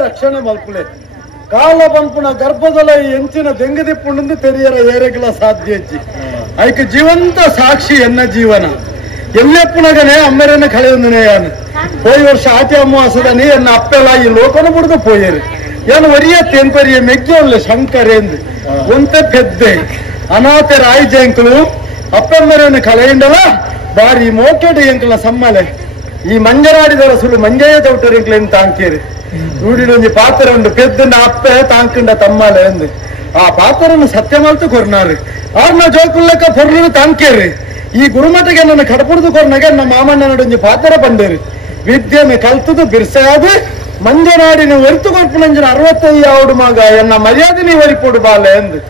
ರಕ್ಷಣೆ ಮಲ್ಪುಳೆ ಕಾಲ ಪಂಪುನ ಗರ್ಭದಲ ಎಂಚಿನ ದೆಂಗದಿಪ್ಪುಂಡು ತೆರಿಯರ ಏರೆಗಳ ಸಾಧ್ಯ ಐಕ ಜೀವಂತ ಸಾಕ್ಷಿ ಎನ್ನ ಜೀವನ ಎಲ್ಲೆಪ್ಪುನಗನೆ ಅಮ್ಮರನ್ನ ಕಳೆಯೊಂದನೆ ಯಾನು ಹೋಯ್ ವರ್ಷ ಆಟಿ ಅಮಾವಾಸದನಿ ಎನ್ನ ಅಪ್ಪೆಲ್ಲ ಈ ಲೋಕನ ಬಿಡದು ಪೋಯರು ಏನು ಒರಿಯ ತೆಂಪರಿಯ ಮೆಗ್ಗಿಯಲ್ಲ ಶಂಕರೇಂದು ಒಂತೆ ಪೆದ್ದೆ ಅನಾಥ ರಾಯ್ ಜಂಕಲು ಅಪ್ಪೆಮ್ಮರನ್ನು ಕಳೆಯಿಂಡಲ ಬಾರಿ ಮೋಕೆಟ ಎಂಕಲ ಸಮ್ಮಲೆ ಈ ಮಂಜನಾಡಿದರ ಸುಳ್ಳು ಮಂಜಯ್ಯ ತೌಟರು ಎಂಕ್ಲೆನ್ ತಾಂಕೇರಿ ರೂಢಿನೊಂದು ಪಾತ್ರ ಉಂಡು ಪೆದ್ದನ್ನ ಅಪ್ಪೆ ತಾಂಕಂಡ ತಮ್ಮಲೆ ಎಂದು ಆ ಪಾತ್ರನ್ನು ಸತ್ಯ ಮಲ್ತು ಕೊರ್ನಾರು ಅವ್ರನ್ನ ಜೋಕುಲ್ಲಕ್ಕ ಪೊರ್ಲು ತಾಂಕೇರಿ ಈ ಗುರುಮಠಗೆ ನನ್ನ ಕಡಪುಡ್ದು ಕೊರ್ನಾಗೆ ನಮ್ಮ ಮಾಮಣ್ಣ ನಡೊಂದು ಪಾತ್ರ ಬಂದೇರಿ ವಿದ್ಯೆನೆ ಕಲ್ತದು ಬಿರ್ಸಾದ ಮಂಜನಾಡಿನ ಒರಿತು ಕೊರ್ಪುನಂಜನ 65 ಮಗ ಎನ್ನ ಮರ್ಯಾದೆ ನೀವು ಒರಿಪುಡು ಬಾಲೆ ಎಂದು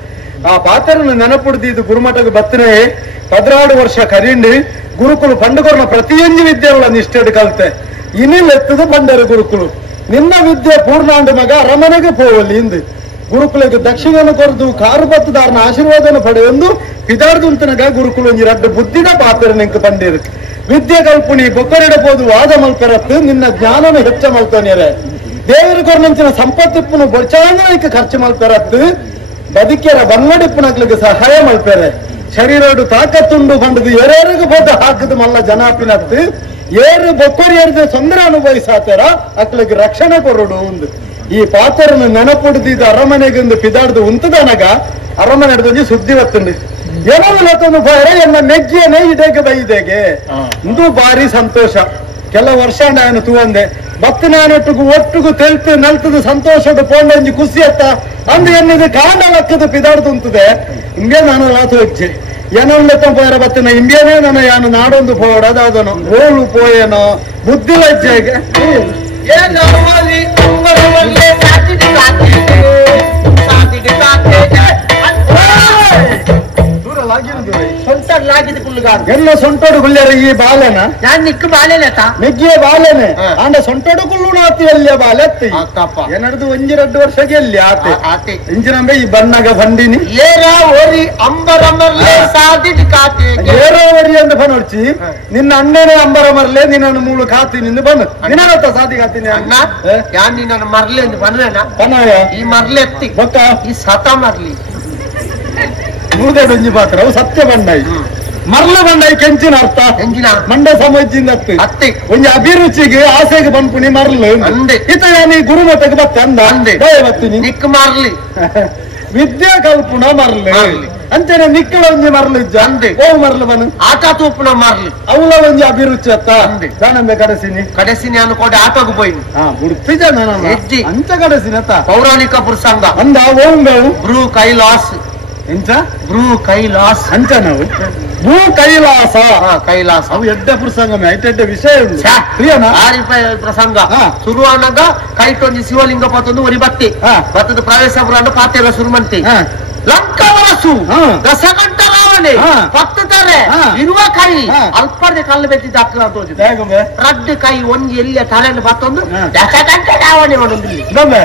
ಆ ಪಾತ್ರನ ನೆನಪುಡ್ದು ಗುರುಮಠಕ್ಕೆ ಬತ್ತನೆ 16 ವರ್ಷ ಕರಿಂಡಿ ಗುರುಕುಲು ಪಂಡುಕೊರ್ನ ಪ್ರತಿಯೊಂದು ವಿದ್ಯೆಗಳ ನಿಷ್ಠೆಡು ಕಲ್ತೆ ಇನ್ನಿಲ್ಲೆತ್ತದು ಬಂದರು ಗುರುಕುಲು ನಿನ್ನ ವಿದ್ಯೆ ಪೂರ್ಣಾಂಡ ಮಗ ಅರಮನೆಗೆ ಪೋವಲ್ಲಿ ಇಂದು ಗುರುಕುಲಕ್ಕೆ ದಕ್ಷಿಣನ ಕೊರದು ಕಾರು ಬತ್ತದಾರನ ಆಶೀರ್ವಾದನ ಪಡೆಯೊಂದು ಪಿದಾರ್ದುಂತನಗ ಗುರುಕುಲು ಒಂಜಿ ರಡ್ಡು ಬುದ್ಧಿನ ಪಾತ್ರ ನಿಂಕ ಬಂದಿರು ವಿದ್ಯೆ ಕಲ್ಪುನಿ ಬೊಕ್ಕರಿಡಬಹುದು ವಾದ ಮಲ್ಪರತ್ತು ನಿನ್ನ ಜ್ಞಾನನ ಹೆಚ್ಚ ಮಲ್ತಾನೆ ದೇವರ ಕೊರ್ನಂಚಿನ ಸಂಪತ್ತಿಪ್ಪುನು ಬೊಚ್ಚಾಂಗನೈಕ ಖರ್ಚು ಮಲ್ಪರತ್ತು ಬದುಕಿಯರ ಬಂಗಡಿಪ್ಪುನಗ್ಲಿಗೆ ಸಹಾಯ ಮಲ್ಪೆರೆ ಶರೀರೋಡು ತಾಕತ್ತುಂಡು ಬಂಡದು ಎರೇರಿಗೆ ಬೋದ ಹಾಕದು ಮಲ್ಲ ಜನಾಪಿನತ್ತು ಏರು ಬೊಕ್ಕರಿ ಎರ್ದು ತೊಂದರೆ ಅನುಭವಿಸಾತಾರ ಅಕ್ಲಿಗೆ ರಕ್ಷಣೆ ಕೊರಡು ಒಂದು ಈ ಪಾತ್ರನ ನೆನಪುಡ್ದಿದ್ದು ಅರಮನೆಗೊಂದು ಪಿದಾಡ್ದು ಉಂತದನಗ ಅರಮನೆ ಹಿಡ್ದು ಸುದ್ದಿ ಬತ್ತುಂಡು ಏನೊಂದು ಬಾರ ಎನ್ನ ಮೆಗ್ಗಿಯನೇ ಇಡೆಗೆ ಬೈದೆಗೆ ಇಂದು ಬಾರಿ ಸಂತೋಷ ಕೆಲ ವರ್ಷ ನಾನು ತೂವಂದೆ ಭಕ್ತ ನಾನೊಟ್ಟಿಗೂ ಒಟ್ಟಿಗೂ ತೆಲ್ತು ನೆಲ್ತದು ಸಂತೋಷದ ಪೋಂಡಂಜಿ ಖುಷಿ ಅತ್ತ ಅಂದು ಎನ್ನದು ಕಾಂಡ ಲಕ್ಕದು ಪಿದಾಡ್ದು ಉಂತದೆ ಹಿಂಗೆ ನಾನು ಲಾತು ಹೆಚ್ಚೆ ಏನೋ ಪೋಯರ ಬತ್ತಿನ ಇಂಡಿಯನೇ ನನ್ನ ಯಾನು ನಾಡೊಂದು ಪೋಡದಾದನು ಓಳು ಪೋಯನೋ ಬುದ್ಧಿ ಲಜ್ಜೆಗೆ ಎಲ್ಲ ಸೊಂಟೋಡು ಗುಳ್ಳ್ಯಾರ ಈ ಬಾಲೆನ ನಾನು ನಿಕ್ಕ ಬಾಲೆನತ ಮೆಗ್ಗಿಯ ಬಾಲೆನೆ ಅಂಡ ಸೊಂಟೋಡು ಗುಳ್ಳು ನಾತಿ ಎಲ್ಲಿಯ ಬಾಲೆ ಎತ್ತಿ ಏನಡ್ದು 1-2 ವರ್ಷಕ್ಕೆ ಎಲ್ಲಿ ಆತೆ ಇಂಜಿನಂಬೆ ಈ ಬಣ್ಣಗ ಬಂದಿನಿ ಏರಾ ಓರಿ ಅಂಬರಮರ್ಲೆ ಸಾದಿದ ಕಾತೆ ಏರೋ ಓರಿ ಅಂತ ಬನ್ನೊಡ್ಚಿ ನಿನ್ನ ಅಣ್ಣನೇ ಅಂಬರಮರ್ಲೆ ನಿನ್ನನ್ನು ಮೂಳು ಕಾತಿ ನಿಂದು ಬಂದು ನಿನ್ನತ್ತ ಸಾದಿ ಕಾತೀನಿ ಅಣ್ಣ ಯಾನ್ ನಿನ್ನ ಮರ್ಲೆ ಎಂದು ಬನ್ವೇನ ಬನ್ನಯ ಈ ಮರ್ಲೆ ಎತ್ತಿ ಗೊತ್ತ ಈ ಸತ ಮರ್ಲಿ ಮೂದೆಡೊಂಜಿ ಪಾತ್ರ ಅವು ಸತ್ಯ ಬಂಡಾಯಿ ಮರ್ಲ ಬಂಡಾಯಿ ಕೆಂಚಿನ ಅರ್ಥ ಎಂಜಿನ ಮಂಡ ಸಮಜ್ಜಿಂದ ಅತ್ತಿ ಒಂಜಿ ಅಭಿರುಚಿಗೆ ಆಸೆಗೆ ಬಂದ್ಪುನಿ ಮರ್ಲು ಅಂದೆ ಇತ ಯಾನಿ ಗುರುಮಠಕ್ಕೆ ಬತ್ತೆ ಅಂದ ಅಂದೆ ಬತ್ತೀನಿ ನಿಕ್ಕ ಮರ್ಲಿ ವಿದ್ಯಾ ಕಲ್ಪುನ ಮರ್ಲು ಅಂಚನೆ ನಿಕ್ಕಳ ಒಂಜಿ ಮರ್ಲು ಇಜ್ಜ ಅಂದೆ ಓ ಮರ್ಲು ಬನು ಆಟ ತೂಪುನ ಮರ್ಲಿ ಅವಳ ಒಂಜಿ ಅಭಿರುಚಿ ಅತ್ತ ಅಂದೆ ಜಾನಂಬೆ ಕಡಸಿನಿ ಕಡೆಸಿನಿ ಅನ್ಕೊಂಡು ಆಟೋಗೆ ಹೋಯ್ನಿ ಗುರ್ತಿ ಜನ ಹೆಜ್ಜಿ ಅಂಚ ಕಡಸಿನ ಅತ್ತ ಪೌರಾಣಿಕ ಪ್ರಸಂಗ ಅಂದ ಓಂಗವು ಬ್ರೂ ಕೈಲಾಸ್ ಎಂಚ ಬ್ರೂ ಕೈಲಾಸ್ ಅಂಚ ನಾವು ಭೂ ಕೈಲಾಸ ಕೈಲಾಸ ಅವು ಎಡ್ಡ ಪ್ರಸಂಗಮೆ ಐಟೆಡ್ಡ ವಿಷಯ ಪ್ರಿಯನಾ ಪ್ರಸಂಗ ಶುರುವಾನಾಗ ಕೈಟೊಂಜಿ ಶಿವಲಿಂಗ ಪತ್ತೊಂದು ಒರಿ ಬತ್ತಿ ಬತ್ತದ ಪ್ರವೇಶ ಪುರಾಣ ಪಾತೆರ ಶುರುಮಂತಿ ಲಂಕವಾಸು ದಶಗಂಟ ರಾವಣೆ ಪತ್ತತಾರೆ ಇರುವ ಕೈ ಅಲ್ಪದೆ ಕಲ್ಲು ಬೆಟ್ಟಿದ್ದ ಅಕ್ಕ ರಡ್ಡು ಕೈ ಒಂಜಿ ಎಲ್ಲಿಯ ತಲೆಯನ್ನು ಬತ್ತೊಂದು ದಶಗಂಟ ರಾವಣೆ ಒಂದೊಂದು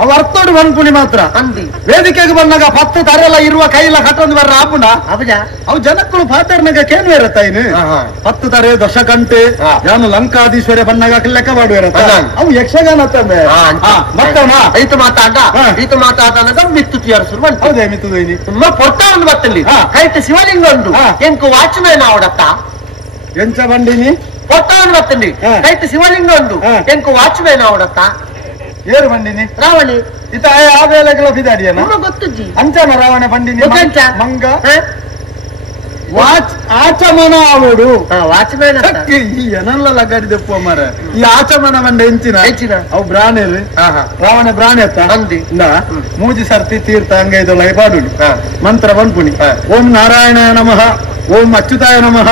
ಅವು ಅರ್ಥೋಡು ಬಂದ್ಪುಣಿ ಮಾತ್ರ ಅಂದಿ ವೇದಿಕೆಗೆ ಬಂದಾಗ 10 ತರೆಲ್ಲ ಇರುವ ಕೈಲ ಕಟ್ಟೊಂದು ಬರ್ರ ಆಪುಂಡ ಅಬಜ ಅವು ಜನಕ್ಕಳು ಪಾತರ್ನಾಗ ಕೇನು ಇರತ್ತ ಇನ್ನು 10 ತಾರೆ ದಶಗಂಟೆ ಯಾನು ಲಂಕಾದೀಶ್ವರ ಬಂದಾಗ ಲೆಕ್ಕ ಮಾಡುವಿರತ್ತ ಅವು ಯಕ್ಷಗಾನ ತಂದೆ ಮತ್ತವನ ಐತು ಮಾತಾಡನಾಗ ಮಿತ್ತು ತೀಯರು ಶುರು ಮಾಡಿ ಹೌದೇ ಮಿತ್ತುದೈನಿ ತುಂಬಾ ಪೊಟ್ಟ ಒಂದು ಬತ್ತಲ್ಲಿ ಕೈಟ್ ಶಿವಲಿಂಗ ಉಂಟು ಎಂಕು ವಾಚ್ಮ್ಯಾನ್ ಆವಡತ್ತ ಎಂಚ ಬಂಡಿನಿ ಪೊಟ್ಟ ಒಂದು ಬತ್ತಲ್ಲಿ ಕೈಟ್ ಶಿವಲಿಂಗ ಉಂಟು ಎಂಕು ವಾಚ್ಮ್ಯಾನ್ ಆವಡತ್ತ ಏರು ಬಂಡಿನಿ ರಾವಣಿ ಇತ ಆ ವೇಳೆಗಳ ಬಿದಾಡಿಯನ ಗೊತ್ತಜ್ಜಿ ಅಂಚನ ರಾವಣ ಬಂಡಿನಿ ಮಂಗ ವಾಚ್ ಆಚಮನ ಆವೋಡು ವಾಚ್ಮ್ಯಾನ್ ಈ ಏನಲ್ಲ ಲಗಾಡಿದಪ್ಪ ಮರ ಈ ಆಚಮನ ಬಂಡ ಹೆಂಚಿನ ಅವು ಬ್ರಾಣೆರು ರಾವಣ ಬ್ರಾಣೆ ಅತ್ತ ಅಂದಿ ಮೂಜಿ ಸರ್ತಿ ತೀರ್ಥ ಹಂಗ ಇದು ಲೈಬಾಡು ಮಂತ್ರ ಬಂದ್ಪುಣಿ ಓಂ ನಾರಾಯಣಾಯ ನಮಃ ಓಂ ಅಚ್ಯುತಾಯ ನಮಃ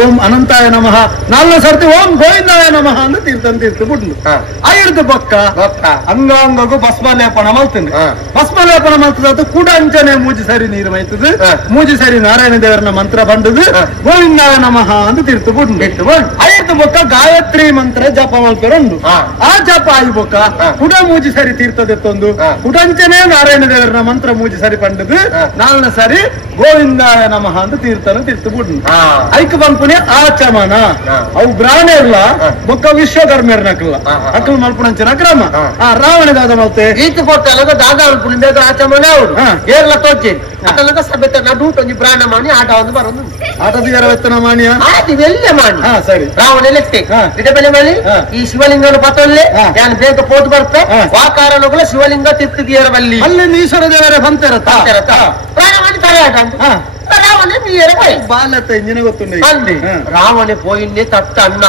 ಓಂ ಅನಂತಾಯ ನಮಃ 4 ಸರ್ತಿ ಓಂ ಗೋವಿಂದಾಯ ನಮಃ ಅಂತ ತೀರ್ಥ ಬಿಡ್ಲು ಐರ್ದು ಬೊಕ್ಕ ಅಂಗಾಂಗಗೂ ಭಸ್ಮಲೇಪನ ಮಲ್ತೀನಿ ಭಸ್ಮಲೇಪನ ಮಲ್ತದ ಕೂಡ ಅಂಚನೆ ಮೂಜಿ ಸರಿ ನೀರು ಮೈತದ ಮೂಜಿ ಸರಿ ನಾರಾಯಣ ದೇವರನ ಮಂತ್ರ ಬಂಡದು ಗೋವಿಂದಾಯ ನಮಃ ಅಂತ ತೀರ್ಥ ಬಿಡ್ಲು ಐರ್ದು ಐದು ಬೊಕ್ಕ ಗಾಯತ್ರಿ ಮಂತ್ರ ಜಪ ಮಲ್ಪೆರೊಂದು ಆ ಜಪ ಆಯ್ ಬೊಕ್ಕ ಕುಡ ಮೂಜಿ ಸರಿ ತೀರ್ಥದೆತ್ತೊಂದು ಕುಡಂಚನೆ ನಾರಾಯಣ ದೇವರ ಮಂತ್ರ ಮೂಜಿ ಸರಿ ಪಂಡದು ನಾಲ್ನ ಸರಿ ಗೋವಿಂದಾಯ ನಮಃ ಅಂತ ತೀರ್ಥನ ತೀರ್ಥ ಬಿಡ್ನು ಐಕ್ ಬಂದ್ಪುಣೆ ಆಚಮನ ಅವು ಬ್ರಾಹ್ಮಣ ಬೊಕ್ಕ ವಿಶ್ವಕರ್ಮೇರ್ನಕಲ್ಲ ಅಕ್ಕಲ್ ಮಲ್ಪುಣಂಚನ ಕ್ರಮ ರಾವಣ ದಾದ ಮತ್ತೆ ಈತ ಕೊಟ್ಟಲ್ಲ ದಾದ ಅಲ್ಪುಣಿಂದ ಆಚಮನ ಅವರು ಏರ್ಲ ತೋಚೆ ಅತಲಗ ಸಭೆತ ನಡುಟ ಒಂಜಿ ಪ್ರಾಣ ಮಾನಿ ಆಟ ಒಂದು ಬರೋದು ಆಟದ ಯಾರ ವೆತ್ತನ ಮಾನಿಯ ಆದಿ ವೆಲ್ಲೆ ಮಾನಿ ಸರಿ ರಾವಣ ಲೆಟ್ಟೆ ಇದ ಬೆಲೆ ಮಾಡಿ ಈ ಶಿವಲಿಂಗನ ಪತೊಲ್ಲೆ ಯಾನ್ ಬೇಗ ಪೋದು ಬರ್ತೆ ಆ ಕಾರಣಗಳ ಶಿವಲಿಂಗ ತಿತ್ತಿದಿಯರ ಬಲ್ಲಿ ಅಲ್ಲಿ ಈಶ್ವರ ದೇವರ ಬಂತೆರತ್ತ ಪ್ರಾಣ ಮಾನಿ ತಲೆ ಆಟ ರಾವಣೆ ನೀರ ಪೈ ಬಾಲತ್ತ ಇಂಜಿನ ಗೊತ್ತುಂಡೆ ಅಂದೆ ರಾವಣೆ ಪೋಯಿನ್ನೆ ತತ್ತ ಅನ್ನ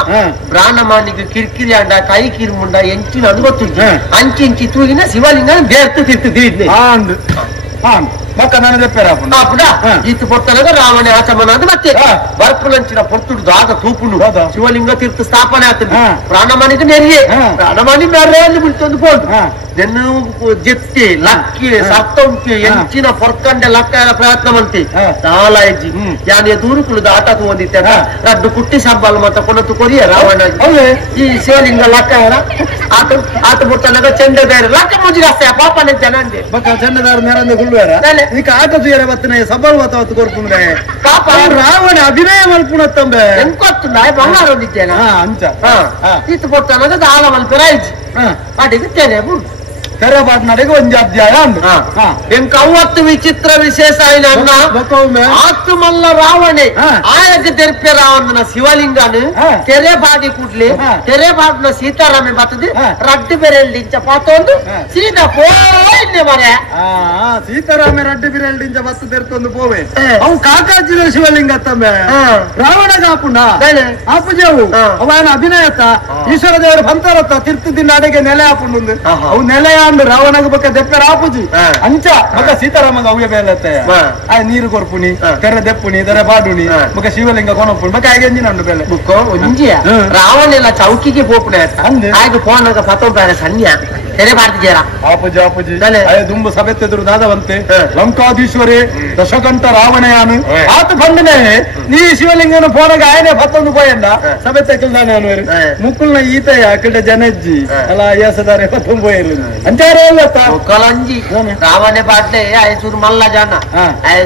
ಪ್ರಾಣಮಾನಿಗೆ ಕಿರಿಕಿರಿ ಅಂಡ ಕೈ ಕಿರುಮುಂಡ ಎಂಚಿನ ಅದು ಗೊತ್ತಿದ್ದೆ ಅಂಚಿ ತೂಗಿನ ಶಿವಲಿಂಗನ ಬೇರ್ತು ತಿತ್ತಿದ್ದೆ ಮಕ್ಕ ನಾನು ತೆಪ್ಪೇರಾಪುಂಡ ಅಪ್ಪುಡ ಈತ ಪೊರ್ತನಗ ರಾವಣೆ ಆಚಮನ ಅದು ಮತ್ತೆ ಬರ್ಪುಲಂಚಿನ ಪೊರ್ತುಡು ದಾದ ತೂಪುನು ಶಿವಲಿಂಗ ತೀರ್ಥ ಸ್ಥಾಪನೆ ಆಗ್ತದೆ ಪ್ರಾಣಮಾನಿಗೆ ನೆರಿಯೇ ಪ್ರಾಣಮಾನಿ ಬೇರೆ ಅಲ್ಲಿ ಬಿಡ್ತೊಂದು ಪೋದು ನೆನ್ನು ಜೆತ್ತಿ ಲಕ್ಕಿ ಸತ್ತೊಂಕಿ ಎಂಚಿನ ಪೊರ್ಕಂಡೆ ಲಕ್ಕ ಪ್ರಯತ್ನ ಮಂತಿ ನಾಲಾಯ್ಜಿ ಯಾನೇ ದೂರುಕುಳು ಆಟ ತಗೊಂಡಿದ್ದೆ ರಡ್ಡು ಕುಟ್ಟಿ ಸಬ್ಬಲ್ ಮತ್ತ ಕೊನತ್ತು ಕೊರಿಯ ರಾವಣ ಈ ಶಿವಲಿಂಗ ಲಕ್ಕ ಆತ ಬಿಡ್ತಾನಾಗ ಚೆಂಡ ಬೇರೆ ಲಕ್ಕ ಮುಜಿರಸ್ತೆ ಪಾಪನೆ ಜನಂದೆ ಬಕ್ಕ ಚೆಂಡದಾರ ಮೇರಂದ ಗುಳ್ವೇರ ಈಗ ಆಟ ತುಯರ ಬತ್ತನೆ ಸಬ್ಬಲ್ ಮತ್ತ ಕೊರ್ಪುಂಡೆ ಪಾಪ ರಾವಣ ಅಭಿನಯ ಮಲ್ಪುಣತ್ತಂಬೆ ಎಂಕೊತ್ತು ನಾಯಿ ಬಂಗಾರ ಹೊಂದಿದ್ದೇನೆ ಅಂಚ ಈತ ಬಿಡ್ತಾನಾಗ ದಾಲ ಮಲ್ಪೆರಾಯ್ಜಿ ಅಡಿಗುತ್ತೇನೆ ತೆರಬಾಟ್ ನಡೆಗೆ ಒಂಜಿ ಅಧ್ಯಾಯ ಎಂಕ ಅವತ್ತು ವಿಚಿತ್ರ ವಿಶೇಷ ಆಯ್ನ ಅನ್ನ ಆತು ಮಲ್ಲ ರಾವಣೆ ಆಯಕ ತೆರ್ಪೆ ರಾವಣನ ಶಿವಲಿಂಗನು ತೆರೆ ಬಾಡಿ ಕೂಡ್ಲಿ ತೆರೆ ಬಾಡ್ನ ಸೀತಾರಾಮೆ ಬರ್ತದೆ ರಡ್ಡು ಬೆರೆಲ್ಡಿಂಚ ಪಾತೊಂದು ಸೀದಾ ಪೋಯ್ನೆ ಮರೆ ಸೀತಾರಾಮೆ ರಡ್ಡು ಬೆರೆಲ್ಡಿಂಚ ಬತ್ತ ತೆರ್ತೊಂದು ಪೋವೆ ಅವು ಕಾಕಾಜಿದ ಶಿವಲಿಂಗ ತಮ್ಮೆ ರಾವಣ ಕಾಪುಂಡ ಆಪುಜವು ಅವನ ಅಭಿನಯತ ಈಶ್ವರ ದೇವರು ಬಂತಾರತ್ತ ತೀರ್ಥದಿನ ಅಡೆಗೆ ನೆಲೆ ಹಾಪುಂಡು ಅವು ನೆಲೆಯ ರಾವಣಗ ಬಕ್ಕ ದೆಪ್ಪೆ ರಾಪುಜಿ ಅಂಚ ಬಕ್ಕ ಸೀತಾರಾಮಗ ಅವ್ಯ ಬೇಲತ್ತೆ ನೀರು ಕೊರ್ಪುನಿ ತೆರೆ ದೆಪ್ಪುನಿ ತೆರೆ ಬಾಡುನಿ ಬಕ್ಕ ಶಿವಲಿಂಗ ಕೊನಪ್ಪುನಿ ಬಕ್ಕ ಹಾಗೆ ಎಂಜಿನ ಉಂಡು ಬೇಲೆ ಬುಕ್ಕೋ ಒಂಜಿಯ ರಾವಣೆಲ್ಲ ಚೌಕಿಗೆ ಪೋಪುನೆ ಆಯ್ತು ಫೋನಾಗ ಪತೋಪಾರ ಸನ್ಯ ತೆರೆ ಬಾಡ್ತಿದ್ದೀರ ಆಪುಜಿ ಆಪುಜಿ ದುಂಬು ಸಭೆತ್ತೆದ್ರು ದಾದವಂತೆ ಲಂಕಾಧೀಶ್ವರಿ ದಶಕಂಠ ರಾವಣಯಾನು ಆತ ಬಂದನೆ ನೀ ಶಿವಲಿಂಗನ ಫೋನಾಗ ಆಯನೆ ಪತ್ತೊಂದು ಪೋಯಂಡ ಸಭೆತ್ತೆ ಕಿಲ್ದಾನೆ ಅನ್ವೇರು ಮುಕ್ಕುಲ್ನ ಈತೆಯ ಕಿಡ ಜನಜ್ಜಿ ಅಲ್ಲ ಯಸದಾರೆ ಪತ್ತೊಂದು ಪೋಯರು ಕಲಂಜಿ ರಾವಣೆ ಬಾಡ್ಲೆ ಐಸೂರು ಮಲ್ಲ ಜನ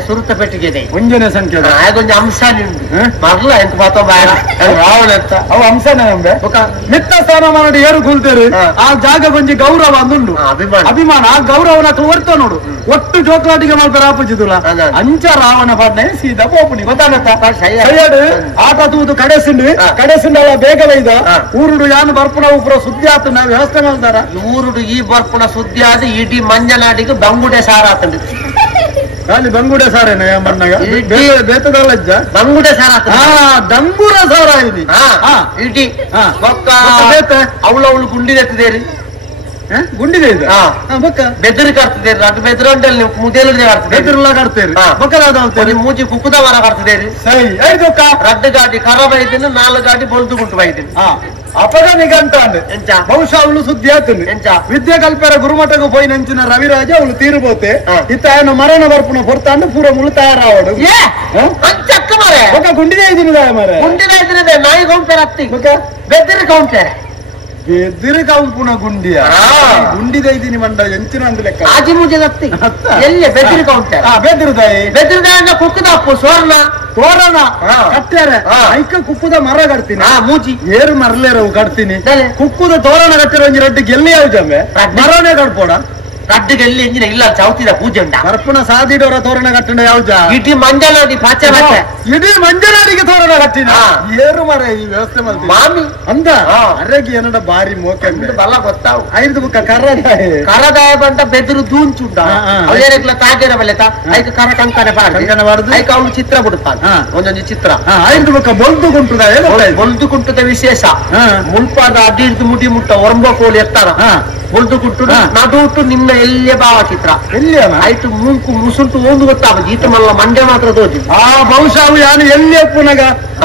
ಸುರುತ ಪೆಟ್ಟಿಗೆ ಒಂಜನೆ ಸಂಖ್ಯೆ ಆಗೊಂದು ಅಂಶ ಮರ್ಲ ಎಂತ ಮಾತ ಬಾರ ರಾವಣ ಅಂತ ಅವ ಅಂಶನೇ ಮಿತ್ತ ಸ್ಥಾನ ಮಾಡಿ ಏರು ಕುಲ್ತೇರು ಆ ಜಾಗ ಕೊಂಚ ಗೌರವ ಅಂದುಂಡು ಅಭಿಮಾನ ಆ ಗೌರವನ ತೋರ್ತ ನೋಡು ಒಟ್ಟು ಜೋಕ್ಲಾಟಿಗೆ ಮಾಡ್ತಾರೆ ಆಪುಜಿದುಲ ಅಂಚ ರಾವಣ ಬಾಡ್ನೆ ಸೀದಾ ಪೋಪುನಿ ಗೊತ್ತಾಗತ್ತ ಆಟ ತೂದು ಕಡೆಸಿಂಡು ಅವ ಬೇಗಲ ಇದ ಊರುಡು ಯಾನು ಬರ್ಪುನ ಉಪುರ ಸುದ್ದಿ ಆತ ನಾವು ವ್ಯವಸ್ಥೆ ಮಾಡ್ತಾರ ಊರುಡು ಈ ಬರ್ಪುನ ಸುದ್ದಿ ಆದ ಇಡೀ ಮಂಜನಾಡಿಗೆ ಬಂಗುಡೆ ಸಾರ ಆತಂಡಿ ಖಾಲಿ ಬಂಗುಡೆ ಸಾರೇನ ಮಣ್ಣಾಗ ಬೇತದಲ್ಲಜ್ಜ ಬಂಗುಡೆ ಸಾರ ದಂಬುರ ಸಾರ ಇದು ಇಡೀ ಅವಳು ಗುಂಡಿದೆತ್ತಿದೇರಿ ಗುಂಡಿದೆ ಇದು ಬೆದರಿ ಕಟ್ತಿದೇರಿ ಅದು ಬೆದರಂಡಲ್ಲಿ ಮುದೇಲಿ ಬೆದರ್ಲ ಕಟ್ತೇರಿ ಬಕ್ಕಲಾದ ಮೂಜಿ ಕುಕ್ಕುದ ಮರ ಕಟ್ತಿದೇರಿ ಸರಿ ರಡ್ಡು ಗಾಡಿ ಖರಾಬ್ ಐತೀನಿ 4 ಗಾಡಿ ಬೊಲ್ದು ಗುಂಟು ಬೈತೀನಿ ಅಪಗನಿಗಂತ ಬಹುಶಃ ಅವಳು ಸುದ್ದಿ ಆತನು ವಿದ್ಯೆ ಕಲ್ಪರ ಗುರುಮಠಗೂ ಪೋಯಿ ನಂಚಿನ ರವಿರಾಜ ಅವಳು ತೀರ್ಬೋತೆ ಇತ್ತ ಏನು ಮರಣ ಬರ್ಪುನ ಹೊರ್ತಾಂಡು ಪೂರ ಮುಳು ತಯಾರಾವಡು ಗುಂಡಿದೆ ಇದೀನಿ ಮರ ಗುಂಡಿದೆ ಇದ್ರೆ ನಾಯಿ ಕೌಂಟರ್ ಹತ್ತಿ ಬೆದರಿ ಕೌಂಟರ್ ಬೆದರಿ ಕೌಂಪುನ ಗುಂಡಿಯ ಗುಂಡಿದೆ ಇದೀನಿ ಮಂಡ ಎಂಚಿನ ಒಂದು ಲೆಕ್ಕ ಆಜಿ ಮುಜೆ ಹತ್ತಿ ಎಲ್ಲಿ ಬೆದರಿ ಕೌಂಟರ್ ಬೆದರಿದಾಯ ಕುಕ್ಕುದಪ್ಪು ಸ್ವರ್ಣ ತೋರಣ ಕಟ್ಟ್ಯಾರೆ ಐಕ ಕುಕ್ಕುದ ಮರ ಕಟ್ತೀನಿ ಮೂಜಿ ಏರು ಮರಲೇರವು ಕಟ್ತೀನಿ ಕುಕ್ಕುದ ತೋರಣ ಕಟ್ಟಿರೋ ಒಂಜಿ ರಡ್ಡಿಗೆ ಎಲ್ಲಿ ಯಾವ ಜಂಬೆ ಮರನೇ ಕಟ್ಪೋಡ ರಡ್ಡಿಗೆ ಎಲ್ಲಿ ಎಂಜಿನ ಇಲ್ಲ ಚೌತಿದ ಪೂಜೆ ಉಂಟ ಬರ್ಪುನ ಸಾದಿಡೋರ ತೋರಣ ಕಟ್ಟಿನ ಯಾವ ಜಾ ಇಡೀ ಮಂಜನಾಡಿ ಪಾಚೆ ಇಡೀ ಮಂಜನಾಡಿಗೆ ತೋರಣ ಕಟ್ಟಿನ ಏರು ಮರ ಈ ವ್ಯವಸ್ಥೆ ಮಾಡ್ತೀನಿ ಮಾಮಿ ಅಂದ ಅರೆಗೆ ಏನಡ ಬಾರಿ ಮೋಕೆ ಬಲ್ಲ ಗೊತ್ತಾವು ಐದು ಬುಕ್ಕ ಕರದಾಯ ಬಂದ ಬೆದರು ದೂಂಚುಂಟ ಅವೇರೆಗ್ಲ ತಾಗೇರ ಬಲ್ಲೆತ ಐದು ಕರ ಕಂಕನೆ ಬಾರ್ದು ಐಕ ಅವಳು ಚಿತ್ರ ಬಿಡುತ್ತಾನೆ ಒಂದೊಂದು ಚಿತ್ರ ಐದು ಬುಕ್ಕ ಬೊಲ್ದು ಬೊಲ್ದು ಕುಂಟದ ವಿಶೇಷ ಮುಲ್ಪಾದ ಅಡ್ಡಿಡ್ದು ಮುಡಿ ಮುಟ್ಟ ಒರಂಬ ಕೋಳಿ ಎತ್ತಾರ ಬೊಲ್ದು ಕುಟ್ಟು ನಡುಟು ನಿನ್ನ ಎಲ್ಲಿಯ ಭಾವಚಿತ್ರ ಎಲ್ಲಿಯನ ಆಯ್ತು ಮುಂಕು ಮುಸುಂಟು ಒಂದು ಗೊತ್ತಾಗ ಈತ ಮಲ್ಲ ಮಂಡ್ಯ ಮಾತ್ರ ತೋಜಿ ಆ ಬಹುಶಃ ಯಾನು ಎಲ್ಲಿ ಪುನಗ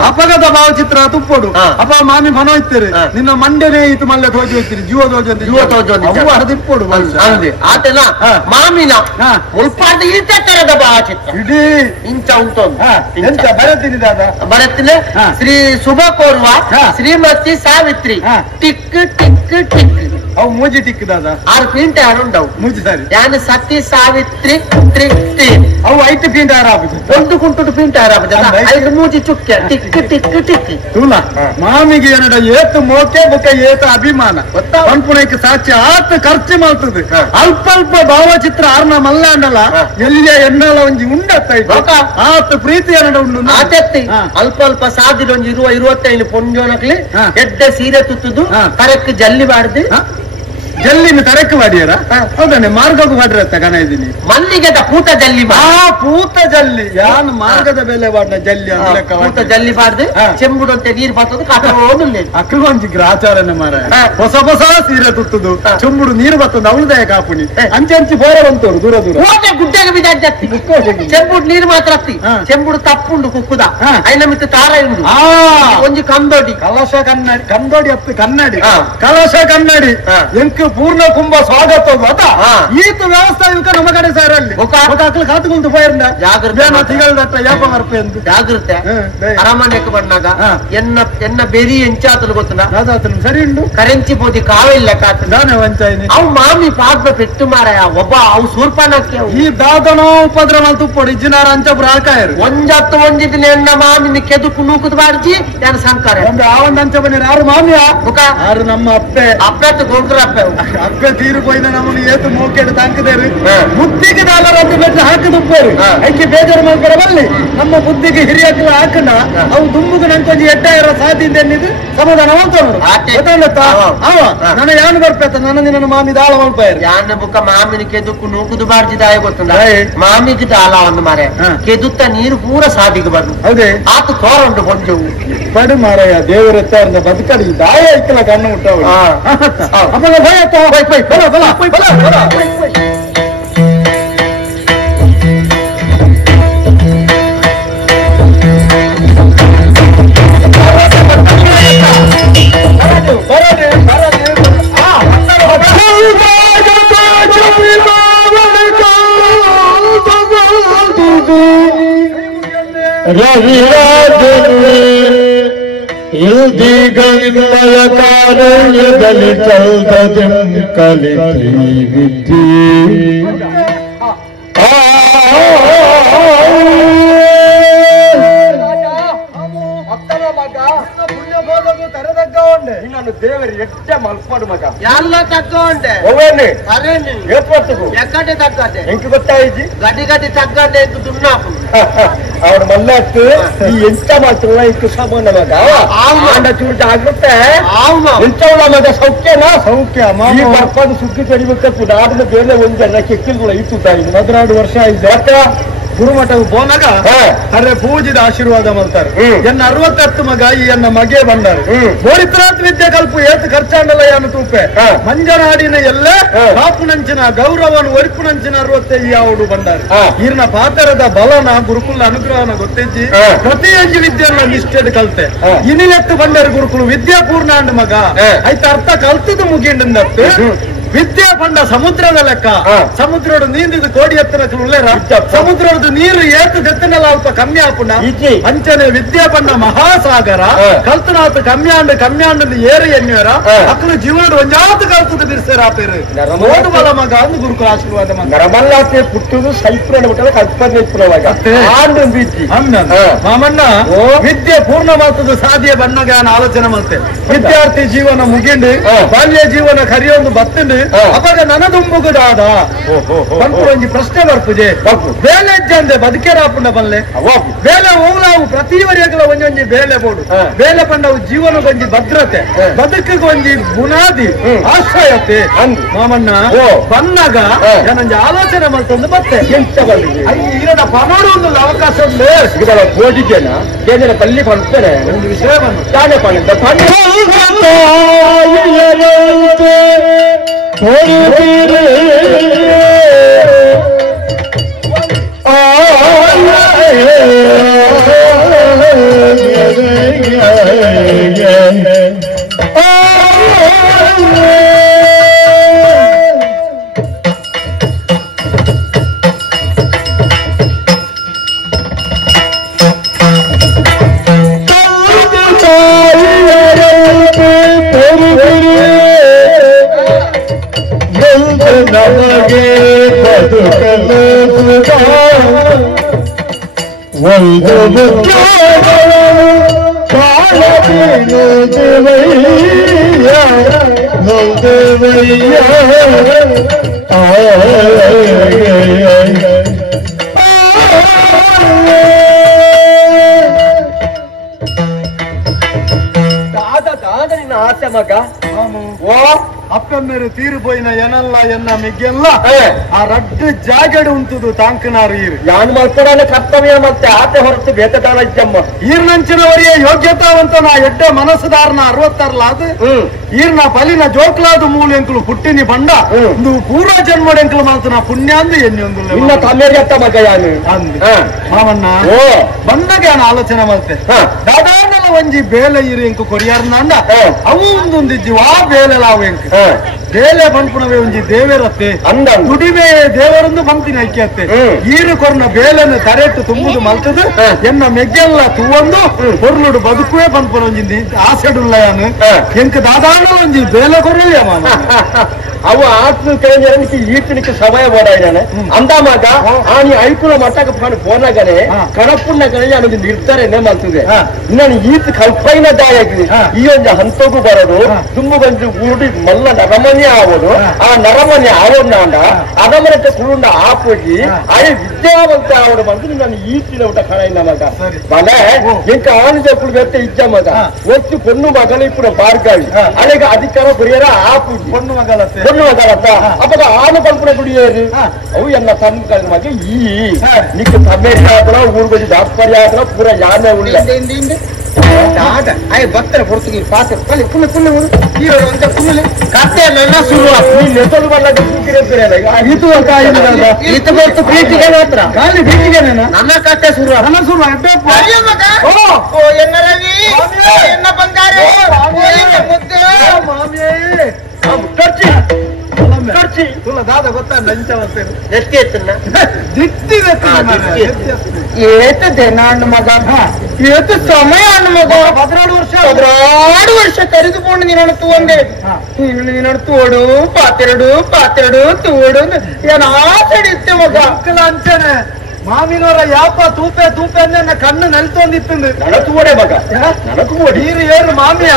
ಅಪಗತ ಭಾವಚಿತ್ರ ತುಪ್ಪಡು ಅಪ್ಪ ಮಾಮಿ ಮನ ಇರ್ತೀರಿ ನಿನ್ನ ಮಂಡ್ಯನೇ ಇತ್ತು ಮಲ್ಲೆ ತೋಜಿ ಹೋಗ್ತೀರಿ ಜೀವ ತೋಜಿ ಹರಿದಿಪ್ಪಡು ಅಂದೆ ಆತನ ಮಾಮಿನ ಮುಲ್ಪಾದ ಈತ ತರದ ಭಾವಚಿತ್ರ ಇಡೀ ಇಂಚ ಉಂಟು ಎಂತ ಬರತೀನಿ ದಾದ ಬರತ್ತಿನ ಶ್ರೀ ಶುಭ ಕೋರುವ Shrimati Savitri tick tick tick ಅವು ಮೂಜಿ ಟಿಕ್ ದಾದ 6 ಪ್ರಿಂಟ್ ಯಾರುಂಡವು ಮೂಜಿ ಸರಿ ಯಾನು ಸತಿ ಸಾವಿತ್ರಿ ಅವು 5 ಪ್ರಿಂಟ್ ಆರಾಬುದು ಒಂದು ಕುಂಟು ಪ್ರಿಂಟ್ ಆರಾಬುದು 5 ಮೂಜಿ ಚುಕ್ಕೆ ಟಿಕ್ ಟಿಕ್ ಟಿಕ್ ತೂಲ ಮಾಮಿಗೆ ಏನಡ ಏತು ಮೋಕೆ ಬುಕ್ಕ ಏತ ಅಭಿಮಾನ ಪಂಪುಣಕ್ಕೆ ಸಾಕ್ಷಿ ಆತ ಖರ್ಚು ಮಾಡ್ತದೆ ಅಲ್ಪ ಅಲ್ಪ ಭಾವಚಿತ್ರ ಆರ್ನ ಮಲ್ಲ ಅಂಡಲ್ಲ ಎಲ್ಲಿಯ ಎನ್ನಲ ಒಂಜಿ ಉಂಡತ್ತ ಆತ ಪ್ರೀತಿ ಏನಡ ಉಂಡು ಆತತ್ತಿ ಅಲ್ಪ ಅಲ್ಪ ಸಾದಿರ ಒಂಜಿ 25 ಪೊಂಜೋನಕ್ಲಿ ಎಡ್ಡ ಸೀರೆ ತುತ್ತುದು ಕರೆಕ್ ಜಲ್ಲಿ ಬಾಡ್ದು ಜಲ್ಲಿನ ತರಕ್ಕೆ ಮಾಡಿಯರ ಹೌದಾನೆ ಮಾರ್ಗಕ್ಕೂ ಮಾಡಿರತ್ತ ಗಣ ಇದೀನಿ ಮಲ್ಲಿಗೆದ ಪೂತ ಜಲ್ಲಿ ಪೂತ ಜಲ್ಲಿ ಯಾನು ಮಾರ್ಗದ ಬೆಲೆ ಬಾಡ್ನ ಜಲ್ಲಿ ಪೂತ ಜಲ್ಲಿ ಬಾಡ್ದು ಚೆಂಬುಡಂತೆ ನೀರು ಬರ್ತದೆ ಕಾಟೋದು ಅಕ್ಕಗೊಂಜಿ ಗ್ರಾಚಾರನೆ ಮಾರ ಹೊಸ ಹೊಸ ಸೀರೆ ತುತ್ತುದು ಚೆಂಬುಡು ನೀರು ಬರ್ತದ ಅವಳದಯ ಕಾಪುಣಿ ಅಂಚೆ ಅಂಚಿ ಬೋರ ಬಂತವ್ರು ದೂರ ದೂರ ಗುಡ್ಡೆಗೆ ಬಿದ್ದಿ ಚೆಂಬುಡು ನೀರು ಮಾತ್ರ ಹತ್ತಿ ಚೆಂಬುಡು ತಪ್ಪುಂಡು ಕುಕ್ಕುದ ಐನ ಮಿತ್ತ ತಾರ ಉಂಡು ಒಂಜಿ ಕಂದೋಡಿ ಕಲಶ ಕನ್ನಡಿ ಕಂದೋಡಿ ಹತ್ತು ಕನ್ನಡಿ ಕಲಶ ಕನ್ನಡಿ ಎಂಕ್ ಪೂರ್ಣ ಕುಂಭ ಸ್ವಾಗತ ಈತ ವ್ಯವಸ್ಥೆ ಇವಕ್ಕ ನಮ್ಮ ಕಡೆ ಸಾರಲ್ಲಿ ಮಕ್ಕಳು ಕಾತುಕೊಂಡು ಹೋಯ್ರಂಡ ತಿಂಗಳದಟ್ಟ ಯಾಪ ಬರ್ಪೆ ಅಂತ ಜಾಗೃತೆ ಅರಮನೆಗೆ ಬಂದಾಗ ಎನ್ನ ಬೆರಿ ಎಂಚಾತಲು ಗೊತ್ತಲ್ಲ ಅದಾತನು ಸರಿ ಉಂಡು ಕರೆಂಚಿ ಬೋದಿ ಕಾವಿಲ್ಲ ಕಾತ ನಾನೇ ವಂಚಾಯಿನಿ ಅವು ಮಾಮಿ ಪಾದ ಪೆಟ್ಟು ಮಾರಾಯ ಒಬ್ಬ ಅವು ಸೂರ್ಪನಕ್ಕೆ ಈ ದಾದನೋ ಉಪದ್ರ ಮಲ್ ತುಪ್ಪಡು ಇಜ್ಜಿನಾರ ಅಂಚಬ್ರು ಹಾಕಾಯರು ಒಂಜತ್ತು ಒಂಜಿದಿನ ಎನ್ನ ಮಾಮಿನ ಕೆದುಕು ನೂಕುದು ಬಾಡ್ಜಿ ನಾನು ಸಂಕಾರ ಆ ಒಂದು ಅಂಚ ಬನ್ನಿ ಯಾರು ಮಾಮಿಯ ಯಾರು ನಮ್ಮ ಅಪ್ಪೆ ಅಪ್ಪೆತ್ತು ಗೊಂಡ್ರ ಅಪ್ಪೆ ಅಪ್ಪೆ ತೀರು ಹೋಯ್ನ ನಮ್ಮನ್ನು ಏತು ಮೋಕೆಡು ತಾಂಕದೇರು ಬುದ್ಧಿಗೆ ಡಾಲರ್ ಅಂತ ಬೆಟ್ಟು ಹಾಕದುಪ್ಪೇರು ಐಕೆ ಬೇಜಾರು ಮಾಡ್ಕೊಡ ಬಲ್ಲಿ ನಮ್ಮ ಬುದ್ಧಿಗೆ ಹಿರಿಯಕ್ಕೆ ಹಾಕಂಡ ಅವು ದುಂಬುಗ ನಂಕೊಂಜಿ ಎಡ್ಡಾಯಿರೋ ಸಾಧ್ಯತೆ ಎನ್ನಿದು ಸಮಾಧಾನ ಮಾಡ್ತಾವ್ರು ಗೊತ್ತಾಗತ್ತ ನನ್ನ ಯಾನು ಬರ್ಪೇತ ನನ್ನ ಮಾಮಿ ದಾಳ ಮಲ್ಪಾಯರು ಯಾನ ಬುಕ್ಕ ಮಾಮಿನ ಕೆದುಕು ನೂಕುದು ಬಾಡ್ಜಿದಾಯ ಗೊತ್ತುಂಡ ಮಾಮಿಗೆ ದಾಳ ಒಂದು ಮಾರೆ ಕೆದುತ್ತ ನೀರು ಪೂರ ಸಾದಿಗೆ ಬಂದು ಹೌದೇ ಆತು ತೋರುಂಟು ಕೊಂಚವು ಪಡು ಮಾರಾಯ ದೇವರ ಎತ್ತಾರಿಂದ ಬದುಕಡಿ ದಾಯ ಐಕಲ ಕಣ್ಣು ಮುಟ್ಟವು ಅಪ್ಪ ಇಲ್ದಿಗಂದಯ ಕಾರುಣ್ಯದಲ್ಲಿ ಚಲ್ದದೆಂ ಕಲಿತಿ ವಿದ್ಯೆ ಇನ್ನೊಂದು ದೇವರಿ ಎಡ್ಡೆ ಮಲ್ಪಾಡು ಮಗ ಎಲ್ಲ ತಕ್ಕೊಂಡೆ ಒವ್ವನ್ನಿ ಅರೇನಿ ಏಪತ್ತುಗು ಎಕ್ಕಡೆ ತಕ್ಕಡೆ ಎಂಕು ಗೊತ್ತಾಯಿಜಿ ಗಡಿ ಗಡಿ ತಕ್ಕಡೆ ಅಂತ ದುನ್ನಾಪು ಅವ್ರ ಮಲ್ಲತ್ತು ಈ ಎಂತ ಮಾತ್ರ ಇಂಕು ಸಾಮಾನ ಮಗ ಆಂಡ ಚೂರು ಜಾಗ್ರತೆ ಎಂತವಳ ಮಗ ಸೌಖ್ಯನಾ ಸೌಖ್ಯ ಈ ಬರ್ಪಾಡು ಸುದ್ದಿ ತಡಿಬೇಕು ನಾಡಿನ ಬೇರೆ ಒಂದೆಲ್ಲ ಕೆಕ್ಕಿಲ್ಗಳ ಇತ್ತು ತಾಯಿ 16 ವರ್ಷ ಆಯ್ತು ಗುರುಮಠವು ಬೋನಾಗ ಅರೆ ಪೂಜಿದ ಆಶೀರ್ವಾದ ಮಾಡ್ತಾರೆ ಎನ್ನ 60 ಮಗ ಈ ಎನ್ನ ಮಗೆ ಬಂದಾರೆ ಬೋರಿತ್ರಾತ್ ವಿದ್ಯೆ ಕಲ್ಪು ಏತು ಖರ್ಚಾಂಡಲ್ಲ ಯಾನು ತೂಪೆ ಮಂಜನಾಡಿನ ಎಲ್ಲೇ ಕಾಪುನಂಚಿನ ಗೌರವನು ಒರಿಪುನಂಚಿನ 65 ಯಾವುದು ಬಂದಾರೆ ಈರ್ನ ಪಾತರದ ಬಲನ ಗುರುಕುಲ ಅನುಗ್ರಹನ ಗೊತ್ತಿಜ್ಜಿ ಪ್ರತಿಯೊಂದು ವಿದ್ಯೆಯನ್ನ ನಿಷ್ಠೆಡ್ ಕಲ್ತೆ ಇನಿಲೆತ್ತು ಬಂಡರು ಗುರುಕುಲು ವಿದ್ಯಾಪೂರ್ಣ ಅಂಡ್ ಮಗ ಆಯ್ತ ಅರ್ಥ ಕಲ್ತದು ಮುಗಿಂಡತ್ತು ವಿದ್ಯೆ ಪಂಡ ಸಮುದ್ರದ ಲೆಕ್ಕ ಸಮುದ್ರದ ನೀರಿದ ಕೋಡಿ ಎತ್ತರ ಸಮುದ್ರದ ನೀರು ಏತು ದೆತ್ತನೆಲ್ಲ ಅಲ್ಪ ಕಮ್ಮಿ ಆಪುಂಡ ಅಂಚನೆ ವಿದ್ಯೆ ಪಂಡ ಮಹಾಸಾಗರ ಕಲ್ತನಾಥ ಕಮ್ಯಾಂಡ್ ಏರು ಎನ್ನುವರ ಅಕ್ಕನ ಜೀವನ ಒಂಜಾತು ಕಲ್ತದ ಬಿರ್ಸೇರ ಆಪೇರು ಓದು ಬಲ ಮಗ ಅಂದು ಗುರುಕುಲ ಆಶೀರ್ವಾದ ನರಮಲ್ಲಾಸೆ ಪುಟ್ಟುದು ಸೈಪ್ರ ಕಲ್ಪನೆ ಮಾಮಣ್ಣ ವಿದ್ಯೆ ಪೂರ್ಣ ಮಾತದ ಸಾಧ್ಯ ಬಣ್ಣಗ ಆಲೋಚನೆ ಮಾಡ್ತೆ ವಿದ್ಯಾರ್ಥಿ ಜೀವನ ಮುಗಿಂಡು ಬಾಲ್ಯ ಜೀವನ ಕರಿಯೊಂದು ಬತ್ತಂಡು ಅವಾಗ ನನದುಂಬುಗುದಾದ ಒಂಜಿ ಪ್ರಶ್ನೆ ಬರ್ಪುಜೆ ಬೇಲೆ ಜಂದೆ ಬದುಕೇರಾಪುಂಡ ಬಲ್ಲೆ ಬೇಲೆ ಹೋಗ್ಲಾವು ಪ್ರತಿ ವರೆಗಲ ಒಂಜೊಂಜಿ ಬೇಲೆ ಬೋಡು ಬೇಲೆ ಪಂಡವು ಜೀವನಗೊಂಜಿ ಭದ್ರತೆ ಬದುಕಿಗೊಂಜಿ ಬುನಾದಿ ಆಶ್ರಯತೆ ಮಾಮಣ್ಣ ಬನ್ನಗ ನನಂಜಿ ಆಲೋಚನೆ ಮಾಡ್ತಂದು ಮತ್ತೆ ಎಂತ ಬಲ್ಲಿಗೆ ಇರದ ಪನೋಡು ಒಂದು ಅವಕಾಶ ಉಂಟು ಇದರ ಬೋಡಿಗೆನ ಕೇಂದ್ರ ಪಲ್ಲಿ ಪಂಪನೆ ಒಂದು ವಿಷಯವನ್ನು ತಾನೇ ಪಣಿದ್ದ ತೋರುತ್ತೀರಿ ನಮಗೆ ಬದುಕಲು ಒಂದು ಕಾಲದೇನು ದೇವಯ್ಯ ದೇವಯ್ಯ నిన్న ఆశ మగ ఓ అప్పమ్మేరు తీరిపోయిన ఎనల్ల ఎన్న మిగ్గెల్ల ఆ ರಡ್ಡು ಜಾಗಡು ಉಂಟುದು ತಾಂಕನಾರು ಈರು ಯಾನು ಮಲ್ಪಡಾನೆ ಕರ್ತವ್ಯ ಮತ್ತೆ ಆತೆ ಹೊರತು ಬೇತದಾನ ಇದ್ದಮ್ಮ ಈರ್ನಂಚಿನವರಿಗೆ ಯೋಗ್ಯತಾವಂತ ನಾ ಎಡ್ಡೆ ಮನಸ್ಸುದಾರನ 66 ಅದು ಈರ್ನ ಬಲಿನ ಜೋಕ್ಲಾದು ಮೂಲೆಂಕಲು ಹುಟ್ಟಿನಿ ಬಂಡ ಒಂದು ಪೂರ್ವ ಜನ್ಮಡೆಂಕಲು ಮಾತ್ರ ಪುಣ್ಯ ಅಂದು ಎನ್ನಿ ಒಂದು ಇನ್ನ ತಮ್ಮೇರಿಯತ್ತ ಮಗ ಯಾನು ಮಾವಣ್ಣ ಓ ಬಂದಾಗ ನಾನು ಆಲೋಚನೆ ಮಾಡ್ತೆ ದಾದಾನಲ ಒಂಜಿ ಬೇಲೆ ಇರು ಎಂಕು ಕೊರಿಯಾರ್ನ ಅಂದ ಅವು ಒಂದೊಂದಿಜ್ಜಿ ವಾ ಬೇಲೆಲ್ಲ ಅವು ಎಂಕು ಬೇಲೆ ಬಂದ್ಪುಣವೇ ಒಂಜಿ ದೇವೇರತ್ತೆ ಅಂದ ದುಡಿಮೆ ದೇವರನ್ನು ಬಂತಿನ ಐಕ್ಯತ್ತೆ ಈರು ಕೊರ್ನ ಬೇಲೆನ ತರೆಟ್ಟು ತುಂಬುದು ಮಲ್ತದು ಎನ್ನ ಮೆಗ್ಗೆಲ್ಲ ತೂವೊಂದು ಕೊರ್ಲುಡು ಬದುಕುವೆ ಬಂದ್ಪುಣ ಒಂಜಿ ಆಸೆಡುಲ್ಲ ಯಾನು ಎಂಕ ದಾದಾನ ಒಂಜಿ ಬೇಲೆ ಕೊರ್ಲಿಯ ಮಾಮ ಅವು ಆತ್ಮ ಕೇಳಿದಕ್ಕೆ ಈತನಿಗೆ ಸಮಯ ಓಡಾಡಿದಾನೆ ಅಂದ ಮಗ ಆನಿ ಐಕುಲ ಮಟ್ಟಕ್ಕೆ ಪೋನಾಗನೆ ಕಣಪುಣ್ಣ ಕಡೆ ನನಗೆ ನಿರ್ಧಾರನೆ ಮಾಡ್ತದೆ ನಾನು ಈತ ಕಲ್ಪೈನ ದಾಯಾಗಿ ಈ ಒಂದು ಹಂತಗೂ ಬರೋದು ತುಂಬ ಬಂದು ಊಡಿ ಮಲ್ಲ ನರಮನೆ ಆಗೋದು ಆ ನರಮನೆ ಆಗೋದು ಅಂಡ ಅದಮರತೆ ಕುರುಂಡ ಆಪೋಗಿ ಅದೇ ವಿದ್ಯಾವಂತ ಅವರು ಬಂದು ನಾನು ಈತಿನ ಊಟ ಕಳೆಯಿಂದ ಮಗ ಬಲೆ ಎಂಕ ಆನಿಜಪ್ಪಳು ಬೆತ್ತ ಇದ್ದ ಮಗ ಒತ್ತು ಪೊಣ್ಣು ಮಗಳ ಇಪ್ಪು ಬಾರ್ಗಾಳಿ ಅಲ್ಲಿಗೆ ಅಧಿಕಾರ ಬರೆಯರ ಆಪೋಗಿ ಪೊಣ್ಣು ಮಗಳತ್ತೆ ಅವಾಗ ಆನು ಕಲ್ಪನೆ ಕುಡಿಯೋರು ಅವು ಎನ್ನ ತಮ್ಮ ಮಗೆ ಈ ನಿಕ್ಕ ತಮ್ಮೇರಿ ಆದ್ರ ಊರ್ ಬದಿ ದಾಸ್ಪರ್ಯ ಆದ್ರ ಪೂರ ಯಾನೆ ಉಳ್ಳ ಭಕ್ತರ ಕೊಡ್ತೀವಿ ಪಾತ್ರ ಕತ್ತೆ ಎಲ್ಲ ಶುರು ನೆಸಲು ಬಲ್ಲ ಇದು ಅಂತ ಈತ ಬರ್ತು ಪ್ರೀತಿಗೆ ಮಾತ್ರ ಖಾಲಿ ಬೀಚಿಗೆ ನನ್ನ ಕತ್ತೆ ಶುರು ನನ್ನ ಶುರು ಎನ್ನ ರವಿ ಎನ್ನ ಬಂಗಾರ ಖರ್ಚಿ ದಾದ ಗೊತ್ತಾ ನಂಚವತ್ತೆ ಎಷ್ಟೇ ಎತ್ತನ್ನ ಏತದೆ ನಾನು ಮಗ ಏತು ಸಮಯ ಅಣ್ಣ ಮಗ 16 ವರ್ಷ ಕರೆದುಕೊಂಡು ನೀನು ತೂಂದೆ ನೀನು ತೋಡು ಪಾತೆರಡು ತೋಡು ಏನ ಆಸಡಿತ್ತೆ ಮಗ ಮಕ್ಕಳ ಅಂಚನೆ ಮಾಮಿನವರ ಯಾಪ ತೂಪೆ ಅಂದ್ರೆ ಕಣ್ಣು ನಲ್ತೊಂದಿತ್ತು ನನತೂಡೆ ಮಗ ನನತೂಡಿ ನೀರು ಏರು ಮಾಮಿಯ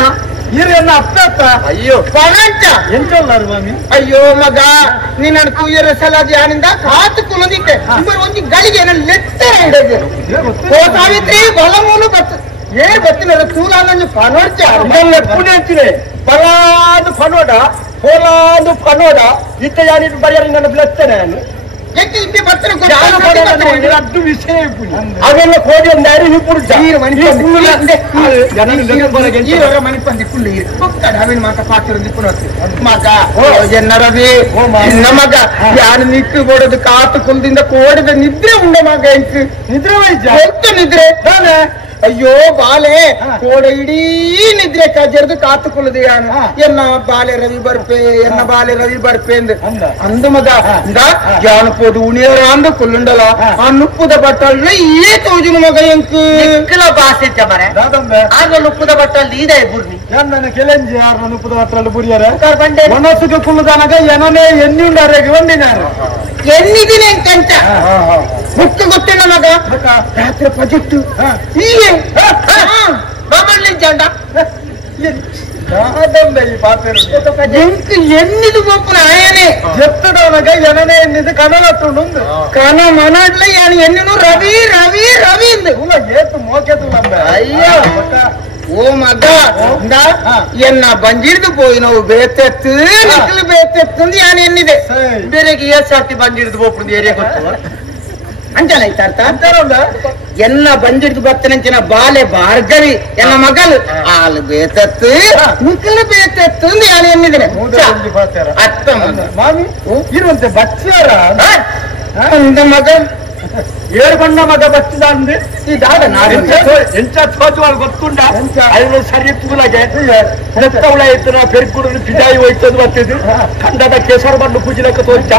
ನೀರು ಎನ್ನ ಅಪ್ಪ ಅಯ್ಯೋ ಪಣಂಚ ಎಂಚಲ್ಲಾರು ಮಾಮಿ ಅಯ್ಯೋ ಮಗ ನೀನು ತೂಯರ ಸಲಾದ ಯಾನಿಂದ ಕಾತು ಕುಲದಿದ್ದೆ ಒಂದು ಗಳಿಗೆ ನನ್ನ ಲೆಟ್ಟರ ಹಿಡಿದೆ ಓ ಸಾವಿತ್ರಿ ಬಲಮೂಲು ಬತ್ತು ಏನ್ ಗೊತ್ತಿಲ್ಲ ತೂಲಾನು ಪನೋಡ್ಚ ಪುಣ್ಯ ಹಚ್ಚಿದೆ ಬಲಾದು ಪನೋಡ ಹೋಲಾದು ಪನೋಡ ಇತ್ತ ಯಾನಿದ್ದು ಬರೆಯಲು ನನ್ನ ಬಿಡುತ್ತೇನೆ ನಾನು ಅದು ವಿಷಯ ಅದೆಲ್ಲ ಕೋಡಿ ಒಂದು ಅರಿ ಮಣಿಪಂದಿ ಫುಲ್ ಮಾತ ಪಾತ್ರ ಮಗ ಎನ್ನ ರವಿ ಎನ್ನ ಮಗ ಯಾರು ನಿಕ್ಕು ಕೊಡೋದು ಕಾತು ಕುಲದಿಂದ ಕೋಡಿದ ನಿದ್ರೆ ಉಂಡ ಮಗ ಎಂಟು ನಿದ್ರೆ ಹೊತ್ತು ನಿದ್ರೆ ಅಯ್ಯೋ ಬಾಲೆ ಕೋಡ ಇಡೀ ನಿದ್ರೆ ಕಜರ್ದು ಕಾತು ಕುಲದ ಯಾನು ಎನ್ನ ಬಾಲೆ ರವಿ ಬರ್ಪೆ ಅಂದು ಮಗ ಯಾನು పోదు ఉనియరాందు కుల్లుండల ఆ నుప్పుద బట్టల్ని ఏ తోజును మగ ఎంకు నిక్కల బాసెచ్చ మరే ఆర్ల నుప్పుద బట్టలు నీదే బుర్ని ನನ್ನ ಕೆಲೆಂಜಿ ಯಾರು ನುಪ್ಪದ ಹತ್ರ ಬುರಿಯಾರ ಬಂಡೆ ಮನಸ್ಸುಗೆ ಕುಲ್ಲುದಾನಾಗ ಏನನೇ ಎಣ್ಣಿ ಉಂಡಾರೆ ಒಂದಿನಾರು ಎನ್ನಿದಿನ ಕಂಚ ಮುಕ್ಕ ಗೊತ್ತೇನ ಮಗ ರಾತ್ರಿ ಪ್ರೊಜೆಕ್ಟ್ ಹೀಗೆ ಮಮ್ಮಲ್ಲಿ ಜಂಡ ಎನ್ನಿದು ಗೋಪುರ ಆಯನೆ ಎತ್ತಡವನಾಗ ಎನನೇ ಎನ್ನಿದು ಕನಲತ್ತುಂಡು ಕನ ಮನಾಡ್ಲ ಯಾನು ಎನ್ನಿನು ರವಿ ಏತು ಮೋಕೆತು ನಂಬ ಅಯ್ಯೋ ಓ ಮಗ ಎನ್ನ ಬಂಜಿಡ್ದು ಪೋಯಿ ನಾವು ಬೇತೆತ್ತು ನಿಕ್ಕಲು ಬೇತೆತ್ತು ಯಾನು ಎನ್ನಿದೆ ಬೇರೆಗೆ ಏ ಸಾರ್ತಿ ಬಂಜಿಡ್ದು ಹೋಗ್ಬಿಡುದು ಏರಿಯಾ ಗೊತ್ತು ಅಂಚನ ಐತ ಅರ್ಥ ಎನ್ನ ಬಂದಿಡ್ದು ಬರ್ತನಂಚಿನ ಬಾಲೆ ಭಾರ್ಗವಿ ಎನ್ನ ಮಗಲು ಹಾಲು ಬೇತತ್ತು ಮುಕ್ಕಲು ಬೇತತ್ತು ಅಂತ ನಾನು ಎನ್ನಿದ್ದೇನೆ ಅತ್ತ ಮಾಮಿ ಇರುವಂತೆ ಬಚ್ಚಾರ ಮಗ ಏಳು ಬಣ್ಣ ಮಗ ಬಚ್ಚಿದ ಅಂದ್ರೆ ಇದಾದ ನಾಡು ಎಂಚ ಸೋಜುವಾಗ ಗೊತ್ತುಂಡ ಐದು ಸರಿ ತೂಲಾಗೆ ಉಳ ಎತ್ತಿನ ಪೆರ್ಕುಡು ಪಿಜಾಯಿ ಹೋಯ್ತದು ಬರ್ತಿದ್ದು ಕಂಡದ ಕೇಸರ ಬಣ್ಣು ಪೂಜಿಲಕ್ಕ ತೋರ್ಚ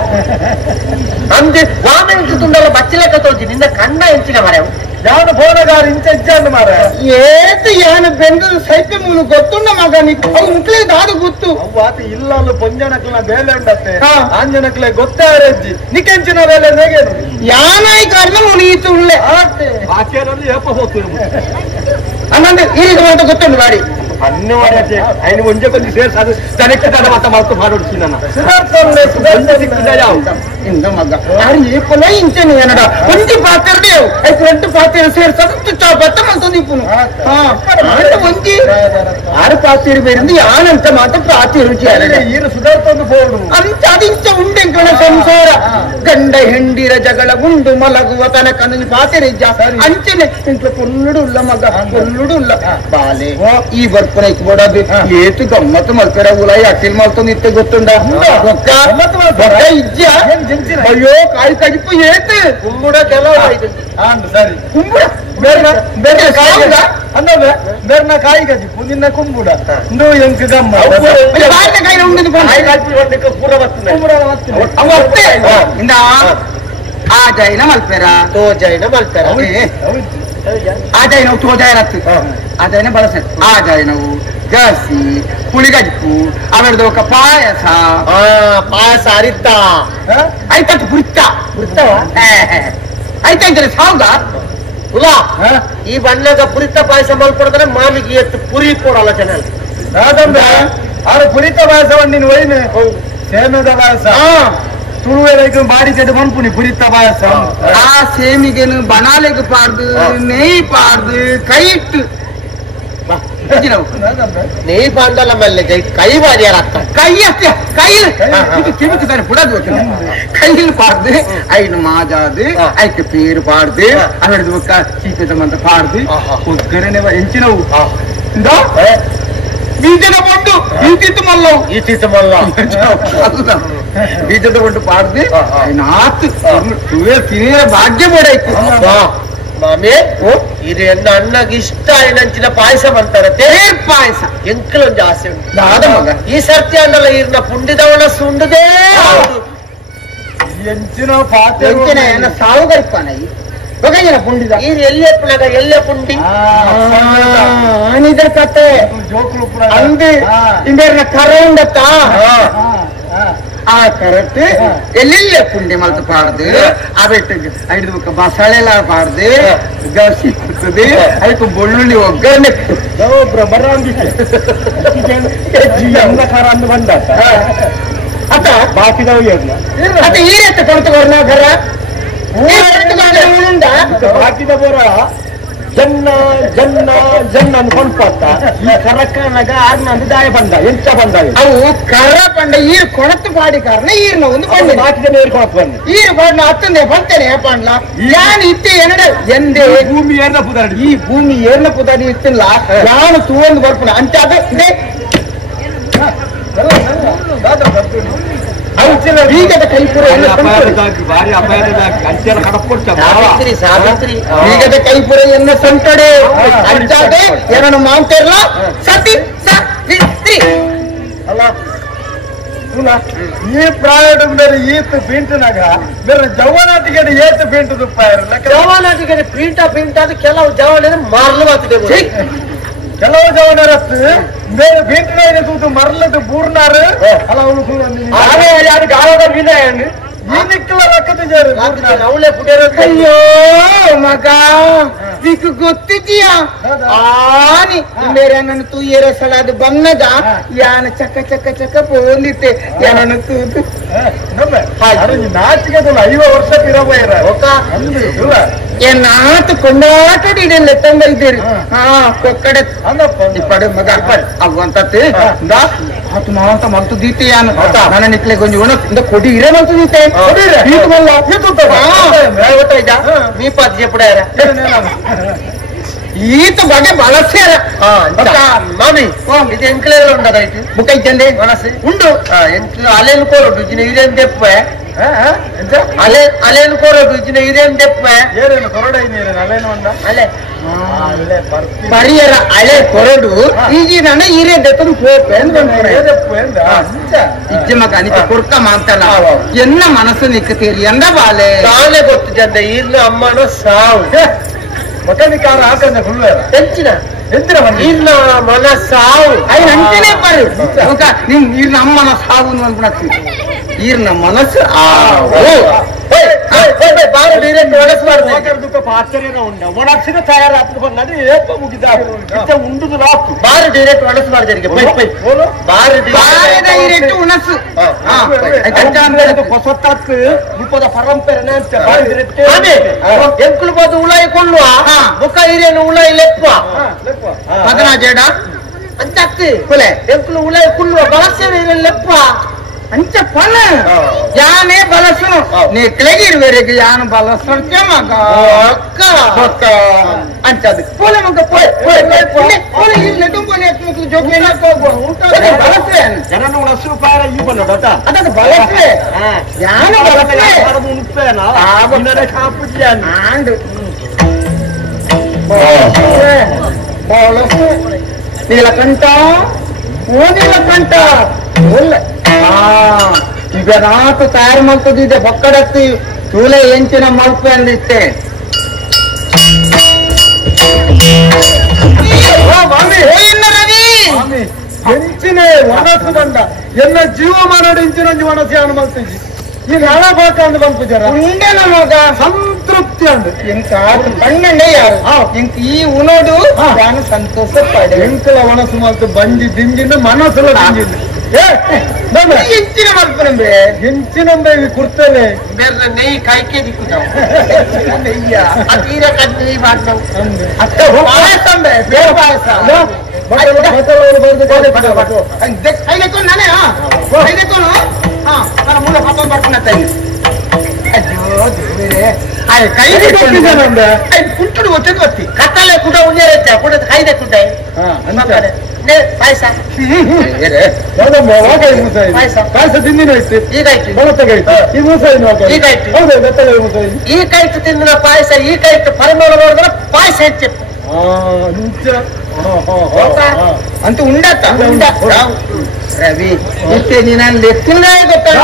ಅಂದೆ ವಾಮ ಎಂಚುಂಡಲ್ಲ ಬಚ್ಚಲಕ್ಕ ತೋಜಿ ನಿನ್ನ ಕಣ್ಣ ಎಂಚಿನ ಮರ ಯಾನು ಬೋನಗಾರ ಇಂಚ ಇಜ್ಜಾನು ಮಾರ ಏತು ಯಾನು ಬೆಂದು ಸೈಪೆ ಮೂಲು ಗೊತ್ತುಂಡ ಮಗ ನೀನು ಅವು ಮುಕ್ಲೇ ದಾದು ಗೊತ್ತು ಆತ ಇಲ್ಲಲ್ಲೂ ಪೊಂಜನಕ್ಲ ಬೇಲೆ ಉಂಡತ್ತೆ ಆಂಜನಕ್ಲೆ ಗೊತ್ತೇ ಅರೆಜ್ಜಿ ನಿಕೆಂಚಿನ ಬೇಲೆ ಹೇಗೇನು ಯಾನಾಯಿ ಕಾರಣ ಮುನಿಯಿತು ಉಳ್ಳೆ ಆಚೆಯಲ್ಲಿ ಏಪ ಹೋಗ್ತಿರು ಅನ್ನಂದ್ರೆ ಈಗ ಅಂತ ಗೊತ್ತುಂಡು ಬಾರಿ ಅನ್ನುವರೆ ಐನು ಒಂಜೆ ಕೊಂದು ಸೇರ್ಸಾದು ಜನಕ್ಕೆ ತಡ ಮಾತ ಮಾತು ಮಾಡೋಡ್ಸಿ ನನ್ನ ಇಂದ ಮಗ ಯಾರು ಏಪಲ ಇಂಚನೆ ಏನಡ ಒಂದಿ ಪಾತ್ರೆ ಐದು ಗಂಟೆ ಪಾತ್ರೆ ಸೇರ್ಸದು ಚಾಪತ್ತ ಮಲ್ತೊಂದು ಇಪ್ಪುನು ಒಂದಿ ಆರು ಪಾತ್ರೆ ಬೇರಿಂದ ಯಾನಂತ ಮಾತ್ರ ಪಾತ್ರೆ ರುಚಿ ಈರು ಸುಧಾರ್ತೊಂದು ಬೋರ್ಡು ಅಂತ ಅದಿಂಚ ಉಂಡೆಂಕಣ ಸಂಸಾರ ಗಂಡ ಹೆಂಡಿರ ಜಗಳ ಉಂಡು ಮಲಗುವ ತನಕ ಪಾತ್ರೆ ಅಂಚನೆ ಇಂట్లో ಕೊಲ್ಲುಡು ಉಲ್ಲ ಮಗ ಕೊಲ್ಲುಡು ಉಲ್ಲ ಬಾಲೆ ಈ ಬರ್ಪನ ಇಟ್ಕೊಡೋದು ಏತು ಗಮ್ಮತ್ತು ಮಲ್ಪೆರ ಉಲಾಯಿ ಅಟ್ಟಿಲ್ ಮಲ್ತೊಂದು ಇತ್ತೆ ಗೊತ್ತುಂಡ ಇಜ್ಜ ಅಯ್ಯೋ ಕಾಯಿ ಕಡಿಪು ಏತು ಕುಂಬುಡ ಕೆಲವು ಸರಿ ಕುಂಬುಡ ಬೇರೆ ಬೇರ್ನ ಕಾಯಿ ಗದಿ ನಿನ್ನ ಕುಂಬುಡ ಇಂದು ಎಂಕ ಗಮ್ಮ ಕಾಯಿ ಉಂಡದು ಪೂರ ಅವತ್ತೆ ಇಂದ ಆ ಜೈನ ಮಲ್ಪೆರ ತೋ ಜೈನ ಮಲ್ತಾರ ಆ ಜೈನವು ತೋ ಜೈನತ್ತು ಆ ಜೈನ ಬಳಸ ಆ ಜೈನವು ಗಸಿ ಪುಳಿಗಜ್ಜು ಅವರದ್ದು ఒక ಪಾಯಸ ಪಾಯಸ ಅರಿತ ಆಯ್ತಂತ ಬುರ್ತ ಆಯ್ತಾಯ್ತಾರೆ ಸಾವುಗ ಉಲ ಈ ಬಣ್ಣಗ ಪುರಿತ ಪಾಯಸ ಮಲ್ಪಡ್ತಾರೆ ಮಾಮಿಗೆ ಎತ್ತು ಪುರಿ ಕೊಡಲ್ಲ ಜನ ಆರು ಪುರಿತ ಪಾಯಸವನ್ನು ನೀನು ಒಯ್ನು ಸೇಮೆದ ಪಾಯಸ ತುಳುವೆಲೆಗೆ ಬಾಡಿ ಕೆಟ್ಟು ಮನ್ಪುನಿ ಪುರಿತ ಪಾಯಸ ಆ ಸೇಮಿಗೆನು ಬನಾಲೆಗೆ ಪಾಡ್ದು ನೆಯ್ ಪಾಡ್ದು ಕೈ ಇಟ್ಟು ನೆಯ್ ಪಾಂಡಲ್ಲ ಮಲ್ಲೆ ಕೈ ಬಾರಿಯಾರ ಕೈ ಅಷ್ಟೇ ಕೈಲು ಇದು ಕಿವಿಕ್ತಾರೆ ಬಿಡೋದು ಕೈಲು ಪಾಡ್ದು ಐನು ಮಾಜಾದು ಐಕೆ ಪೇರು ಪಾಡ್ದು ಅವರದು ಚೀಪದ ಪಾಡ್ದು ಒಗ್ಗರಣೆ ಎಂಚಿನವು ಬೀಜದ ಬಂಡು ಈತಿತ್ತು ಮಲ್ಲವು ಈತಿತ್ತು ಮಲ್ಲ ಬೀಜದ ಬಂಡು ಪಾಡ್ದು ನಾತು ತಿನ್ನ ಭಾಗ್ಯ ಬೇಡಾಯ್ತು ಮಾಮಿ ಇದು ಎನ್ನ ಅಣ್ಣಗೆ ಇಷ್ಟ ಏನಂಚಿನ ಪಾಯಸ ಅಂತಾರೆ ತೇರ್ ಪಾಯಸ ಎಂಕಲೊಂದು ಆಸೆ ಉಂಟು ಈ ಸರ್ತಿ ಅನ್ನಲ್ಲ ಈರ್ನ ಪುಂಡಿದವನ ಸುಂಡದೇ ಎಂಚಿನ ಪಾತ್ರೆ ಎಂಚಿನ ಸಾವುಗರಿಪಾನ ಬಗೈನ ಪುಂಡಿದ ಈ ಎಲ್ಲೇ ಪುಣಗ ಎಲ್ಲೇ ಪುಂಡಿ ಆನಿದ್ರ ಕತೆ ಜೋಕುಲು ಅಂದು ಇಂದೇರ್ನ ಕರ ಉಂಡತ್ತ ಆ ಕರೆಕ್ಟ್ ಎಲ್ಲೆಲ್ಲ ಪುಂಡಿ ಮಲ್ತು ಪಾಡ್ದು ಅವೆಟ್ಟು ಐದು ಬಸಳೆಲ್ಲ ಪಾಡ್ದು ಗಸಿ ಕೊಡ್ತದೆ ಅದಕ್ಕೆ ಬೆಳ್ಳುಳ್ಳಿ ಒಗ್ಗರಣೆ ಖಾರ ಅಂದು ಬಂದ ಅತ್ತ ಬಾಕಿದವ ಅತ್ತ ಈ ರೀತಿ ಕೊಡ್ತವ್ರ ಕರ ಉಂಡ ಬಾಕಿದ ಬೋರ ಜನ್ನ ಜನ್ನ ಜನ್ನ ಅನ್ಕೊಂಡ್ಪಾತ ಈ ಕರಕನಗ ಆರ್ನಂದು ದಾಯ ಬಂದ ಎಂಚ ಬಂದ ಅವು ಕರ ಪಂಡ ಈರು ಕೊಣತ್ತು ಪಾಡಿ ಕಾರಣ ಈರ್ನ ಒಂದು ಪಂಡ ಬಾಕಿದ ನೀರು ಕೊಡಕ್ ಬನ್ನಿ ಈರು ಪಂಡ ಹತ್ತಂದೆ ಬರ್ತೇನೆ ಪಂಡ್ಲ ಯಾನ್ ಇತ್ತೆ ಎನಡ ಎಂದೇ ಭೂಮಿ ಏರ್ನ ಪುದಾಡಿ ಈ ಭೂಮಿ ಏರ್ನ ಪುದಾಡಿ ಇತ್ತಿಲ್ಲ ಯಾನು ತೂವೊಂದು ಬರ್ಪುಣ ಅಂತ ಅದ ಇದೆ ಬೀಗದ ಕೈಪುರ ಭಾರಿ ಅಪಾಯದಾಗಿ ಅಂಚೆನ ಕಡಕೊಡ್ತಾರೆ ಸಾವಿತ್ರಿ ಸಾವಿತ್ರಿ ಬೀಗದ ಕೈಪುರ ಎನ್ನ ಸಂತಡೆ ಅಂಚಾದೆ ಏನನ್ನು ಮಾಡ್ತಿರಲ್ಲ ಸತಿ ಸಾವಿತ್ರಿ ಅಲ್ಲ ಈ ಪ್ರಾಯಡ್ ಬೇರೆ ಈತ್ ಪಿಂಟನಾಗ ಬೇರೆ ಜವಾನಾಟಿಗೆ ಏತ್ ಪಿಂಟು ತುಪ್ಪ ಇರಲ್ಲ ಜವಾನಾಟಿಗೆ ಪೀಂಟ ಅದು ಕೆಲವು ಜವಾನ ಮಾರ್ಲು ಮಾತಿದೆ ಕೆಲವು ಜವನರತ್ತು ಬೇರೆ ಪಿಂಟನಾಗ ತೂತು ಮರಳದು ಬೂರ್ನಾರು ಅಲ್ಲ ಅವನು ಯಾರು ಗಾಳದ ವಿನಯನ್ ಈ ನಿಕ್ಕಲ ರೊಕ್ಕದ ಅವಳೆ ಪುಡಿಯೋ ಅಯ್ಯೋ ಮಗ నీకు ಗೊತ್ತಿದ್ಯಾ ಆನಿ ಬೇರೆ ನನ್ನ ತೂಯರ ಸಲಾದ ಬನ್ನಗ ಯಾನ ಚಕ್ಕ ಚಕ್ಕ ಚಕ್ಕ ಪೋಂದಿತ್ತೆ ಯಾನನ್ನು ತೂತು ನಾಚಿಗೆ 5 ವರ್ಷ ಇರಬೋಯರ ನಾತು ಕೊಂಡಾಟಡಿಲ್ಲ ತಂದಿದ್ದೀರಿ ಹಾ ಕೊಕ್ಕಡೆ ಇಪ್ಪಡು ಮಗ ಅವಂತತ್ತೆ ಆತು ಮಾವಂತ ಮಲ್ತು ದೀತೆ ಯಾನು ನನ್ನ ನಿಕ್ಲೆ ಗೊಂಜಿ ಒಣ ಕೊಡಿ ಇರೇ ಮಲ್ತು ದೀತೆ ಈತು ಮಲ್ಲ ಗೊತ್ತಾಯ್ತಾ ನೀ ಪಾತ್ ಜೆಪಡಾರ ಈತ ಬಗೆ ಬಳಸ್ಯಾರ ಮಾಮಿ ಇದು ಎಂಕ್ಲೆಲ್ಲ ಉಂಟದಾಯ್ತು ಬುಕ್ಕೈತಂದೆ ಬಳಸಿ ಉಂಡು ಎಂಕ್ಲು ಅಲೆನು ಕೋರಡು ಇಜಿನ ಇರೇನ್ ದೆಪ್ಪೆ ಅಲೆನು ಕೋರಡು ಇಜಿನ ಇರೇನ್ ದೆಪ್ಪೆ ಏನೇನು ಕೊರಡ ನೀರೇನು ಅಲ್ಲೇನು ಅಂದ ಅಲೆ ಪರಿಯರ ಹಳೆ ಕೊರಡು ಈಗಿನ ಹಿರಿಯ ದೆತ್ತು ಪೋಪೆ ಇಜ್ಜ ಮಗ ನಿಕ್ಕ ಕೊಡ್ಕಮ್ಮ ಅಂತಲ್ಲ ಎನ್ನ ಮನಸ್ಸು ನಿಕ್ಕತೀರಿ ಎಂದ ಬಾಲೆ ತಾನೇ ಗೊತ್ತು ಜಂದ ಈರ್ನ ಅಮ್ಮನ ಸಾವು ಮಕನಿಕಾರ ಹಾಕಂದ ಹುಲ್ಲು ಹೆಂಚಿನ ಎಂತಿನ ಈರ್ನ ಮನ ಸಾವು ಅಯ್ಯ ಅಂಚನೆ ಬರು ನಿಮ್ ಈರ್ನ ಅಮ್ಮನ ಸಾವು ಅನ್ಬಿಡತ್ತಿ ಈರ್ನ ಮನಸ್ಸು ಬಾರು ಡೈರೆಕ್ಟ್ ಒಳಸ್ಬಾರ್ದು ಆಶ್ಚರ್ಯನ ಉಂಡ ಒಣಸಿನ ತಯಾರಾತ್ಮ ಬಂದ್ರೆ ಏಪ ಮುಗಿದ ಉಂಡುದು ಲಾಸ್ತು ಬಾರು ಡೈರೆಕ್ಟ್ ಒಳಸ್ಬಾರ್ದು ಬಾರು ಡೈರೆಕ್ಟ್ ಉಣಸು ಹೊಸತ್ತಾತ್ತು ರೂಪದ ಪರಂಪರೆ ಎಂಕುಲು ಬಂದು ಉಳಾಯಿ ಕೊಳ್ಳುವ ಮುಖ ಹಿರಿಯನು ಉಳಾಯಿ ಲೆಪ್ಪುವ ಅದನ್ನ ಜೇಡ ಅಂತ ಕುಲೆ ಎಂಕುಲು ಉಳಾಯಿ ಕುಲ್ಲುವ ಬಳಸೇನೆ ಲೆಪ್ಪುವ ಅಂಚ ಪಲ ಯಾನೇ ಬಲಸು ನೀ ಕೆಳಗಿರುವರೆಗೆ ಯಾನು ಬಲಸರ್ಚೆ ಮಗ ಅಕ್ಕ ಅಂಚದು ಪೋಲೆ ಮಗ ಪೋಲೆ ಇಲ್ಲಿ ತುಂಬನೆ ಮಕ್ಕಳು ಜೋಗಿ ಬಲಸೆ ಜನನು ಹಸಿರು ಪಾರ ಈ ಬಂದೋಟ ಅದಕ್ಕೆ ಬಲಸೆ ಯಾನು ಬಲಸೆ ಉಂಟೇನಾ ಕಾಪುಜಿ ಆಂಡು ಬಲಸೆ ನೀಲಕಂಠ ಓ ನೀಲಕಂಠ ಒಳ್ಳೆ ಈಗ ನಾಲ್ಕು ತಯಾರು ಮಾಡ್ತಿದ್ದೆ ಪಕ್ಕಡತ್ತಿ ಚೂಲೆ ಎಂಚಿನ ಮಲ್ಪೆ ಅಂದಿತ್ತೆ ಹೆಂಚಿನ ಒಣಸು ಬಂದ ಎಲ್ಲ ಜೀವಮಾನ ಹೆಂಚಿನ ಒಣಸಿ ಅನು ಮಲ್ತಿದ್ದಿ ಈಗ ಹಣ ಬಾಕಂದು ಬಂತು ಜರ ಉಂಡೆ ನಮಗ ಸಂತೃಪ್ತಿ ಅಂದು ಇಂಕ ಕಣ್ಣಂಡೆ ಯಾರು ಇಂಕ ಈ ಉನೋಡು ನಾನು ಸಂತೋಷ ಪಡೆ ಎಂಕಲ ಒಣಸು ಮಲ್ತು ಬಂಜಿ ದಿಂಜಿನ ಮನಸ್ಸಲ್ಲ ದಿಂಜಿನ ಎಂಚಿನ ಮಲ್ಪನೆ ಹೆಂಚಿನ ಕುರ್ತೇನೆ ಬೇರೆ ನೆಯ್ ಕಾಯ್ಕೆ ದಿಕ್ಕುದಾವ ನೆಯ್ಯ ಅತೀರ ಕಟ್ಟಿ ಮಾಡ್ತಾವ ಅತ್ತ ಪಾಯಸ ಬೇರೆ ಪಾಯಸ ಕತ್ತಲೆ ಕುಡ ಉಳ್ಳೇರೈತೆ ಕುಡ ಕೈದೆ ಕುಡ್ಡ ಪಾಯಸ ಪಾಯಸ ತಿಂದಿನಾಯ್ತು ಈಗಾಯ್ತು ಬಲತ್ತಾಗಾಯ್ತು ಈ ಮೂಸ ಈಗಾಯ್ತು ಹೌದು ಬೆತ್ತಲೆ ಮೂಸ ಈ ಕೈಟ್ ತಿಂದಿನ ಪಾಯಸ ಈ ಕೈಟ್ ಪರಿಮಳ ನೋಡಿದ್ರೆ ಪಾಯಸ ಹೆಚ್ಚು ಅಂತ ಉಂಡತ್ತ ರವಿ ಮತ್ತೆ ನೀನು ಲೆಕ್ಕಿಲ್ಲ ಗೊತ್ತಾಗ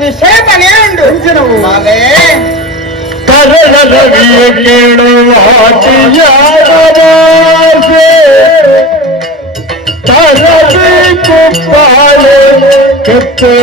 ವಿಷಯ ಮನೆ ಉಂಡು ಮಗೇ ಕರಳ ರವಿಯ ಕೇಳುವ ತರಬೇಕು ಪಾಲೆ ಕತ್ತೆ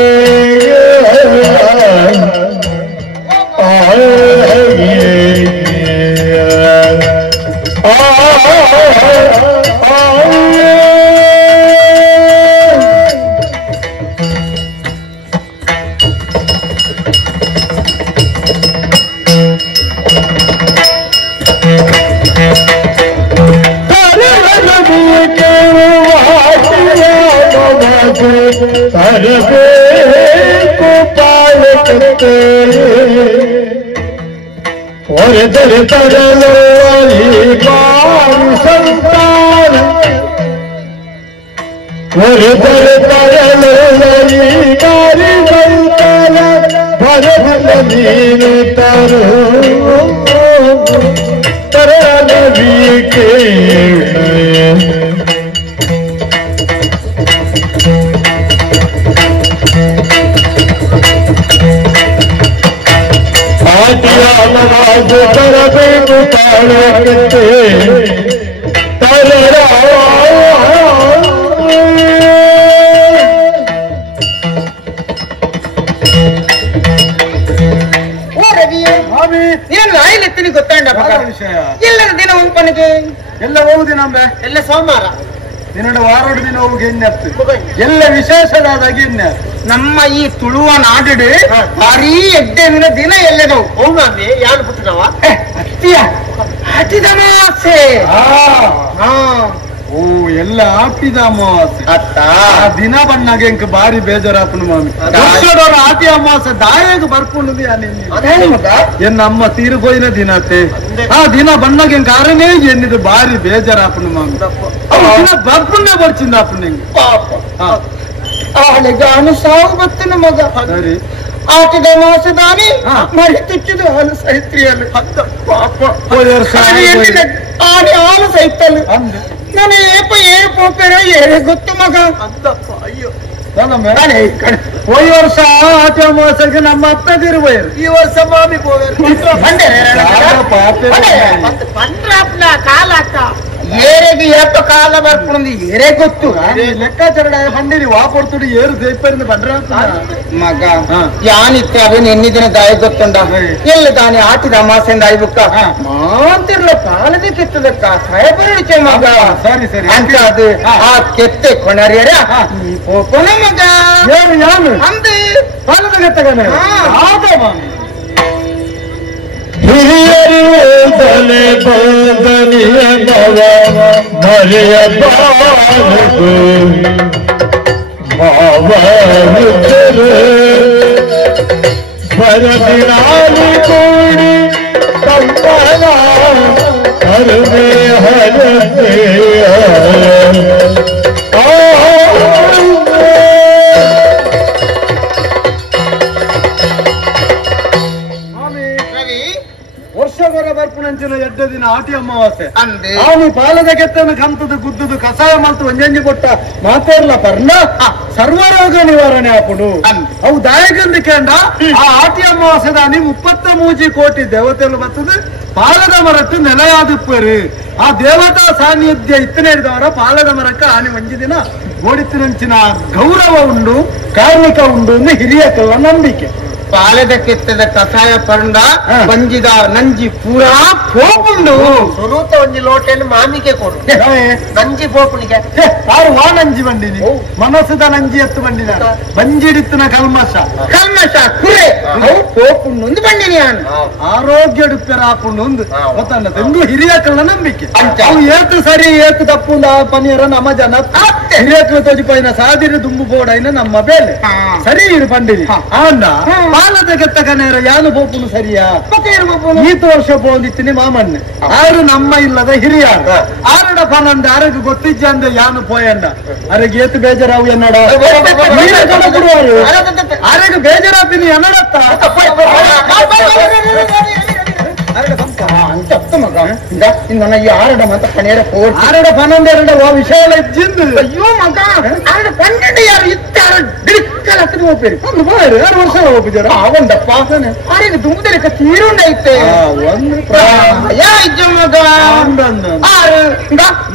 ತರಬೇಕು ಪಾಲೆ ಕತ್ತೆ ಒರೆದರೆ ತರಲು ಬಾರು ಸಂತಾನ ಒರೆದರೆ ತರಲು ಬಾರಿ ಸಂತಾನ ಬರಬಲ ನೀನು ತರು ತರಲಬೇಕೆ ಆಟಿಯಾಲರಾಜು ತರಬೇಕು ತಾಳಕ್ಕೆ ತರರ ಏನು ಆಯ್ಲೆತ್ತೀನಿ ಗೊತ್ತಾಂಡ ವಿಷಯ ಎಲ್ಲರ ದಿನ ಉಂಪನಿಗೆ ಎಲ್ಲ ಹೋಗುದಿನಂಬೆ ಎಲ್ಲ ಸೋಮವಾರ ದಿನ ವಾರೋಡು ದಿನ ಹೋಗಿ ಎಣ್ಣೆತ್ತು ಎಲ್ಲ ವಿಶೇಷದಾದಾಗ ಎಣ್ಣೆ ನಮ್ಮ ಈ ತುಳುವ ನಾಡಿಡು ಭಾರಿ ಎಡ್ಡೆಮಿನ ದಿನ ಎಲ್ಲದವು ಹೋಗಿ ಯಾರು ಬಿಟ್ಟು ನಾವ ಅತ್ತಿಯ ಹಟಿದ ಮಾಸೆ ಓ ಎಲ್ಲ ಆಟಿದ ಅಮಾವಾಸ್ಯೆ ಅತ್ತ ಆ ದಿನ ಬಣ್ಣಗೆ ಇಂಕ ಬಾರಿ ಬೇಜಾರಾಪುನು ಮಾಮಿ ವರ್ಷದವ್ರ ಆಟಿ ಅಮಾವಾಸ್ಯೆ ದಾಯಾಗ ಬರ್ಕೊಂಡದು ಎನ್ನ ಅಮ್ಮ ತೀರುಗೋಯಿನ ದಿನತೆ ಆ ದಿನ ಬಣ್ಣಗೆ ಇಂಕ ಆರನೇ ಎನ್ನಿದು ಬಾರಿ ಬೇಜಾರಾಪುನು ಮಾಮಿ ದಿನ ಬರ್ಪುಣ್ಣೆ ಬರ್ಚಿಂದ ಅಪ್ಪನ ಆಳೆಗಾನು ಸಾವು ಬತ್ತಿನ ಮಗ ಸರಿ ಆಟಿದ ಮಾಸದಾನಿ ಮರಿ ತುಚ್ಚಿದ ಹಾಲು ಸೈತ್ರಿಯಲ್ಲಿ ಪಾಪ ಆನೆ ಹಾಲು ಸೈತಲ್ಲಿ ನಾನು ಏಪ ಹೋಗ್ಬೇಡ ಏನೇ ಗೊತ್ತು ಮಗ ಅಯ್ಯೋ ಹೋದ ವರ್ಷ ಆಟಿ ಅಮಾವಾಸ್ಯೆಗೆ ನಮ್ಮ ಅತ್ತ ತಿರುಗೋಯರು ಈ ವರ್ಷ ಮಾಮಿ ಪಂಡ್ರಾಪ್ನ ಕಾಲ ಏರೆಗೆ ಏಪ ಕಾಲ ಬರ್ಕೊಂಡು ಏರೇ ಗೊತ್ತು ಲೆಕ್ಕಾಚಾರ ಹಂಡಿರಿ ವಾಪಡ್ತುಡಿ ಏರು ದೇಪರಿಂದ ಬಂದ್ರ ಮಗ ಯಾನಿತ್ತು ಅವನು ಎన్ని ದಿನ ದಾಯ ಗೊತ್ತುಂಡ ಎಲ್ಲ ದಾನಿ ಆಟಿದ ಅಮಾಸೆಂದ ಆಯ್ಬುಕ್ಕ ಮಾತಿರ್ಲ ಕಾಲದ ಕೆತ್ತದಕ್ಕ ಸಾಯಬರಡಿಕೆ ಮಗ ಸರಿ ಸರಿ ಅಂತ ಅದು ಆ ಕೆತ್ತೆ ಕೊಣರ್ಯರ ಈ ಪೋಪನ ಮಗ ಯಾರು ಯಾನು ಅಂದು ಕಾಲದ ಕೆತ್ತಗನೆ ಹಿರಿಯರು ತಲೆ ಬಂದನಿಯ ನವ ಮರೆಯ ಬಾರದು ಮಾವರುತ್ತರು ಬರದಿನಾಲಿ ಕೂಡಿ ಕಂಪನ ಕರುಣೆ ಹರತೆಯ ವರ್ಷಗಳ ಬರ್ಪುಣಂಚಿನ ಎಡ್ಡ ದಿನ ಆಟಿ ಅಮಾವಾಸ್ಯೆ ಅಂದೆ ಅವನು ಪಾಲದ ಕೆತ್ತನ ಕಂತದ ಗುದ್ದದು ಕಸಾಯ ಮಂತು ಒಂಜಂಜಿ ಕೊಟ್ಟ ಮಾತೇರ್ಲ ಪರ್ಣ ಸರ್ವರೋಗ ನಿವಾರಣೆ ಆಪುಡು ಅವು ದಾಯಗಂದು ಕೇಂಡ ಆ ಆಟಿ ಅಮಾವಾಸ್ಯೆ ದಾನಿ 33 ಕೋಟಿ ದೇವತೆಗಳು ಬರ್ತದೆ ಪಾಲದ ಮರಟ್ಟು ನೆಲೆಯಾದುಪ್ಪರು ಆ ದೇವತಾ ಸಾನ್ನಿಧ್ಯ ಇತ್ತನೇರಿದವರ ಪಾಲದ ಮರಕ್ಕೆ ಆನೆ ಒಂಜಿ ದಿನ ಗೋಡಿತ್ತಿನಂಚಿನ ಗೌರವ ಉಂಡು ಕಾರ್ಮಿಕ ಉಂಡು ಎಂದು ಹಿರಿಯ ಕಲ್ಲ ನಂಬಿಕೆ ಪಾಲದ ಕೆತ್ತದ ಕಸಾಯ ಪರಂಡ ಬಂಜಿದ ನಂಜಿ ಪೂರಾ ಪೋಪುಂಡು ಸುರೂತ ಒಂಜಿ ಲೋಟೆಯನ್ನು ಮಾಮಿಗೆ ಕೊಡು ನಂಜಿ ಪೋಪುನಿಗೆ ಯಾರು ವಾ ನಂಜಿ ಬಂಡಿನಿ ಮನಸ್ಸದ ನಂಜಿ ಎತ್ತು ಬಂಡಿನ ಬಂಜಿಡಿತ್ತಿನ ಕಲ್ಮಶ ಕುರೆ ಅವು ಪೋಪುಂಡು ಒಂದು ಬಂಡಿನಿ ನಾನು ಆರೋಗ್ಯ ಡುಪ್ಪೆರಾಪುಂಡು ಒಂದು ಗೊತ್ತಂಡ ತೆಂಗು ಹಿರಿಯ ಕಲ್ಲ ನಂಬಿಕೆ ಅವು ಏತು ಸರಿ ಏತು ತಪ್ಪುಂದ ಪನೀರ ನಮ್ಮ ಜನ ಹಿರಿಯಕ್ಕಲು ತೋಜಿಪೈನ ಸಾದಿರ ದುಂಬು ಬೋಡೈನ ನಮ್ಮ ಬೇಲೆ ಸರಿ ಇರು ಬಂಡಿನಿ ಆಂಡ ಪಾಲದ ಕೆತ್ತಕನೇರ ಯಾನು ಬೋಪುನು ಸರಿಯಾ ಈತ ವರ್ಷ ಬೋದಿತ್ತಿನಿ ಮಾಮಣ್ಣೆ ಆರು ನಮ್ಮ ಇಲ್ಲದ ಹಿರಿಯ ಆರಡ ಪನಂದ ಅರಗ ಗೊತ್ತಿಜ್ಜ ಅಂದ ಯಾನು ಪೋಯಂಡ ಅರಗ ಏತು ಬೇಜಾರಾವು ಎನ್ನಡ ಕೊಡುವರು ಅರಗ ಬೇಜಾರಾಪಿನಿ ಎನ್ನಡತ್ತ ಮಗ ನನ್ನ ಈ ಆರಡ ಮತ ಕಣೇರ ಆರಡ ಪನಂದ ಎರಡ ವಿಷಯ ಇಜ್ಜಿಂದು ಅಯ್ಯೋ ಮಗ ಆರಡ ಪನ್ನೆಂಡು ಯಾರು ಇತ್ತಾರ ಡಿಕ್ಕಲ್ ಹತ್ತಿರ ಹೋಗ್ಬೇಡಿ 2 ವರ್ಷ ಹೋಗಿದ್ದಾರ ಆಗೊಂಡಪ್ಪ ಆರಿಗೆ ದುಂಬುದಲಿಕ ತೀರುಂಡೈತೆ ಇಜ್ಜ ಮಗ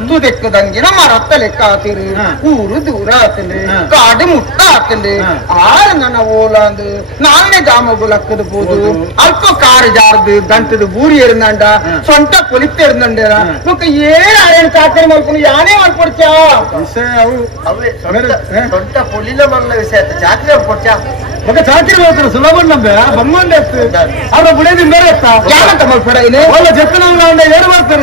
ತುದೆಕ್ಕದಂಗೆ ನಮ್ಮ ರತ್ತ ಲೆಕ್ಕ ಆತಿರಿ ಊರು ದೂರ ಆತಂದ್ರೆ ಕಾಡು ಮುಟ್ಟ ಆತಂದ್ರೆ ಆರು ನನ್ನ ಓಲಾಂದು ನಾಲ್ನೇ ದಾಮಗು ಲಕ್ಕದ ಬೋದು ಅಲ್ಪ ಕಾರು ಜಾರದು ದಂಟದ ಬೂರಿ ಎರಿದಂಡ ಸೊಂಟ ಕೊಲಿತ್ತೆ ಎರಿದಂಡ ಮುಖ ಏನ್ ಚಾಕರಿ ಮಾಡ್ಕೊಂಡು ಯಾನೇ ಮಾಡ್ಕೊಡ್ತ್ಯಾ ವಿಷಯ ಅವು ಅವೇ ಸೊಂಟ ಪೊಲಿನ ಮಲ್ಲ ವಿಷಯ ಚಾಕ್ರಿ ಕೊಡ್ಚಾ ಮಗ ಚಾಕರಿ ಮಾಡ್ತಾರೆ ಸುಲಭ ನಂಬೆ ಬಂಗೊಂಡೆ ಅವ್ರ ಬುಡೇದಿ ಬೇರೆ ಯಾರಂತ ಮಾಡ್ಬೇಡ ಇಲ್ಲಿ ಒಳ್ಳೆ ಜೆತ್ತು ನಾವು ಏರು ಮಾಡ್ತಾರೆ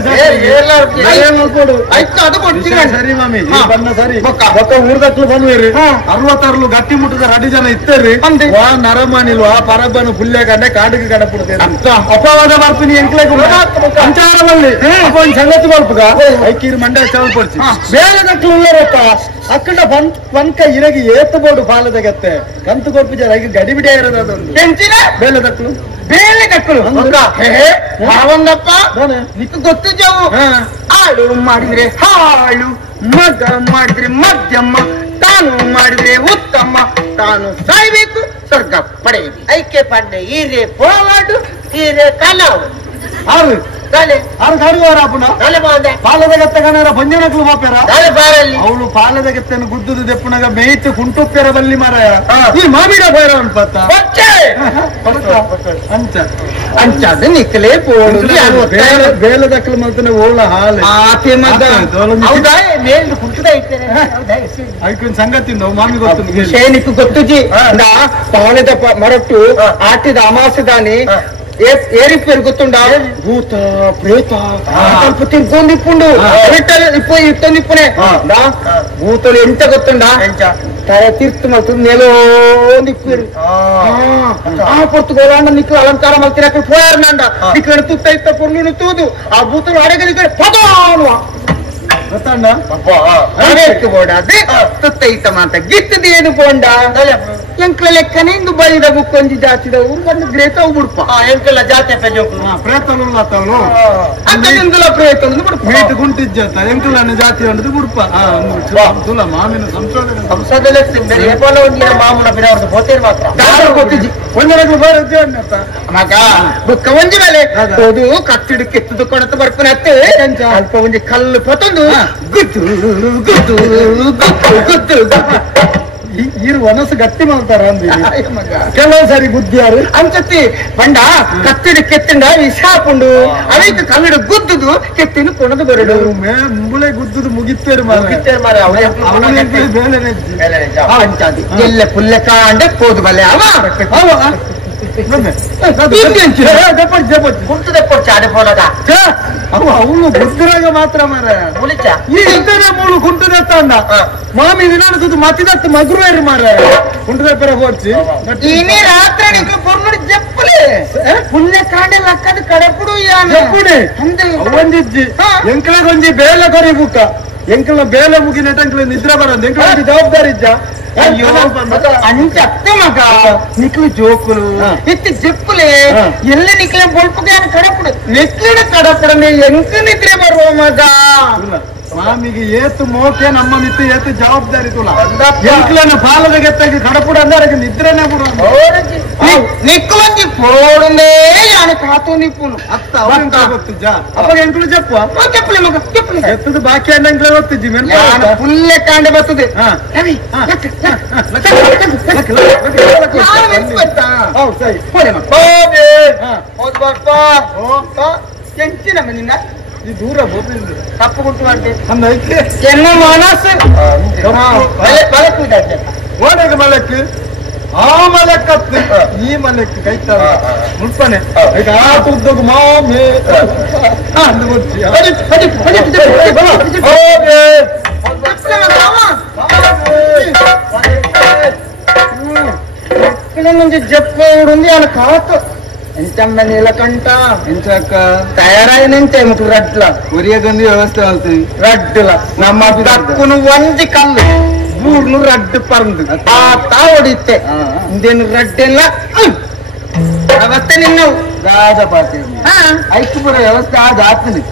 ಕೊಡು ಆಯ್ತು ಅದು ಕೊಡ್ತೀನಿ ಸರಿ ಮಾಮಿ ಬಣ್ಣ ಸರಿ ಒಕ್ಕ ಊರ್ದಕ್ಲು ಬಂದ್ವೇರಿ 66 ಗಟ್ಟಿ ಮುಟ್ಟದ 2 ಜನ ಇತ್ತೇರಿ ವಾ ನರಮಾನಿಲ್ವಾ ಪರಬ್ಬನು ಪುಲ್ಯ ಕಂಡೆ ಕಾಡಿಗೆ ಕಡ ಬಿಡ್ತೇನೆ ಅಪವಾದ ಬರ್ತೀನಿ ಎಂಕ್ಲೆ ಸಂಚಾರದಲ್ಲಿ ಒಂದು ಸಂಗತಿ ಬರ್ಪುಗ ಐಕೀರ್ ಮಂಡ್ಯ ಚೌಲ್ ಪಡ್ಸಿ ಬೇರೆ ದಕ್ಲು ಉಳ್ಳರತ್ತ ಅಕ್ಕಂಡ ಪಂಕ ಇರಗಿ ಏತು ಬೋಡು ಪಾಲದ ಗತ್ತೆ ಕಂತು ಕೊರ್ಪಿಜ ಗಡಿ ಬಿಡಿಯ ಇರೋದು ಅದೊಂದು ಕೆಂಚಿನ ಬೇಲೆ ದಕ್ಲು ಬೇಳೆ ಕಕ್ಕಳು ಹಾವಂಗಪ್ಪ ನಿಕ್ ಗೊತ್ತು ಜಾವು ಆಳು ಮಾಡಿದ್ರೆ ಹಾಳು ಮಗ ಮಾಡಿದ್ರೆ ಮಧ್ಯಮ ತಾನು ಮಾಡಿದ್ರೆ ಉತ್ತಮ ತಾನು ಸಾಯ್ಬೇಕು ಸ್ವರ್ಗ ಪಡೆಯಬೇಕು ಐಕ್ಯ ಪಂಡೆ ಈರೆ ಪೋವಾಡು ಈರೆ ಕಲಾವು ಆರು ತಲೆ ಆರು ಕಾಡುವಾರ ಅಪ್ಪನ ತಲೆ ಬಾಂದೆ ಪಾಲದ ಗತ್ತೆ ಕಣರ ಬಂಜನಕ್ಲು ಬಾಪ್ಯಾರ ತಲೆ ಬಾರಲ್ಲಿ ಅವಳು ಪಾಲದ ಗತ್ತೆಯನ್ನು ಗುದ್ದುದು ದೆಪ್ಪುನಾಗ ಮೇಯ್ತು ಕುಂಟುಪ್ಪ್ಯರ ಬಲ್ಲಿ ಮಾರಾಯ ಈ ಮಾಮಿಡ ಬೈರ ಅನ್ಪತ್ತ ಅಂಚ ಅಂಚಾದ ನಿಕ್ಕಲೇ ಪೋಡು ಬೇಲೆ ದಕ್ಕಲು ಮಲ್ತನೆ ಓಳ ಹಾಲು ಆತೆ ಮಗ ಹೌದಾ ಮೇಲ್ ಕುಂಟದ ಇರ್ತೇನೆ ಅದಕ್ಕೊಂದು ಸಂಗತಿ ಮಾಮಿ ಗೊತ್ತು ಶೇನಿಕ್ ಗೊತ್ತುಜಿ ಪಾಲದ ಮರಟ್ಟು ಆಟಿದ ಅಮಾಸದಾನಿ ఏరిపోయారు గుర్తుండా భూత ప్రేత తిరుగుందిప్పుడు ఇప్పుడు ఇస్తుంది ఇప్పుడే భూతలు ఎంత గుర్తుండా తీర్థమవుతుంది నెలో నిప్పారు పొత్తుకోవాలన్న నీకు అలంకారం అవుతుంది అక్కడ పోయారనండ ఇక్కడ తుత్త పొన్ను తూదు ఆ భూతులు అడగలి పదాను ತುತ್ತೈತಮಂತ ಗಿತ್ತದ ಏನು ಬೋಂಡ ಎಂಕ್ಲ ಲೆಕ್ಕನೆ ಇಂದು ಬೈದ ಬುಕ್ಕೊಂಜಿ ಜಾತಿದ ಊರ್ಗಂದು ಗ್ರೇತ ಬಿಡ್ಪ ಎಂಕ್ಲ ಜಾತಿ ಪ್ರೇತಲು ಅಂತಂದುಲ ಪ್ರೇತ ಮೀಟ್ ಗುಂಟಿಜ್ಜಾತ ಎಂಕ್ಲನ್ನ ಜಾತಿ ಅನ್ನೋದು ಬಿಡ್ಪ ಮಾಮಿನ ಸಂಸದಲ್ಲೇ ಮಾಮೂಲ ಬಿಡವ್ರದ್ದು ಬೋತೇರು ಮಾತ್ರ ಗೊತ್ತಿಜ್ಜಿ ಒಂದೆರಡು ಬರಜ್ಜೆ ಮಗ ಬುಕ್ಕ ಒಂಜಿ ಮೇಲೆ ಅದು ಕತ್ತಿಡು ಕೆತ್ತದು ಕೊಣತ ಬರ್ಪನೆ ಅತ್ತೆ ಅಲ್ಪ ಒಂಜಿ ಕಲ್ಲು ಪತೊಂದು ಗುದ್ದು ಗುದ್ದು ಗುದ್ದು ಗುದ್ದು ಇರು ಒನಸು ಗಟ್ಟಿ ಮಾಡ್ತಾರ ಕೆಲವು ಸರಿ ಗುದ್ದಿಯಾರು ಅಂಚತ್ತಿ ಬಂಡ ಕತ್ತಿಡು ಕೆತ್ತಿಂಡ ವಿಷಾಪುಂಡು ಅದಕ್ಕೆ ಕಲ್ಲಡು ಗುದ್ದುದು ಕೆತ್ತಿನ ಕೊಣದು ಬರಡು ಮುಂಬಳೆ ಗುದ್ದುದು ಮುಗಿತ್ತೇರು ಅಂಚಾದಿ ಎಲ್ಲ ಪುಲ್ಲೆ ಕಾಂಡ ಕೋದು ಬಲ್ಲೆ ಅವ ಅವನು ಬುದ್ಧರಾಗ ಮಾತ್ರ ಮಾರ ಮೂಳು ಕುಂಟದ ತಂಡ ಮಾಮಿ ವಿನಾಡದು ಮತ್ತಿದತ್ತು ಮಗುರು ಮಾರ ಕುಂಟದ ಪರ ಹೋರ್ಚಿ ಇನಿ ರಾತ್ರಿ ನಿಕ್ಲು ಪೊರ್ನುಡಿ ಜಪ್ಪಲೆ ಪುಲ್ಲೆ ಕಾಂಡೆ ಲಕ್ಕದ ಕಡಪುಡು ಜಪ್ಪುಡಿ ಒಂದಿಜ್ಜಿ ಎಂಕಲಗೊಂಜಿ ಬೇಲೆ ಕೊರಿ ಬುಕ್ಕ ಎಂಕಲ ಬೇಲೆ ಮುಗಿನ ಎಂಕಲ ನಿದ್ರೆ ಬರೋದು ಎಂಕಲ ಜವಾಬ್ದಾರಿ ಇಜ್ಜ అయ్యో అంతే మగ నిక్కులు జోకులు ఎత్తి చెప్పులే ఎల్ల నిక్కులే బొల్పుగా కడపడు నెక్కిన కడపడని ఎంక నిద్రే బರುವ మగ ಸ್ವಾಮಿಗೆ ಏತು ಮೋಕೆ ನಮ್ಮ ಮಿತ್ತು ಏತು ಜವಾಬ್ದಾರಿ ತುಲ ಎಂಕ್ಲನ್ನ ಪಾಲದ ಗೆತ್ತಾಗಿ ಕಡಪುಡು ಅಂದಕ್ಕೆ ನಿದ್ರೆನೇ ಬಿಡು నిక్కులంచి పోడునే అని కాతూ నిప్పును ಅತ್ತ ಅವಂತ ಗೊತ್ತಿಜ್ಜ ಅಪ್ಪ ಎಂಕ್ಲು ಜಪ್ಪು చెప్పలే మగ చెప్పలే ಎತ್ತದು ಬಾಕಿ ಅನ್ನಂಕ್ಲೆ ಗೊತ್ತಿಜ್ಜಿ పుల్లె కాండ బతుది చెంచిన నిన్న ಈ ದೂರ ಬೋಪಿಂದು ತಪ್ಪು ಗುಟ್ಟು ಮಾಡ್ತೀವಿ ಅಂದೈತೆ ಎನ್ನ ಮನಸ್ಸು ಓಡಗ ಮಲಕ್ಕೆ ಆ ಮಲಕ್ಕತ್ತು ಈ ಮಲಕ್ಕೆ ಕೈತಾರ ಮುಲ್ಪನೆ ಈಗ ಆ ಉದ್ದೋಗ ಮಾಮೆ ಅಂದು ಗೊತ್ತಿ నుంచి చెప్పు ఉంది ఆయన కాకు ఎంచమ్మ నీలకంట ಎಂಚಕ್ಕ తయారైనంతే ముకు రడ్ల ಒರಿಯಗಂದಿ ವ್ಯವಸ್ಥೆ ಆಗ್ತದೆ రడ్డుల ನಮ್ಮ దక్కును ಒಂಜಿ ಕಲ್ಲು ಮೂರ್ನು ರಡ್ಡು ಪರಂದು ಆ ತಾವಡಿತ್ತೆ ಇಂದೇನು ರಡ್ಡೆಲ್ಲ ವ್ಯವಸ್ಥೆ ನಿನ್ನವು ರಾಜಪಾತಿ ಐಕ್ಯ ಪುರ ವ್ಯವಸ್ಥೆ ಆದ ಆತ್ಮನಿ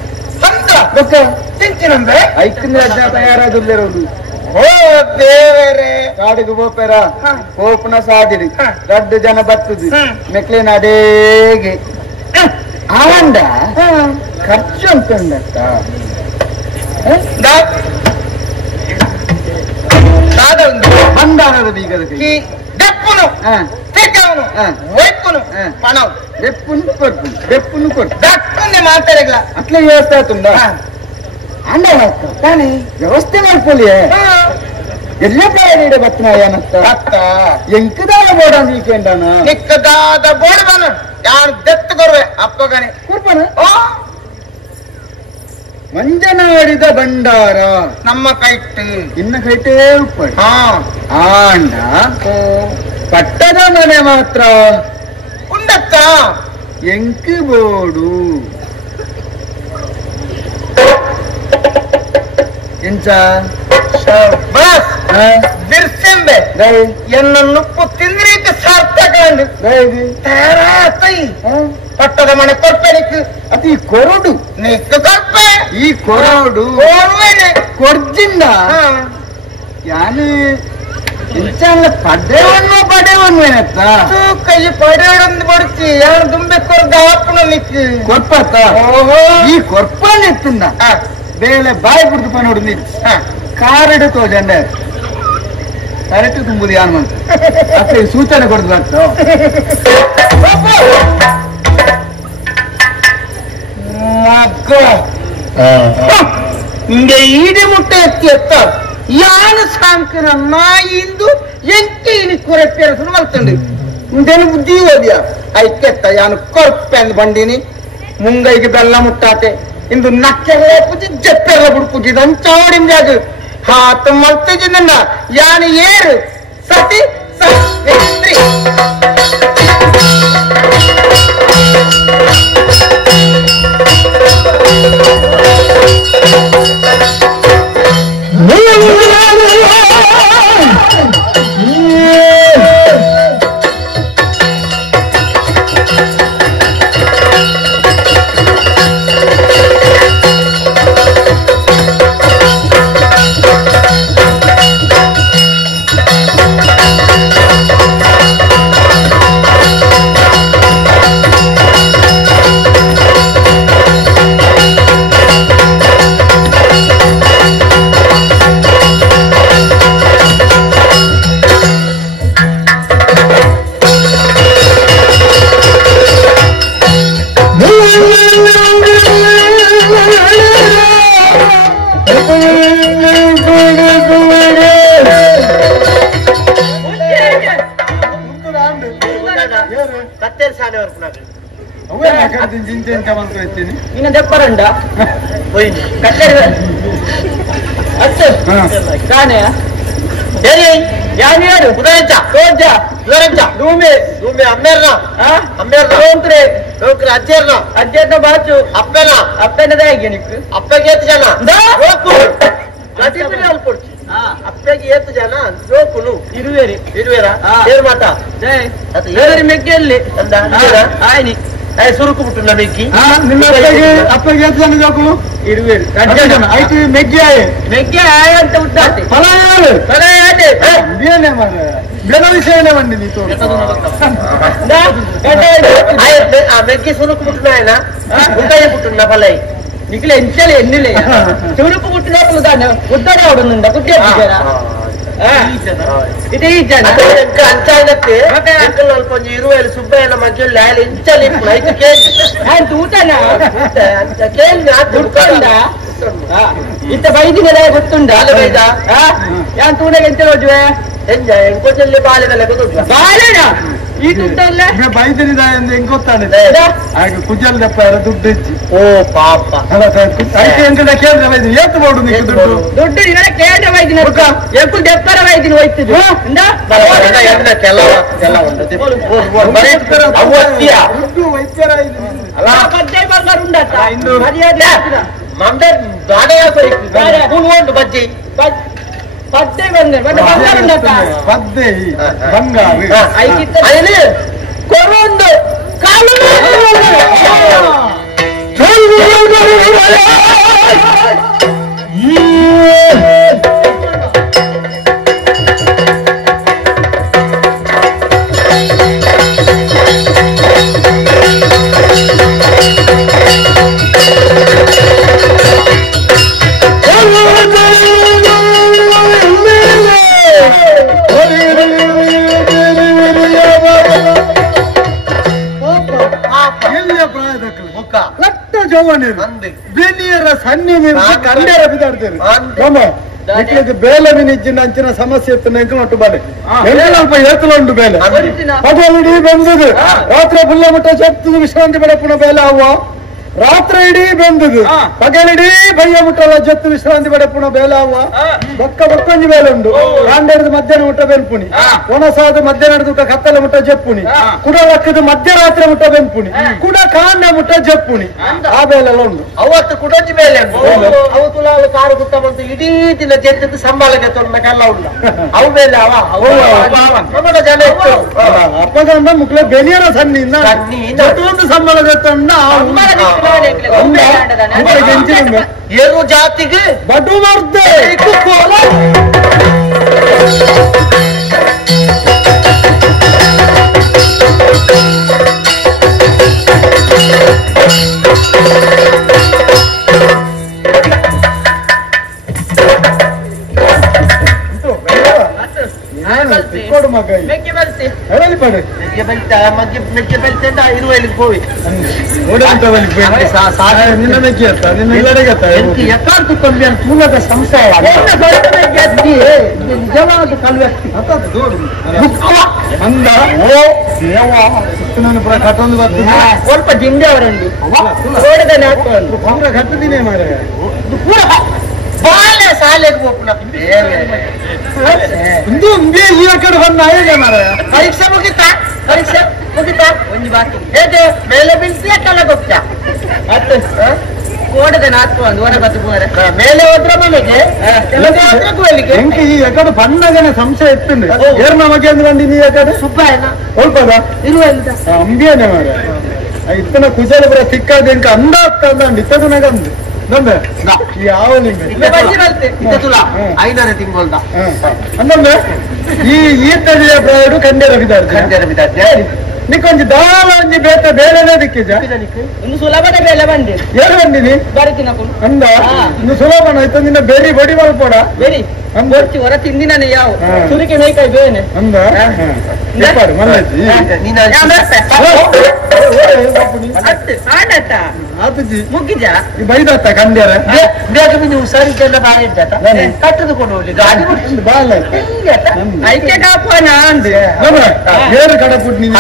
ಅಂತ ತಿಂಚಿನಂದ್ರೆ ಐಕ್ಯನ ಅಜ್ಜ ತಯಾರಾಗಿರ್ಲಿರೋದು ಓ ದೇವರೇ ಕಾಡಿಗೆ ಬೋಪೆರ ಕೋಪನ ಸಾದಿಡಿ ದೊಡ್ಡ ಜನ ಬರ್ತದೆ ಮೆಕ್ಲಿನ ಅಡೇಗೆ ಆವಂಡ ಖರ್ಚು ಅಂತಂದಕ್ಕ ಭಂಡಾರದ ಬೀಗದ ಕೈ ದೆಪ್ಪುನು ತೆಗವನು ವೈಪುನು ಪಣ ದೆಪ್ಪುನು ಕೊಡ್ಪುನು ದೆಪ್ಪುನು ಕೊಟ್ಟು ದಕ್ಕನ್ನೇ ಮಾತಾಡಲ್ಲ ಅಟ್ಲೇ ವ್ಯವಸ್ಥೆ ಆತುಂಡ ಅಂಡ ತಾನೆ ವ್ಯವಸ್ಥೆ ಮಾಡ್ಕೊಳ್ಳಿ ಎಲ್ಲ ಬೇಡ ಬತ್ತನ ಏನತ್ತ ಎಂಕದಾದ ಬೋಡ ನೀಕೆಂಡನ ನಿಕ್ಕದಾದ ಬೋಡ ಬನ ಯಾರು ದೆತ್ತು ಕೊರ್ವೆ ಅಪ್ಪಗನೆ ಕೊರ್ಪನ ಮಂಜನಾಡಿದ ಭಂಡಾರ ನಮ್ಮ ಕೈಟ್ಟು ಇನ್ನ ಕೈಟೇ ಉಪ್ಪಡಿ ಹಾ ಆಂಡ ಪಟ್ಟದ ಮನೆ ಮಾತ್ರ ಉಂಡತ್ತ ಎಂಕಿ ಬೋಡು ಎಂಚ ಬಸ್ ಬಿರ್ಸೆಂಬೆ ಎನ್ನ ನುಪ್ಪು ತಿಂದ್ರೀತಿ ಸಾರ್ಥಕ ತಯಾರಾತೈ ಪಟ್ಟದ ಮನೆ ಕೊರ್ಪನಿಕ್ ಅತಿ ಕೊರಡು ನಿಕ್ಕು ಕೊರ್ಪೆ ಈ ಕೊರಡು ಕೊರ್ವೇನೆ ಕೊರ್ಜಿಂದ ಯಾನು ಇಂಚಲ್ಲ ಪಡೆವನ್ನು ಏನತ್ತ ಕೈ ಪಡೆಯೊಂದು ಬಡ್ತಿ ಯಾರು ದುಂಬೆ ಕೊರ್ದ ಆಪುಣ ನಿಕ್ಕು ಕೊರ್ಪತ್ತ ಈ ಕೊರ್ಪನ್ ಎತ್ತಂದ ಬೇಳೆ ಬಾಯಿ ಬಿಡ್ದು ಪನೋಡು ನಿಚ್ಚ ಕಾರಡು ತೋಜಂಡ ಕರೆಕ್ಟ್ ತುಂಬುದು ಯಾನು ಅಂತ ಅತ್ತೆ ಸೂಚನೆ ಕೊಡ್ದು ಬರ್ತ ಮಗ ಹಿಂಗೆ ಈಡಿ ಮುಟ್ಟೆ ಎತ್ತಿ ಎತ್ತ ಯಾನು ಸಾಂಕನ ನಾಯಿಂದು ಎಂಟಿ ಇನಿ ಕೊರೆಪ್ಪೇರಸನು ಮಲ್ತಂಡು ಮುಂದೇನು ಬುದ್ಧಿ ಓದಿಯ ಐಕ್ಯತ್ತ ಯಾನು ಕೊರ್ಪೆಂದು ಬಂದಿನಿ ಮುಂಗೈಗೆ ಬೆಲ್ಲ ಮುಟ್ಟಾತೆ ಇಂದು ನಕ್ಕೆಲ್ಲ ಪುಜಿ ಜಪ್ಪೆಲ್ಲ ಬುಡ್ಪುಜಿ ದಂಚಾಡಿಂದಾಗ ಹಾತ ಮಲ್ತಜಿ ನನ್ನ ಯಾನು ಏರು ಸತಿ ಸತ್ರಿ ಇನ್ನ ದೆಪ್ಪರಂಡ ಕಾಣೆ ಯಾರು ಯಾರು ಉದಯಂಚ ತೋಜ ಜ್ವರಂಚ ರೂಮೆ ರೂಮೆ ಅಮ್ಮೇರ್ನ ಅಮ್ಮೇರ್ನ ಲೋಂತ್ರೆ ಲೋಕ್ರೆ ಅಜ್ಜೇರ್ನ ಅಜ್ಜೇರ್ನ ಬಾಚು ಅಪ್ಪೆನ ಅಪ್ಪೆನದ ಹೇಗೆ ನಿಕ್ಕು ಅಪ್ಪಗೆ ಏತು ಜನ ಅಪ್ಪಗೆ ಏತು ಜನ ಜೋಕುನು ಇರುವೇರಿ ಇರುವೇರ ಏರು ಮಾತ ಮೆಗ್ಗೆಯಲ್ಲಿ ಆಯ್ನಿ ಸುರುಕು ಬಿಟ್ಟು ಮೆಗ್ಗಿ ಅಪ್ಪಗೆ ಏತು ಜನ ಜೋಕುನು ಇರುವೇರು ಆಯ್ತು ಮೆಗ್ಗೆ ಮೆಗ್ಗೆ ಆಯ ಅಂತ ಉದ್ದಾತೆ ಬೇರೆ ವಿಷಯನೇ ಬಂದಿ ನೀ ಮೆಗ್ಗಿ ಸುರುಕು ಬಿಟ್ಟು ನಾಯನ ಉದ್ದಾಯ ಬಿಟ್ಟು ಫಲೈ ನಿಖಿಲ ಎಂಚಲೆ ಎನ್ನಿಲೆ ಚುರುಕು ಮುಟ್ಟಿದ ಉದ್ದಾರ ಅವಡುಂದ ಕುಟ್ಟಿ ಇದು ಈ ಜನ ಅಂಚಾಯ್ನಕ್ಕೆ ಸ್ವಲ್ಪ ಇರುವೆಲ್ಲ ಸುಬ್ಬಯ್ಯನ ಮಗ್ಗಿಲ್ಲ ಇಂಚಲಿ ಆಯ್ತು ಕೇಳಿ ಆಯ್ತು ಊಟನ ಕೇಳಿ ದುಡ್ಕೊಂಡ ಇತ್ತ ಬೈದಿನ ಗೊತ್ತುಂಡ ಬೈದ ಯಾನ್ ತೂಣಗೆ ಎಂತ ನೋಡ್ವೆ ಎಂಕೊಚ್ಚಲ್ಲಿ ಬಾಳೆದಲ್ಲ ಗೊತ್ತು ಬಾಳೆನ ಈ ದುಡ್ಡಲ್ಲ ಬೈದನಿದ ಎಂದು ಹೆಂಗ್ ಗೊತ್ತಾನೆ ಹಾಗೆ ಕುಜಲ್ ದಪ್ಪ ದುಡ್ಡು ಹೆಚ್ಚಿ ಓ ಪಾಪ ಎಂಕಡ ಕೇಂದ್ರ ವೈದ್ಯ ಏತು ಮಾಡು ನೀವು ದುಡ್ಡು ದುಡ್ಡು ನಿನ್ನ ಕೇಂದ್ರ ವೈದ್ಯನ ಎಕ್ಕು ದೆಪ್ಪರ ವೈದ್ಯನ ಹೋಯ್ತಿದ್ರು ದುಡ್ಡು ವೈದ್ಯರ ಅಲ್ಲ ಬಜ್ಜೆ ಬಂಗಾರ ಉಂಡತ್ತ ಮರ್ಯಾದೆ ಮಂದೆ ಗಾಡಿಯ ಉಂಟು ಬಜ್ಜಿ ಪದ್ದೆ ಬಂಗಾರ ಬಂಗಾರ ಉಂಡತ್ತ ಪದ್ದೆ ಬಂಗಾರು അതിന് കൊറോണ്ട് ಕಟ್ಟ ಜೋವನಿರು ಬೆನಿಯರ ಸನ್ನಿ ಕಂಡರ ಬಿದ್ದಾಡ್ತೇನೆ ಬೇಲೆ ಮಿನಿಜ್ಜಿನ ಅಂಚಿನ ಸಮಸ್ಯೆ ಇತ್ತು ಎಂಕಲೊಟ್ಟು ಬಾಲೆ ಎಂಕಲ್ಪ ಏತಲೊಂಡು ಬೇಲೆ ಪಗಲಿಡೀ ಬೆಂದದು ರಾತ್ರಿ ಪುಲ್ಲ ಮುಟ್ಟ ಚೆತ್ತದು ವಿಶ್ರಾಂತಿ ಪಡೆ ಪುನಃ ಬೇಲೆ ಅವ ರಾತ್ರಿ ಇಡೀ ಬೆಂದದು ಪಗಲಿಡೀ ಬಯ್ಯ ಮುಟ್ಟಲ್ಲ ಜತ್ತು ವಿಶ್ರಾಂತಿ ಪಡೆ ಪುನಃ ಬೇಲೆ ಅವ ಬೊಕ್ಕ ಬೊಕ್ಕೊಂಜಿ ಬೇಲೆ ಉಂಡು ಕಾಂಡೆಡ್ದು ಮಧ್ಯಾಹ್ನ ಮುಟ್ಟ ಬೆನ್ಪುಣಿ ಒಣಸಾದು ಮಧ್ಯಾಹ್ನ ಕತ್ತಲ ಮುಟ್ಟ ಜಪ್ಪುಣಿ ಕುಡ ಲಕ್ಕದು ಮಧ್ಯರಾತ್ರಿ ಮುಟ್ಟ ಬೆನ್ಪುಣಿ ಕುಡ ಕಾಂಡ ಮುಟ್ಟ ಜಪ್ಪುಣಿ ಆ ಬೇಲೆಲ್ಲ ಉಂಡು ಅವತ್ತು ಕುಡಂಜಿ ಬೇಲೆ ಅವು ತುಲಾಲು ಕಾರು ಗುತ್ತ ಬಂತು ಇಡೀ ದಿನ ಜೆತ್ತದ್ದು ಸಂಬಳಕ್ಕೆ ತೊಂದಕ್ಕೆಲ್ಲ ಉಂಡ ಅವು ಬೇಲೆ ಅವ ಜನ ಇತ್ತು ಅಪ್ಪಗಂದ ಮುಕ್ಲೆ ಬೆನಿಯರ ಸನ್ನಿಯಿಂದ ಒಂದು ಸಂಬಳದ ತಂಡ ಏನು ಜಾತಿಗೆ ಬಡು ಮಾಡ್ದೆ ಕೊಡು ಮಗ ಮೆಕ್ಕೆ ಬರ್ತಿ ಪಡೆ ಮೆಗ್ಗೆ ಬೆಲ್ತ ಮೆಗ್ಗೆ ಬೆಲ್ತ ಅಂತ 20 ಹೋಗಿ ನಿನ್ನ ಮೆಗ್ಗೆ ಅತ್ತ ನಿನ್ನ ಇಲ್ಲಡೆಗೆ ಎಕಾರ್ತು ಕಮ್ಮಿ ಅಂತ ತೂಲದ ಸಂಶಯ ನಿಜವಾದ ಕಲ್ವಸ್ತಿ ಅಂದ ನಾನು ಪುರ ಕಟ್ಟೊಂದು ಬರ್ತೀನಿ ಸ್ವಲ್ಪ ಜಿಂಡೆ ಅವರಂడి ಓಡದನೆ ಹಾಕೊಂಡು ಪುರ ಕಟ್ಟದಿನೇ ಮಾರ ಪೂರ ಬಾಲೆ ಶಾಲೆಗೆ ಹೋಗ್ನ ಇಂದು ಈ ಕಡೆ ಬಂದ ಹೇಗೆ ಮಾರ ಪರೀಕ್ಷೆ ಮುಗಿತಾ ಒಂದು ಬಾಕಿ ಹೇಗೆ ಮೇಲೆ ಬಿಲ್ಸಿ ಕಲ್ಲ ಗೊತ್ತಾ ಓಡದನೆ ಹಾಕೊಂಡು ಹೊರ ಬತ್ತು ಮೇಲೆ ಹೋದ್ರ ಮನೆಗೆ ಹೋಗ್ಲಿಕ್ಕೆ ಎಂಕಿ ಈ ಕಡೆ ಬಣ್ಣಗನೆ ಸಂಶಯ ಎತ್ತುಂಡು ಏರ್ ನಮಗೆ ಅಂದ್ಕೊಂಡು ನೀ ಕಡೆ ಸುಬ್ಬಾಯನ ಸ್ವಲ್ಪದ ಇರುವ ಅಂಬಿಯನೆ ಮಾರ ಇತ್ತನ ಕುಜಲ ಬರ ಸಿಕ್ಕಾದ ಎಂಕ ಅಂದ ಅಂದ ಇತ್ತದನಾಗ ಅಂದು ನಂದೆ ಯಾವ ಐದನೇ ತಿಂಗಳದ ಅಂದಂದ್ರೆ ಈ ತಳಿಯ ಪ್ರಾಯಡು ಕಂಡೇರ ಬಿದ್ದಾರ್ಜಿ ನಿಕ್ಕೊಂಜಿ ದಾಳ ಒಂಜಿ ಬೇತ ಬೇಳೆನೇ ದಿಕ್ಕಿಜ ಇನ್ನು ಸುಲಭದ ಬೆಲೆ ಬಂದೆ ಏರು ಬಂದಿನಿ ಬರೀತಿನ ಅಂದ ಇನ್ನು ಸುಲಭನ ಆಯ್ತು ನಿನ್ನ ಬೆರಿ ಬಡಿ ಮಲ್ಪೋಡ ಬೆರಿ ಬರ್ತಿ ಹೊರ ತಿಂದಿನೇ ಯಾವ ಸುರಿಕೆ ಮೇಕೈ ಬೇನೆ ಅಂದ ಮಲ್ಲಜ್ಜಿ ಆತಜಿ ಮುಗಿದ ಈ ಬೈದತ್ತ ಕಂಡ್ಯಾರ ಬೇಗ ನೀವು ಸರಿ ಜನ ಬಾರಿ ಇದ್ದಾತ ಕಟ್ಟದುಕೊಂಡು ಹೋಗ್ಲಿ ಗಾಡಿ ಬಾಳ ಐಕೆ ಕಾಪನ ಅಂದೆ ಏರು ಕಡಪುಟ್ ನೀನು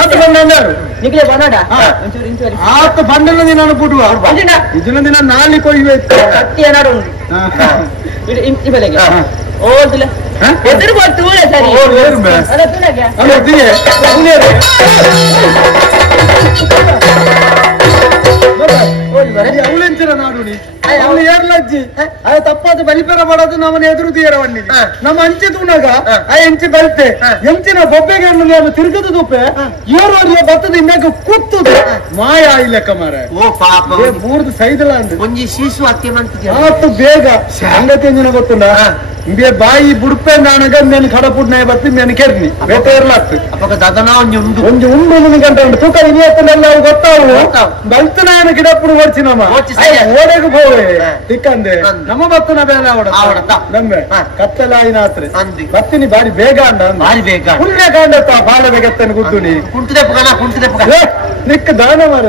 ಆತ ಬಂದಾರು ನಿಕ್ಲೆ ಬನ್ನಡ ಇಂಚೂರಿ ಇಂಚೂರಿ ಆತ ಬಂಡನ ದಿನ ಪುಡುವ ಇದನ್ನ ದಿನ ನಾಲಿ ಕೊಯ್ಬೇಕು ಕಟ್ಟಿ ಏನಾರು ಉಂಟು ಈ ಬೆಲೆಗೆ ಓದಿಲ್ಲ ಎದುರು ಗೊತ್ತು ಸರಿ ಅದ ತುಳಗೆ ಅವಳೆಂಚಿನ ನಾಡುನಿ ಅವಳು ಏರ್ಲಜ್ಜಿ ಅದ ತಪ್ಪಾದ ಬಲಿಪೆರ ಮಾಡೋದು ನಮ್ಮನ್ನ ಎದುರು ತೀರವನ್ನಿ ನಮ್ಮ ಅಂಚೆ ತೂಣಾಗ ಆ ಎಂಚಿ ಬಲ್ತೆ ಎಂಚಿನ ಬೊಬ್ಬೆಗೆ ನಾನು ತಿರುಗದು ತುಪ್ಪೆ ಏರೋರಿಯ ಬತ್ತದ ಇಮ್ಯಾಗ ಕೂತದು ಮಾಯ ಇಲ್ಲಕ್ಕ ಮಾರ ಓ ಪಾಪ ಮೂರ್ದು ಸೈದಲ ಅಂದ್ ಒಂಜಿ ಶೀಸು ಅತ್ತಿ ಮಂತಿದ್ಯ ಆತು ಬೇಗ ಸಂಗತಿ ಎಂಜಿನ ಗೊತ್ತುಂಡ ಇಂಬೆ ಬಾಯಿ ಬುಡ್ಪೆ ನಾನಗ ಮೇನ್ ಕಡಪುಡ್ ನಾಯ ಬತ್ತಿ ಮೇನ್ ಕೆರ್ನಿ ಬೇಟ ಇರ್ಲಾತ್ತು ಅಪ್ಪಗ ದದನ ಒಂಜಿ ಉಂಡು ಒಂಜಿ ಉಂಡು ಒಂದು ಗಂಟೆ ಉಂಟು ತೂಕ ಇವತ್ತನ್ನೆಲ್ಲ ಗೊತ್ತಾವು ಬಲ್ತನಾಯನ ಗಿಡಪುಡು ಓಡ್ಚಿನಮ್ಮ ಓಡೆಗೆ ಹೋವೆ ತಿಕ್ಕಂದೆ ನಮ್ಮ ಬತ್ತನ ಬೇರೆ ಆವಡ ನಮ್ಮೆ ಕತ್ತಲಾಯಿನ ಆತ್ರೆ ಅಂದಿ ಬತ್ತಿನಿ ಬಾರಿ ಬೇಗ ಅಂಡ ಬಾರಿ ಬೇಗ ಪುಣ್ಯ ಕಾಂಡತ್ತ ಬಾಳ ಬೇಗತ್ತನ ಗುದ್ದುನಿ ಕುಂಟದೆ ಪುಗ ನಿಕ್ಕ ದಾನ ಮಾರ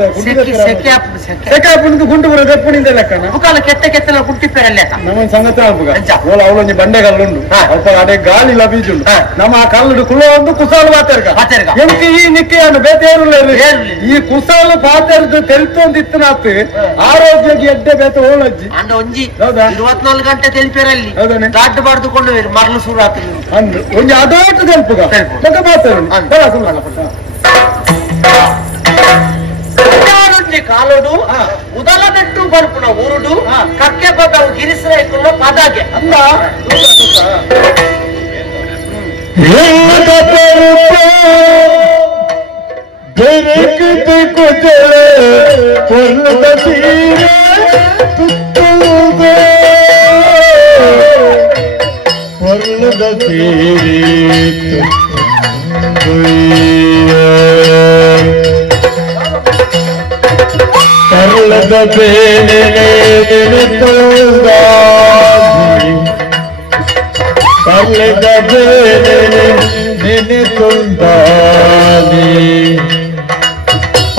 ಸೆಕೆ ಪುಣ್ದು ಗುಂಡು ಬರೋದು ಪುಣಿಂದ ಲೆಕ್ಕನ ಮುಖಾಲ ಕೆತ್ತ ಕುಂಟಿಪ್ಪೆರಲ್ಲೇ ನಮ್ಮ ಸಂಗತಿ ಆಲ್ಪುಗ ಓಲ ಅವಳೊಂಜಿ ಬಂಡೆಗಲ್ಲುಂಡು ಅಲ್ಪ ಅಡೆ ಗಾಳಿ ಲಬೀಜುಂಡು ನಮ್ಮ ಆ ಕಲ್ಲುಡು ಕುಲ ಒಂದು ಕುಸಾಲು ಪಾತೆರ್ಗ ಎಂಕಿ ಈ ನಿಕ್ಕೆಯನ್ನು ಬೇತೇರುಲ್ಲ ಈ ಕುಸಾಲು ಪಾತೆರ್ದು ತೆಲ್ತೊಂದಿತ್ತನಾತ್ ಆರೋಗ್ಯಕ್ಕೆ ಎಡ್ಡೆ ಬೇತ ಓಳಜ್ಜಿ ಅಂಡ ಒಂಜಿ 24 ಗಂಟೆ ತೆಲ್ಪೆರಲ್ಲಿ ಹೌದಾನೆ ದಾಟ್ ಬಾರ್ದುಕೊಂಡು ಮರಳು ಶುರು ಆಗ್ತದೆ ಅಂದು ಒಂಜಿ ಅದೋಟ ತೆಲ್ಪುಗ ತಗ ಪಾತೆರು ಕಾಲೋಡು ಉದಲ ನೆಟ್ಟು ಬಲ್ಪುನ ಊರುಡು ಕಕ್ಕೆ ಪದವು ಗಿರಿಸ್ರೈತುള്ള ಪದಾಗೆ ಅಂದ ಕರ್ಲದ ಬೇನೆ ಕರ್ಲದ ಬೇನೆ ನೆನೆ ತುಂದಾನಿ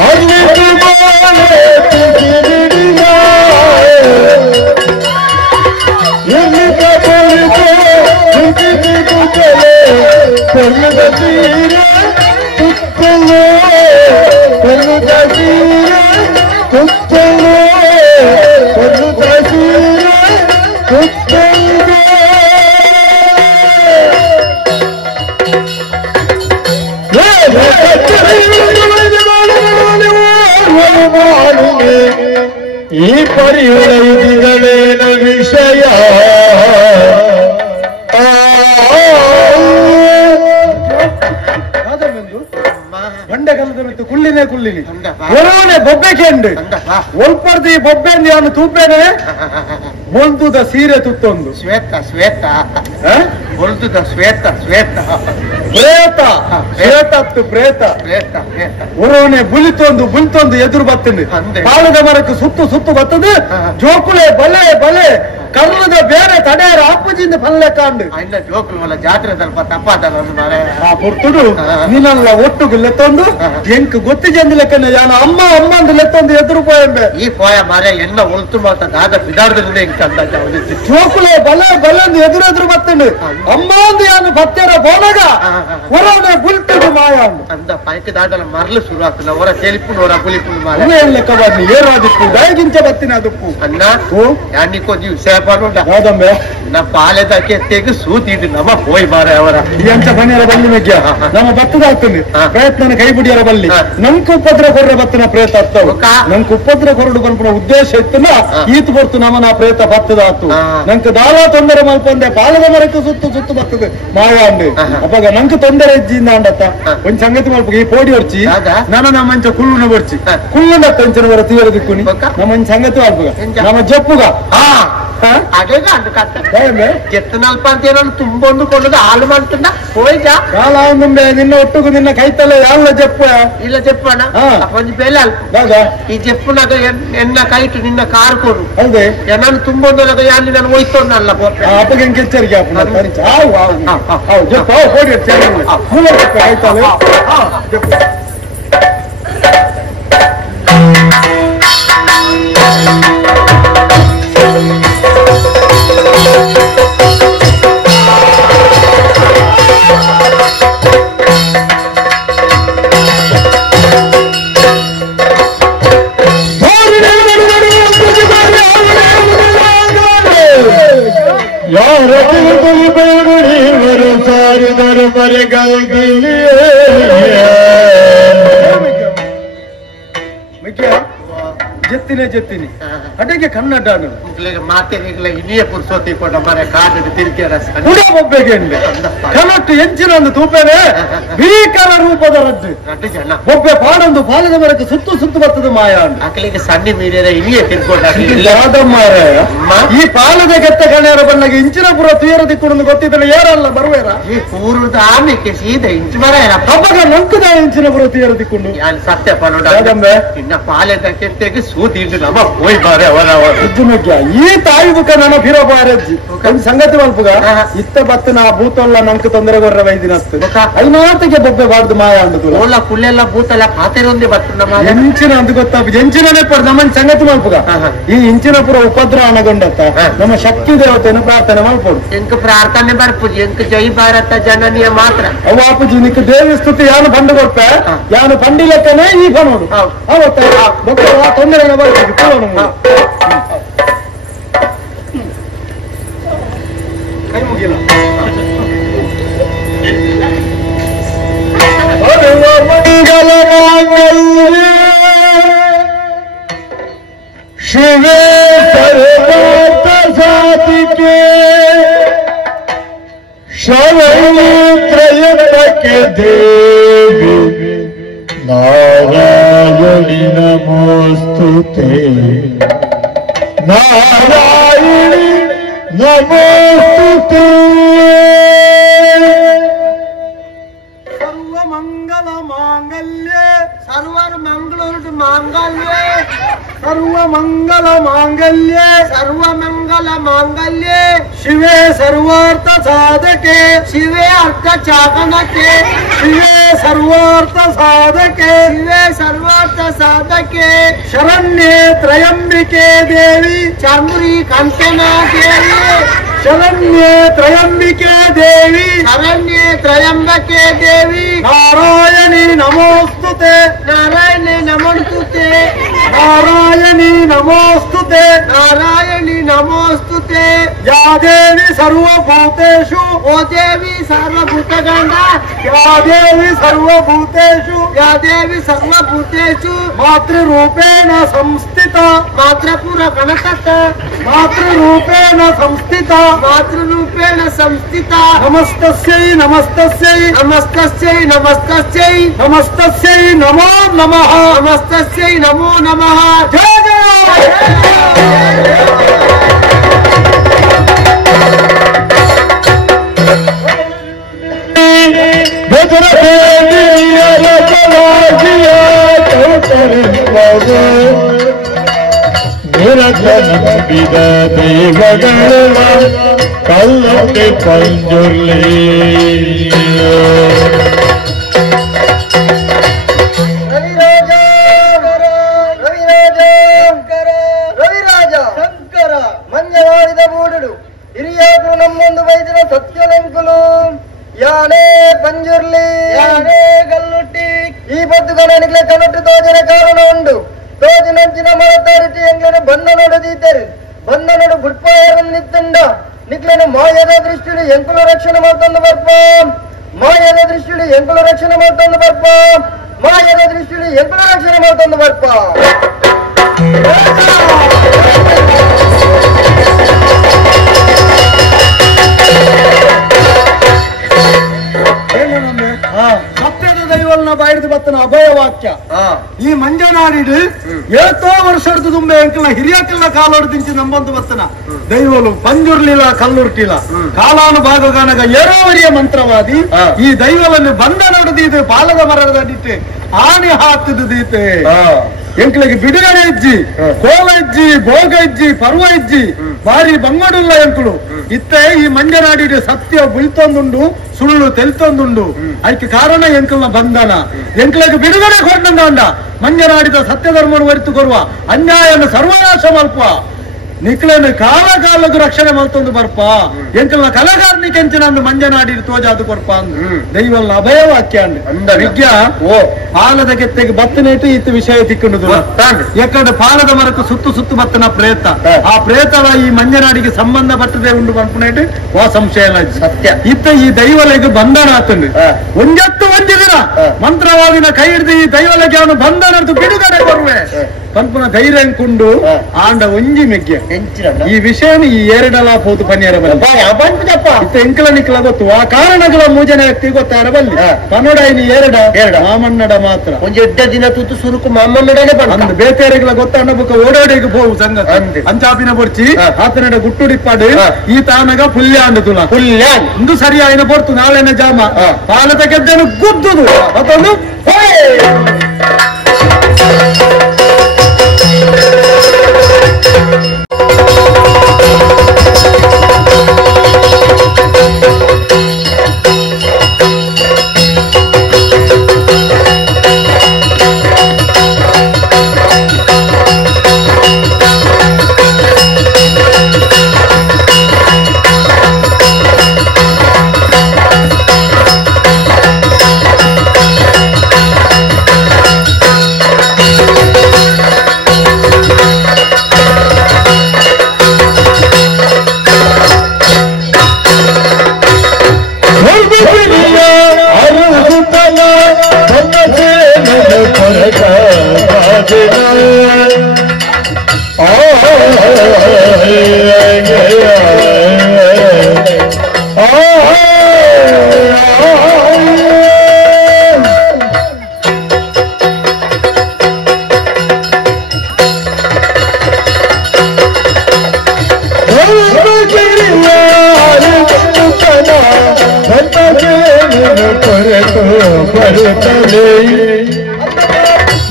ಅಲ್ಲಿ ತುಮಾರೆ ತುಗಿರಿಡಿಯ ಎಲ್ಲಿ ಕಬಲಿಗೆ ತುಗಿದಿ ತುಗಲೆ ಕರ್ಲದ ತೀರ ತುತ್ತಲೋ ಕರ್ಲದ ತೀರ ಕುತ್ತಲೋ ಕರ್ಲದ ತೀರ ಕುತ್ತಲೋ ಈ ಪರಿಯುಳಿದಿಗಳೇನ ವಿಷಯ ಬಂಡೆಗಲ್ಲದ ಮಿತ್ತು ಕುಳ್ಳಿನೇ ಕುಳ್ಳಿನಿ ಒರೋನೆ ಬೊಬ್ಬೆ ಕೆಂಡು ಒಲ್ಪರ್ದಿ ಬೊಬ್ಬೆ ಅವನು ತೂಪೇನೆ ಬೊಲ್ದುದ ಸೀರೆ ತುತ್ತೊಂದು ಶ್ವೇತ ಬೊಲ್ದುದ ಶ್ವೇತ ಪ್ರೇತ ಶ್ವೇತತ್ತು ಪ್ರೇತ ಒರೋನೆ ಬುಲ್ತೊಂದು ಎದುರು ಬತ್ತಂದು ಕಾಲದ ಮರಕ್ಕೆ ಸುತ್ತು ಬತ್ತದು ಜೋಕುಳೆ ಬಲೆ ಕರ್ಣದ ಬೇರೆ ತಡೆಯರ ಅಪ್ಪಜಿಂದ ಪಲ್ಲೆ ಕಾಂಡು ಅಣ್ಣ ಜೋಕುಲು ವಲ್ಲ ಜಾತ್ರೆ ಸ್ವಲ್ಪ ತಪ್ಪಾದಲ್ಲ ಮಾರೆ ಆ ಪುರ್ತುಡು ನೀನಲ್ಲ ಒಟ್ಟುಗು ಲೆತ್ತೊಂದು ಎಂಕ್ ಗೊತ್ತಿ ಜಂದ ಲೆಕ್ಕನೆ ಯಾನ ಅಮ್ಮ ಅಮ್ಮ ಅಂತ ಲೆತ್ತೊಂದು ಎದುರು ಪೋಯಂಬೆ ಈ ಪೋಯ ಮಾರೆ ಎಲ್ಲ ಉಳ್ತು ಮಾತ ದಾದ ಬಿಡಾರ್ದ್ರೆ ಎಂಕ ಅಂತ ಜೋಕುಲೆ ಬಲ ಬಲಂದು ಎದುರು ಬತ್ತಂಡು ಅಮ್ಮ ಅಂದು ಯಾನು ಬತ್ತೆರ ಬೋನಗ ಹೊರವನೆ ಬುಲ್ತದು ಮಾಯ ಅಂದ ಪೈಕ ದಾದಲ ಮರಲು ಶುರು ಆಗ್ತದೆ ಅವರ ತೆಲಿಪುನು ಅವರ ಬುಲಿಪುನು ಮಾರೆ ಏನ್ ಲೆಕ್ಕ ಬನ್ನಿ ಏರಾದಿಪ್ಪು ದಯಗಿಂಚ ಬತ್ತಿನ ಅದಪ್ಪು ಅಣ್ಣ ಯಾನಿಕೋ ಜೀವ ಸೇಪಾನುಂಡ ಹೌದಮ್ಮೆ ನಾ ಪಾಲೆದಕ್ಕೆ ತೆಗೆ ಸೂತಿದ್ದು ನಮ್ಮ ಹೋಯ್ ಮಾರೆ ಅವರ ಎಂಚ ಬನ್ನಿಯರ ಬಲ್ಲಿ ಮಧ್ಯ ನಮ್ಮ ಭತ್ತದ ಆಗ್ತದೆ ಪ್ರಯತ್ನ ಕೈ ಬಿಡಿಯರ ಬಲ್ಲಿ ನಮ್ಗೆ ಉಪದ್ರ ಕೊರ್ರ ಬತ್ತಿನ ಪ್ರಯತ್ನ ಆಗ್ತಾವ ನಮ್ಗೆ ಉಪದ್ರ ಕೊರಡು ಬಂದ್ಬಿಡ ಉದ್ದೇಶ ಇತ್ತನ ಈತು ಬರ್ತು ನಮ್ಮನ ಪ್ರಯತ್ನ ಭತ್ತದ ಆತು ನಂಗೆ ದಾಳ ತೊಂದರೆ ಮಲ್ಪಂದೆ ಪಾಲದ ಮರಕ್ಕೆ ಸುತ್ತು ಬರ್ತದೆ ಮಾಯ ಅಂದೆ ಅವಾಗ ನಂಗೆ ತೊಂದರೆ ಇಜ್ಜಿಂದ ಅಂಡತ್ತ ಒಂದ್ ಸಂಗತಿ ಮಲ್ಪ ಈ ಪೋಡಿ ಹೊರ್ಚಿ ನನ್ನ ಮಂಚ ಕುಳ್ಳುನ ಬರ್ಚಿ ಕುಳ್ಳುಂಡ ತಂಚನ ಬರ ತೀವ್ರ ದಿಕ್ಕುನಿ ನಮ್ಮ ಸಂಗತಿ ಮಲ್ಪಗ ನಮ್ಮ ಜಪ್ಪುಗ ಅದೇ ಅಂದು ಕಟ್ಟ ಎತ್ತನಲ್ಪ ಅಂತ ಏನೋ ತುಂಬೊಂದು ಕೊಂಡದ ಹಾಲು ಮಾಡ್ತಂದ ಹೋಯ್ಜ ಕಾಲ ಮುಂಬೆ ನಿನ್ನ ಒಟ್ಟುಗು ನಿನ್ನ ಕೈತಲ್ಲ ಯಾವ ಜಪ್ಪ ಇಲ್ಲ ಜಪ್ಪಣ ಒಂದ್ ಬೇಲೆ ಅಲ್ಪ ಈ ಜಪ್ಪುನಾಗ ಎನ್ನ ಕೈಟು ನಿನ್ನ ಕಾರ್ ಕೊಡು ಹೌದೇ ನಾನು ತುಂಬೊಂದೊಳಗ ಯಾರು ನಾನು ಒಯ್ತೊಂದಲ್ಲ ಅಪ್ಪಗೆ ಹೆಂಗೆ ಎಚ್ಚರಿಕೆ ಜಪ್ಪ ಹೋಗಿ ಕೈತಲ್ಲ ಜತ್ತಿನಿ ಅಡೆಗೆ ಕನ್ನಡ ಮಾತೆಗಳ ಇಲ್ಲಿಯ ಪುರ್ಸೋತಿ ಕೊಡ ಮರೆ ಕಾದದ ತಿರುಗಿ ಒಬ್ಬೆಗೆ ಕನಟ್ಟು ಎಂಚಿನ ಒಂದು ತೂಪೇನೆ ಭೀಕರ ರೂಪದ ರಜ್ಜು ಒಬ್ಬೆ ಪಾಡೊಂದು ಪಾಲದ ಮರಕ್ಕೆ ಸುತ್ತು ಬರ್ತದೆ ಮಾಯ ಅಕ್ಕಲಿಗೆ ಸಣ್ಣ ಮೀರಿಯರ ಇಲ್ಲಿಯೇ ತಿರ್ಕೊಂಡ ಈ ಪಾಲದ ಗೆತ್ತ ಕಣ್ಯರ ಬಣ್ಣಗೆ ಇಂಚಿನ ಪುರ ತೀರ ದಿಕ್ಕುಡು ಗೊತ್ತಿದ್ರೆ ಯಾರಲ್ಲ ಬರುವೇರ ಈ ಪೂರ್ವದ ಆಮೆಗೆ ಸೀದಾ ಇಂಚು ಮರ ಹಬ್ಬಗ ನಂಕದ ಇಂಚಿನ ಪುರ ತೀರ ದಿಕ್ಕುಂಡು ಸತ್ಯ ಪನ್ನೊಂಡ ಇನ್ನ ಪಾಲೆದ ಕೆತ್ತೆಗೆ ಸೂತಿ ನಮ್ಮ ಹೋಯ್ ಬಾರೆ ಅವರ ಈ ತಾಯಿ ಬುಕ್ಕ ನನ್ನ ಫಿರೋ ಬಾರಜ್ಜಿ ಒಂದು ಸಂಗತಿ ಮಲ್ಪುಗ ಇತ್ತ ಬತ್ತನ ಭೂತಲ್ಲ ನಂಗೆ ತೊಂದರೆ ಬರ್ರ ವೈದಿನತ್ತು ಐನಾತಿಗೆ ಬೊಬ್ಬೆ ಬಾರ್ದು ಮಾಯ ಅಂದು ಓಲ ಕುಳ್ಳೆಲ್ಲ ಭೂತಲ್ಲ ಪಾತೆರೊಂದೇ ಬರ್ತನ ಎಂಚಿನ ಅಂತ ಗೊತ್ತ ಎಂಚಿನೇ ಪಡ ನಮ್ಮ ಸಂಗತಿ ಮಲ್ಪುಗ ಈ ಇಂಚಿನ ಪುರ ಉಪದ್ರ ಅನಗೊಂಡತ್ತ ನಮ್ಮ ಶಕ್ತಿ ದೇವತೆಯನ್ನು ಪ್ರಾರ್ಥನೆ ಮಾಡ್ಬೋದು ಎಂಕ ಪ್ರಾರ್ಥನೆ ಬರ್ಪುಜಿ ಎಂಕ ಜೈ ಭಾರತ ಜನನಿಯ ಮಾತ್ರ ಅವು ಅಪ್ಪುಜಿ ನಿಕ್ಕ ದೇವಿ ಸ್ತುತಿ ಯಾನು ಬಂದು ಕೊಡ್ಪೆ ಯಾನು ಬಂಡಿ ಲೆಕ್ಕನೇ ಈ ನೋಡು ಅವತ್ತ ತೊಂದರೆ ಕೈ ಮುಗಿಲ್ಲ ಮಂಗಲ ಮಾಂಗಲ್ಯ ಶಿವೇ ಸರ್ವಾರ್ಥ ಸಾಧಿಕೆ ಶರಣಿ ತ್ರಯಂಬಕೆ ದೇವಿ ನಾರಾಯಣಿ ನಮೋಸ್ತುತೆ ನಾರಾಯಣಿ ನಮೋಸ್ತುತೆ ಸರ್ವಮಂಗಲ ಮಾಂಗಲ್ಯ ಸರ್ವರ ಮಂಗಳೂರು ಮಾಂಗಲ್ಯ ಸರ್ವಮಂಗಲ ಮಾಂಗಲ್ಯ ಸರ್ವಮಂಗಲ ಮಾಂಗಲ್ಯ ಶಿವೇ ಸರ್ವಾರ್ಥ ಸಾಧಕೆ ಶಿವೇ ಅರ್ಥ ಚಾಕನಕ್ಕೆ ಶಿವೇ ಸರ್ವಾರ್ಥ ಸಾಧಕೆ ಶಿವೇ ಸರ್ವಾರ್ಥ ಸಾಧಕೆ ಶರಣ್ಯೇ ತ್ರಯಂಬಿಕೆ ದೇವಿ ಚಾಮುರಿ ಕಂಕಣ ದೇವಿ ಶರಣ್ಯೇ ತ್ರಯಂಬಿಕೆ ದೇವಿ ಶರಣ್ಯೇ ತ್ರಯಂಬಕೆ ದೇವಿ ನಾರಾಯಣಿ ನಮೋಸ್ತುತೆ ನಾರಾಯಣಿ ನಮೋಸ್ತುತೆ ನಾರಾಯಣಿ ನಮೋಸ್ತುತೆ ನಾರಾಯಣಿ ನಮೋಸ್ತುತೆ ಯಾ ದೇವಿ ಸರ್ವಭೂತೇಷು ಓ ದೇವಿ ಸರ್ವಭೂತಗಂಡ ಯಾ ದೇವಿ ಸರ್ವಭೂತೇಷು ಯಾ ದೇವಿ ಸರ್ವಭೂತೇಷು ಮಾತೃರೂಪೇಣ ಸಂಸ್ಥಿತ ಮಾತೃಪುರ ಗಣಕತ್ತ ಮಾತೃರೂಪೇಣ ಸಂಸ್ಥಿತ ಮಾತೃರೂಪೇಣ ಸಂಸ್ಥಿತ ನಮಸ್ತಸ್ಯೈ ನಮಸ್ತಸ್ಯೈ ನಮಸ್ತಸ್ಯೈ ನಮಸ್ತಸ್ಯೈ ನಮಸ್ತಸ್ಯೈ ನಮೋ ನಮಃ ನಮಸ್ತಸ್ಯೈ ನಮೋ ನಮಃ ಜಯ ಭರತ ನಂಬಿದ ದೈವಗಳ ಕಲ್ಲೊಟ್ಟೆ ಪಂಜುರ್ಲಿ ರವಿರಾಜ ಶಂಕರ ಮಂಜವಾಡಿದ ಮೂಡುಡು ಹಿರಿಯಾದ್ರು ನಮ್ಮೊಂದು ವೈದ್ಯರ ಸತ್ಯಲೆಂಕುಲು ಯಾನೇ ಪಂಜುರ್ಲಿ ಯಾನೇ ಗಲ್ಲುಟ್ಟಿ ಈ ಬದುಕನಿಗೆ ಕನಟ್ಟು ತೋಜನ ಕಾರಣ ಉಂಡು ತೋಜಿನಂಚಿನ ಮರತಾರಿಟಿ ಎಂಗ್ಲನು ಬಂದ ನೋಡದಿದ್ದರು ಬಂದ ನೋಡು ಬುಟ್ಪಾಯರನ್ನಿತ್ತುಂಡ ನಿಕ್ಲನು ಮಾಯದ ದೃಷ್ಟಿಲಿ ಎಂಕುಲ ರಕ್ಷಣೆ ಮಾಡ್ತಂದು ಬರ್ಪ ಮಾಯದ ದೃಷ್ಟಿಲಿ ಎಂಕುಲ ರಕ್ಷಣೆ ಮಾಡ್ತಂದು ಬರ್ಪ ಮಾಯದ ದೃಷ್ಟಿಲಿ ಎಂಕುಲ ರಕ್ಷಣೆ ಮಾಡ್ತಂದು ಬರ್ಪ ಸತ್ಯದ ದೈವಲ್ನ ಬಾಯಿಡಿದು ಬತ್ತನ ಅಭಯ ವಾಕ್ಯ ಈ ಮಂಜನಾಡಿಡು ಏತೋ ವರ್ಷದ ತುಂಬೆ ಅಂಕಲ್ನ ಹಿರಿಯಕ್ಕಲ್ನ ಕಾಲೊಡ್ದಿಂಚಿ ನಂಬಂದು ಬತ್ತನ ದೈವಲು ಪಂಜುರ್ಲಿಲ್ಲ ಕಲ್ಲುರ್ಟಿಲ್ಲ ಕಾಲಾನುಭಾಗಗಾನಗ ಏರೋವರಿಯ ಮಂತ್ರವಾದಿ ಈ ದೈವವನ್ನು ಬಂದ ನಡೆದಿದೆ ಪಾಲದ ಮರದ ಅಡಿತೆ ಆನೆ ಹಾಕದು ದೀತೆ ಎಂಕ್ಲಿಗೆ ಬಿಡುಗಡೆ ಇಜ್ಜಿ ಕೋಲ ಇಜ್ಜಿ ಭೋಗ ಇಜ್ಜಿ ಪರ್ವ ಇಜ್ಜಿ ಬಾರಿ ಬಂಗಡುಲ್ಲ ಎಂಕುಲು ಇತ್ತೆ ಈ ಮಂಜನಾಡಿಗೆ ಸತ್ಯ ಬುಳ್ತೊಂದುಂಡು ಸುಳ್ಳು ತೆಲ್ತೊಂದುಂಡು ಅದಕ್ಕೆ ಕಾರಣ ಎಂಕಲ್ನ ಬಂಧನ ಎಂಕ್ಲಿಗೆ ಬಿಡುಗಡೆ ಕೊಂಡ ಮಂಜನಾಡಿದ ಸತ್ಯ ಧರ್ಮವನ್ನು ವರಿತು ಕೊರುವ ಅನ್ಯಾಯನ ಸರ್ವನಾಶ ಮಲ್ಪ ನಿಕ್ಲನ್ನು ಕಾಲ ಕಾಲದ ರಕ್ಷಣೆ ಮಲ್ತೊಂದು ಬರ್ಪ ಎಂಕಲ್ನ ಕಲಗಾರನಿ ಕೆಂಚಿನ ಅಂದು ಮಂಜನಾಡಿ ತೋಜಾದು ಕೊರ್ಪ ಅಂದು ದೈವಲ್ನ ಅಭಯ ವಾಕ್ಯ ಅಂದ ವಿಜ್ಞ ಪಾಲದ ಕೆತ್ತೆಗೆ ಬತ್ತನೇಟು ಇತ್ತು ವಿಷಯ ತಿಕ್ಕೊಂಡು ಎಕ್ಕಡ ಪಾಲದ ಮರಕ್ಕೆ ಸುತ್ತು ಸುತ್ತು ಬತ್ತನ ಪ್ರೇತ ಆ ಪ್ರೇತವ ಈ ಮಂಜನಾಡಿಗೆ ಸಂಬಂಧ ಬರ್ತದೆ ಉಂಡು ಬಂಪನೇಟು ವಾ ಸಂಶಯ ಇಲ್ಲ ಸತ್ಯ ಇತ್ತ ಈ ದೈವಲೆಗೆ ಬಂಧನ ಆತಂಡು ಒಂಜತ್ತು ಒಂಜಿ ದಿನ ಮಂತ್ರವಾದಿನ ಕೈ ಹಿಡಿದು ಈ ದೈವಲೆಗೆ ಅವನು ಬಂಧನ ಬಿಡುಗಡೆ ಕೊರುವೆ ಪಂಪನ ಧೈರ್ಯ ಅಂಕೊಂಡು ಆಂಡ ಒಂಜಿ ಮೆಗ್ಗ್ಯ ಈ ವಿಷಯ ಈ ಎರಡಲ ಹೋದು ಪನ್ಯಾರ ಎಂಕಲ ನಿಕ್ಕಲ ಗೊತ್ತು ಆ ಕಾರಣಗಳ ಮೂಜನ ವ್ಯಕ್ತಿ ಗೊತ್ತಾರ ಬಲ್ಲಿ ಪನ್ನಡ ಇನ್ನು ಎರಡ ಮಾಮನ್ನಡ ಮಾತ್ರ ಒಂದು ಎಡ್ಡ ದಿನ ತೂತು ಸುರುಕು ಮಾಮನ್ನಡನೆ ಬಂದ ಬೇತೆಯರಿಗೆಲ್ಲ ಗೊತ್ತಾಂಡ ಬುಕ್ಕ ಓಡೋಡಿಗೆ ಹೋಗು ಸಂಘ ಅಂಚಾಪಿನ ಬೊರ್ಚಿ ಆತನಡ ಗುಟ್ಟುಡಿಪ್ಪಾಡು ಈ ತಾನಗ ಪುಲ್ಯ ಅಂಡುದುಲ ಪುಲ್ಯ ಇಂದು ಸರಿಯಾಯಿನ ಬೊರ್ತು ನಾಳೆನ ಜಾಮ ಪಾಲದ ಗೆದ್ದನು ಗುದ್ದುದು ಅದೊಂದು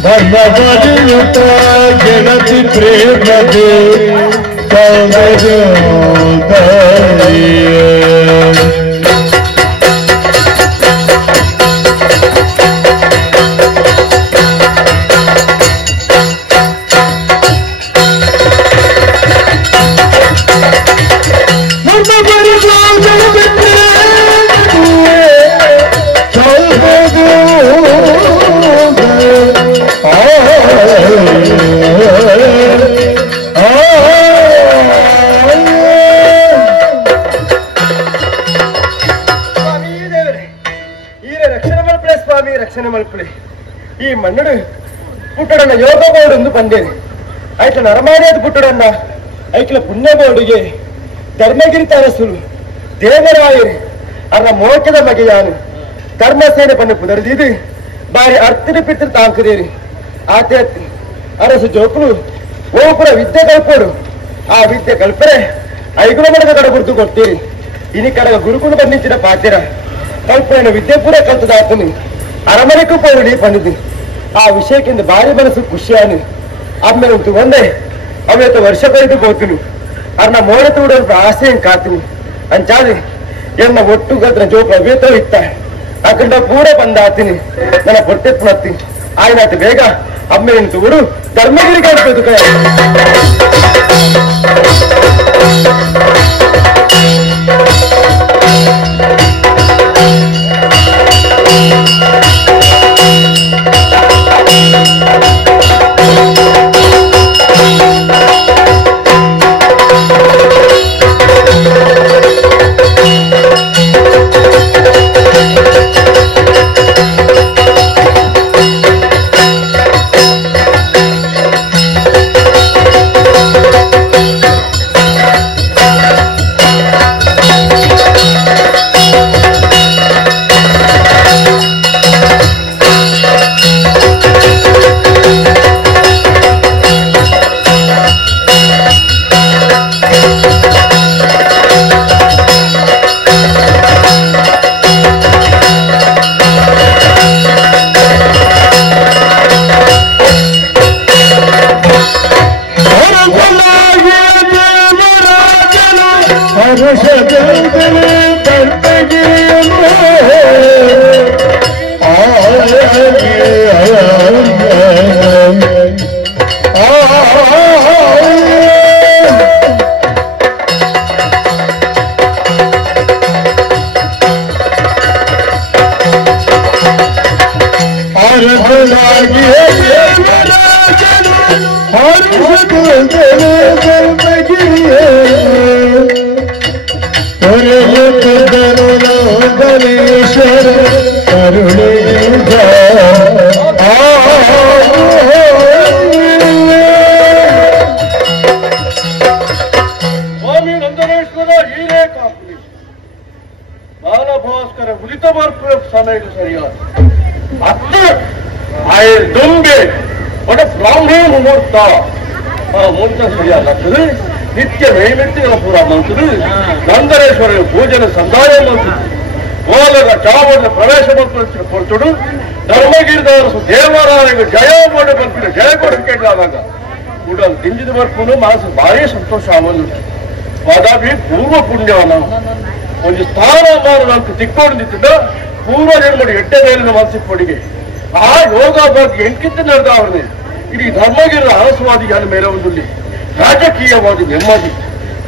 ಧರ್ಮಪರಿಯುತ ಗೆಳತಿ ಪ್ರೇಮದೆ ರಕ್ಷಣೆ ಮಲ್ಪಳೆ ಈ ಮಣ್ಣಡು ಪುಟ್ಟಡನ್ನ ಯೋಗ ಬೋರ್ಡ್ ಬಂದೇನೆ ಐಟ್ಲ ನರಮಾಡಿಯದು ಪುಟ್ಟಡನ್ನ ಐಟ್ಲ ಪುಣ್ಯ ಬೋರ್ಡಿಗೆ ಧರ್ಮಗಿರಿ ತರಸುಲು ದೇವರಾಯರು ಅರ್ನ ಮೋಟದ ಮಗೆಯಾನು ಧರ್ಮಸೇನೆ ಪನ್ನ ಪುದರ್ದಿದ್ದು ಬಾರಿ ಅರ್ತಿನ ಪಿತ್ರ ತಾಂಕದೇರಿ ಆತೆ ಅರಸು ಜೋಕುಲು ಓಪುರ ವಿದ್ಯೆ ಕಲ್ಪೋಡು ಆ ವಿದ್ಯೆ ಕಲ್ಪರೆ ಐಗುಣ ಮಡಗ ಕಡ ಗುರ್ತು ಕೊಡ್ತೀರಿ ಇನಿ ಕಡಗ ಗುರುಕುಲು ಬಂದಿಚ್ಚಿನ ಪಾತಿರ ಕಲ್ಪನೆ ವಿದ್ಯೆ ಪೂರ ಕಲ್ತದಾತನು ಅರಮನೆಗೂ ಪೋಡಿ ಪಂಡಿದ್ದು ಆ ವಿಷಯಕ್ಕಿಂತ ಭಾರಿ ಮನಸ್ಸು ಖುಷಿಯಾನು ಆಮೇಲೆ ತಗೊಂಡೆ ಅವತ್ತು ವರ್ಷ ಕೈದು ಹೋಗ್ತೀನಿ ಅರ್ನ ಮೋಡ ತೋಡ ಆಸೆ ಕಾತೀನಿ ಅಂಚಾದಿ ಎನ್ನ ಒಟ್ಟು ಗದ್ರ ಜೋಪ ಅವೇತ ಇತ್ತ ಅಕ್ಕಂಡ ಕೂಡ ಬಂದಾತೀನಿ ನನ್ನ ಹೊಟ್ಟೆ ಪುಣತ್ತೀನಿ ಆಯ್ನಾಯ್ತು ಬೇಗ ಅಮ್ಮೆಯನ್ನು ತೂರು ಧರ್ಮಗಿರಿ ಕಾಡ್ಬೋದು ಕೈ ಬಾಲಭಾಸ್ಕರ ಉಳಿತ ಬರ್ಪು ಸಮಯಕ್ಕೆ ಸರಿಯಾದ ಅತ್ತು ದುಂಬೆ ಒಡ ಬ್ರಾಹ್ಮಣ ಮುಹೂರ್ತ ಮುಹೂರ್ತ ಸರಿಯಾಗ್ತದೆ ನಿತ್ಯ ನೈಮಿತ್ತಿಗಳ ಪೂರ ಮಾಡ್ತದೆ ನಂದರೇಶ್ವರ ಭೋಜನ ಸಂಧಾನ ಮಾಡ್ತದೆ ಗೋಲದ ಚಾವಣ ಪ್ರವೇಶ ಮಾಡ್ಕೊಂಡು ಕೊಡ್ತಡು ಧರ್ಮಗಿರಿದವರ ದೇವರಾಯಗ ಜಯ ಮಾಡಿ ಬರ್ತೀನಿ ಜಯ ಕೊಡು ಕೇಳಿದಾಗ ಕೂಡಲು ತಿಂಜಿದ ಬರ್ಕೊಂಡು ಮನಸ್ಸು ಭಾರಿ ಸಂತೋಷ ಆಮಲ್ಲ ಅದಾಗಿ ಪೂರ್ವ ಪುಣ್ಯವನ ಒಂದು ಸ್ಥಾನಮಾನ ಅಂತ ತಿಕ್ಕೊಂಡಿದ್ದ ಪೂರ್ವ ಜನ್ಮಡಿ ಎಟ್ಟೆ ಮೇಲಿನ ಮನಸ್ಸಿಗೆ ಕೊಡಿಗೆ ಆ ಯೋಗ ಬಗ್ಗೆ ಎಂಕಿತ್ತು ನಡೆದ ಅವರನ್ನೇ ಇಡೀ ಧರ್ಮಗಿರಿ ಅರಸವಾದಿ ಜನ ಮೇಲೆ ಒಂದಲ್ಲಿ ರಾಜಕೀಯವಾದ ನೆಮ್ಮದಿ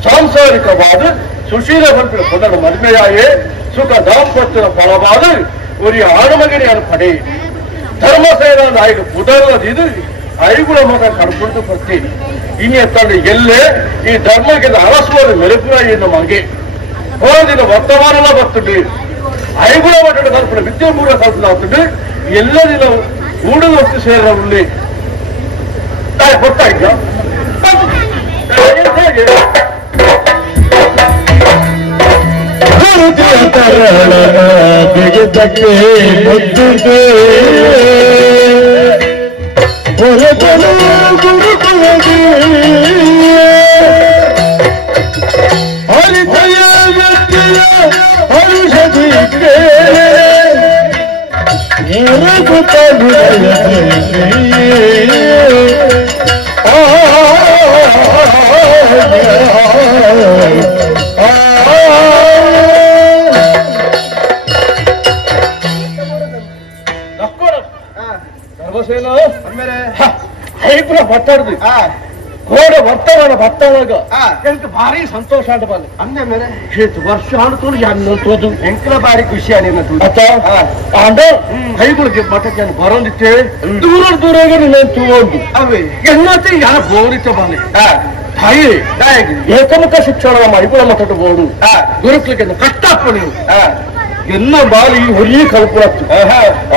ಸಾಂಸಾರಿಕವಾದ ಸುಶೀಲ ಬಂಪಿನ ಪೊದನ ಮದುವೆಯಾಯೇ ಸುಖ ದಾಂಪತ್ಯದ ಫಲವಾದ ಒರಿಯ ಆಣಮಗಿರಿಯನ್ನು ಪಡೆ ಧರ್ಮಸೇನಾ ನಾಯಕ ಪುದರದಿದು ಐಗುಳ ಮಗ ಕಡ್ಕೊಂಡು ಬರ್ತೀನಿ ಇನ್ನು ತಂಡ ಎಲ್ಲೇ ಈ ಧರ್ಮಗಿದ ಅರಸುವಾದ ಮೆರುಪುರಾಯಿಯನ್ನು ಮಗೆ ಹೋದಿನ ವರ್ತಮಾನ ಬರ್ತುಂಡು ಐಗುಳ ಮಠದ ಕಲ್ಪನೆ ವಿದ್ಯಾಪೂರ್ವ ಕಲ್ಪನೆ ಆಗ್ತುಂಡು ಎಲ್ಲ ದಿನ ಊಡದ ವಸ್ತು ಸೇರ ಉಳ್ಳಿ ಗೊತ್ತಾಯ್ತಾ ಬಿಗಿತಕ್ಕೆ ಮುದ್ದಿದೆ ಹೊರತಲು ಗುರುಕುಲದಿ ಹರಿತಯ ವ್ಯಕ್ತಿಯ ಔಷಧಿಗೆ ಧರ್ಮಸೇನ ಐಪುರ ಬತ್ತಾಡ್ದು ಗೋಡ ವರ್ತಮಾನ ಬತ್ತಾವಾಗ ಎಂಕ್ ಭಾರಿ ಸಂತೋಷ ಆಟ ಬಂದು ಅಂದೆ ಮೇಲೆ ವರ್ಷ ಆಡ್ತೋಡು ಅನ್ನೋದು ಎಂಕಲ ಭಾರಿ ಖುಷಿ ಆಡಿನದು ಆಂಡ ಐಗುಳಿಗೆ ಮಠಕ್ಕೆ ಬರೋದಿತ್ತೆ ದೂರ ದೂರ ನೀನು ತೂಂದು ಅವೇ ಎನ್ನತಿ ಯಾರ ಬೋರಿತ ಬಂದೆ ತಾಯಿ ಏಕಮುಖ ಶಿಕ್ಷಣ ಐಗುಳ ಮಠದ ಬೋಡು ಗುರುಕ್ಲಿಗೆ ಕಷ್ಟಪ್ಪ ನೀವು ಎನ್ನ ಬಾಲಿ ಹೊಲಿ ಕಲ್ಪುರತ್ತು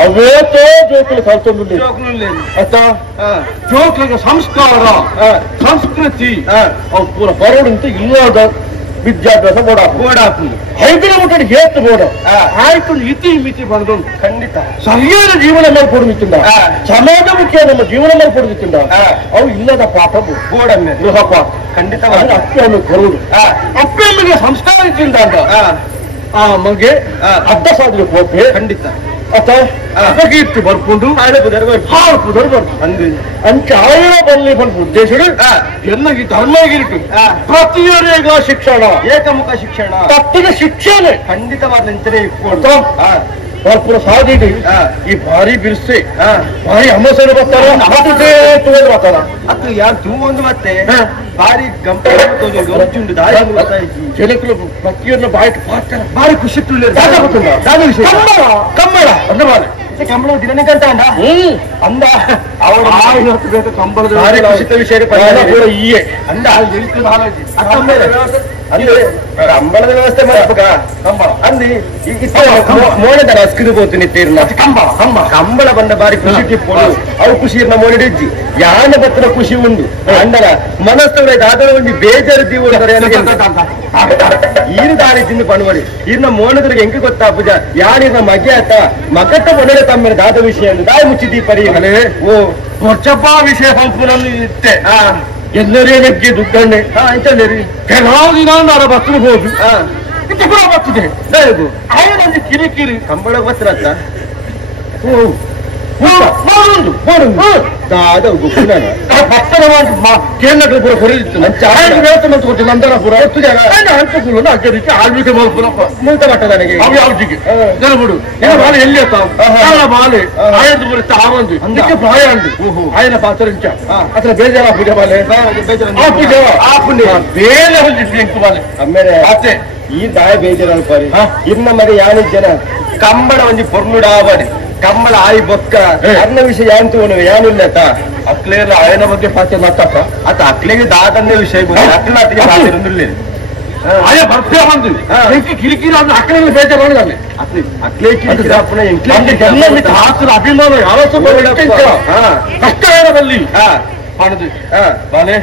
ಅವೇತೋ ಜೋಕುಲು ಕಲ್ತೊಂದು ಅತ್ತ ಜೋಕುಲಿಗೆ ಸಂಸ್ಕಾರ ಸಂಸ್ಕೃತಿ ಅವು ಪೂರ ಬರೋಡಂತ ಇಲ್ಲದ ವಿದ್ಯಾಭ್ಯಾಸ ಬೋಡಾಪು ಹೈದರ ಮುಟ್ಟ ಹೇತ್ತು ಬೋಡ ಆಯ್ತು ಇತಿ ಮಿತಿ ಬಂದು ಖಂಡಿತ ಸರಿಯಾದ ಜೀವನ ಮೇಲೆ ಕೊಡುತ್ತಿಂದ ಸಮಾಜ ಮುಖ್ಯ ನಮ್ಮ ಜೀವನ ಮೇಲೆ ಕೊಡುತ್ತಿಂದ ಅವು ಇಲ್ಲದ ಪಾಠ ಬೋಡ ಗೃಹ ಪಾಠ ಖಂಡಿತ ಅಪ್ಪೆಯನ್ನು ಕೊರುವುದು ಅಪ್ಪೆಯಲ್ಲಿಗೆ ಸಂಸ್ಕಾರ ಇದ್ದಿಂದ ಮಗೆ ಅಡ್ಡ ಸಾಧನೆ ಹೋಗ್ತೇ ಖಂಡಿತ ಅಪಕೀರ್ತಿ ಬರ್ಕೊಂಡು ಹಾಡುಪುದರ್ ಬರ್ಪು ಅಂಚ ಆಯನ ಬಲ್ಲಿ ಬಂದು ಉದ್ದೇಶಗಳು ಎನ್ನಗಿ ಧರ್ಮಗಿರಿಟು ಪ್ರತಿಯೊರೆಗ ಶಿಕ್ಷಣ ಏಕಮುಖ ಶಿಕ್ಷಣ ತಪ್ಪಿನ ಶಿಕ್ಷಣ ಖಂಡಿತವಾದ ನಿಂತರೆ ಬರ್ಪುರ ಸಾಧಿಡಿ ಈ ಭಾರಿ ಬಿರ್ಸೆ ಭಾರಿ ಅಮಸರು ಬರ್ತಾರ ಬರ್ತಾರ ಅದು ಯಾರು ತೂವೊಂದು ಮತ್ತೆ ಭಾರಿ ಗಂಪುಂಡು ದಾರಿ ಜನಕರು ಪ್ರತಿಯೊಂದು ಬಾಯಿಗೆ ಪಾತ್ರ ಭಾರಿ ಖುಷಿ ಕಂಬಳ ಅಂದ ಬಾಳೆ ಕಂಬಳ ದಿನನೇ ಕಂತ ಅಂದ ಅವರ ಮಾಹಿತಿ ಹೊತ್ತು ಕಂಬಳದ ಭಾರಿ ಖುಷಿತ ವಿಷಯ ಕೂಡ ಈಯೆ ಅಂದ ಅಂದ್ರೆ ಕಂಬಳದ ವ್ಯವಸ್ಥೆ ಮಾಡ್ಬೇಕ ಕಂಬಳ ಅಂದಿ ಮೋಣದ ಅಸ್ಕಿದು ಹೋಗ್ತೀನಿ ಕಂಬಳ ಕಂಬಳ ಬಂದ ಬಾರಿ ಖುಷಿ ಟಿಪ್ಪು ಅವು ಖುಷಿ ಇರ್ನ ಮೋಡಿಜ್ಜಿ ಯಾನ ಬತ್ತಿನ ಖುಷಿ ಉಂಡು ಅಂದರ ಮನಸ್ಸು ದಾದರ ಒಂದು ಬೇಜಾರು ದೀವು ಈರು ದಾರಿ ತಿಂದು ಪಣವಡಿ ಇರ್ನ ಮೋಣದ್ರಿಗೆ ಹೆಂಗೆ ಗೊತ್ತಾ ಪೂಜ ಯಾರಿನ ಮಗೆ ಆತ ಮಗಟ್ಟ ಮೊದಲೇ ತಮ್ಮ ದಾದ ವಿಷಯ ದಾಯ ಮುಚ್ಚಿದ್ದೀ ಪರಿ ಓ ಕೊಚ್ಚಪ್ಪ ವಿಷಯ ಸಂಪೂರ್ಣ ಇತ್ತೆ ಎಲ್ಲರೇ ನೆಗ್ಗೆ ದುಡ್ಡಣ್ಣೆ ಅಂತಂದೇರಿ ಕೆಲವು ದಿನ ನಾನು ಬಸ್ರು ಹೋದು ಇದು ಕೂಡ ಬರ್ತದೆ ಆಯ್ತು ಕಿರಿಕಿರಿ ಕಂಬಳ ಬತ್ತಿರತ್ತ ಭಕ್ತರ ಕೇಂದ್ರ ಪುರ ಹೊರದಿತ್ತು ಕೊಟ್ಟು ನಂತರ ಪುರ ಹತ್ತು ಜನ ಹಂಚಕುಲ ಅಜ್ಜರಿಗೆ ಆಳ್ವಿಕೆ ಮಾಡ್ಪುರಪ್ಪ ಮುಂತ ಮಟ್ಟ ನನಗೆ ಅವು ಯಾವ್ದಿಗೆ ಜನಬಿಡು ಬಾಲೆ ಎಲ್ಲಿ ಬಾಲೆ ಆಯದ್ದು ಬರುತ್ತೆ ಆವಂದು ಅದಕ್ಕೆ ಪ್ರಾಯ ಉಂಟು ಆಯನ ಪಾತ್ರಂಚ ಅದ್ರ ಬೇಜಾರ ಪೂಜೆ ಬಾಲೆ ಆ ಪೂಜೆ ಆ ಪುಣ್ಯ ಬೇಲೆ ಹೊಂದಿತ್ತು ಎಂಟು ಬಾಲೆ ಆಮೇಲೆ ಅತ್ತೆ ಈ ದಾಯ ಬೇಜಾರ ಅನ್ಪಾರಿ ಇನ್ನ ಮನೆ ಯಾನಿದ್ ಜನ ಕಂಬಳ ಒಂಜಿ ಪೊರ್ನುಡಾವಡಿ ಕಂಬಳ ಆಯಿ ಬೊಕ್ಕ ಅನ್ನ ವಿಷಯ ಯಾನ್ ತಗೊಂಡು ಯಾನಿಲ್ಲತ್ತ ಅಕ್ಲೇರ ಆಯನ ಬಗ್ಗೆ ಪಾತ್ರ ಮಾತಾಡ್ತ ಆತ ಅಕ್ಲಿಗೆ ದಾದನ್ನೇ ವಿಷಯ ಅಕ್ಲ ಅತ್ತಿಗೆ ಆಯ ಬರ್ತೆ ಬಂದು ಕಿರಿಕಿರಿ ಅಂದ್ರೆ ಅಕ್ಕಳಿಗೆ ಬೇಜಾರು ಮಾಡಿದಾನೆ ಅಕ್ಲೇ ಹಾಕಿದ ಅಭಿಮಾನ ಯಾವತ್ತೂ ಕಷ್ಟ ಏನದಲ್ಲಿ ಮಾಡುದು ಬಾಲೆ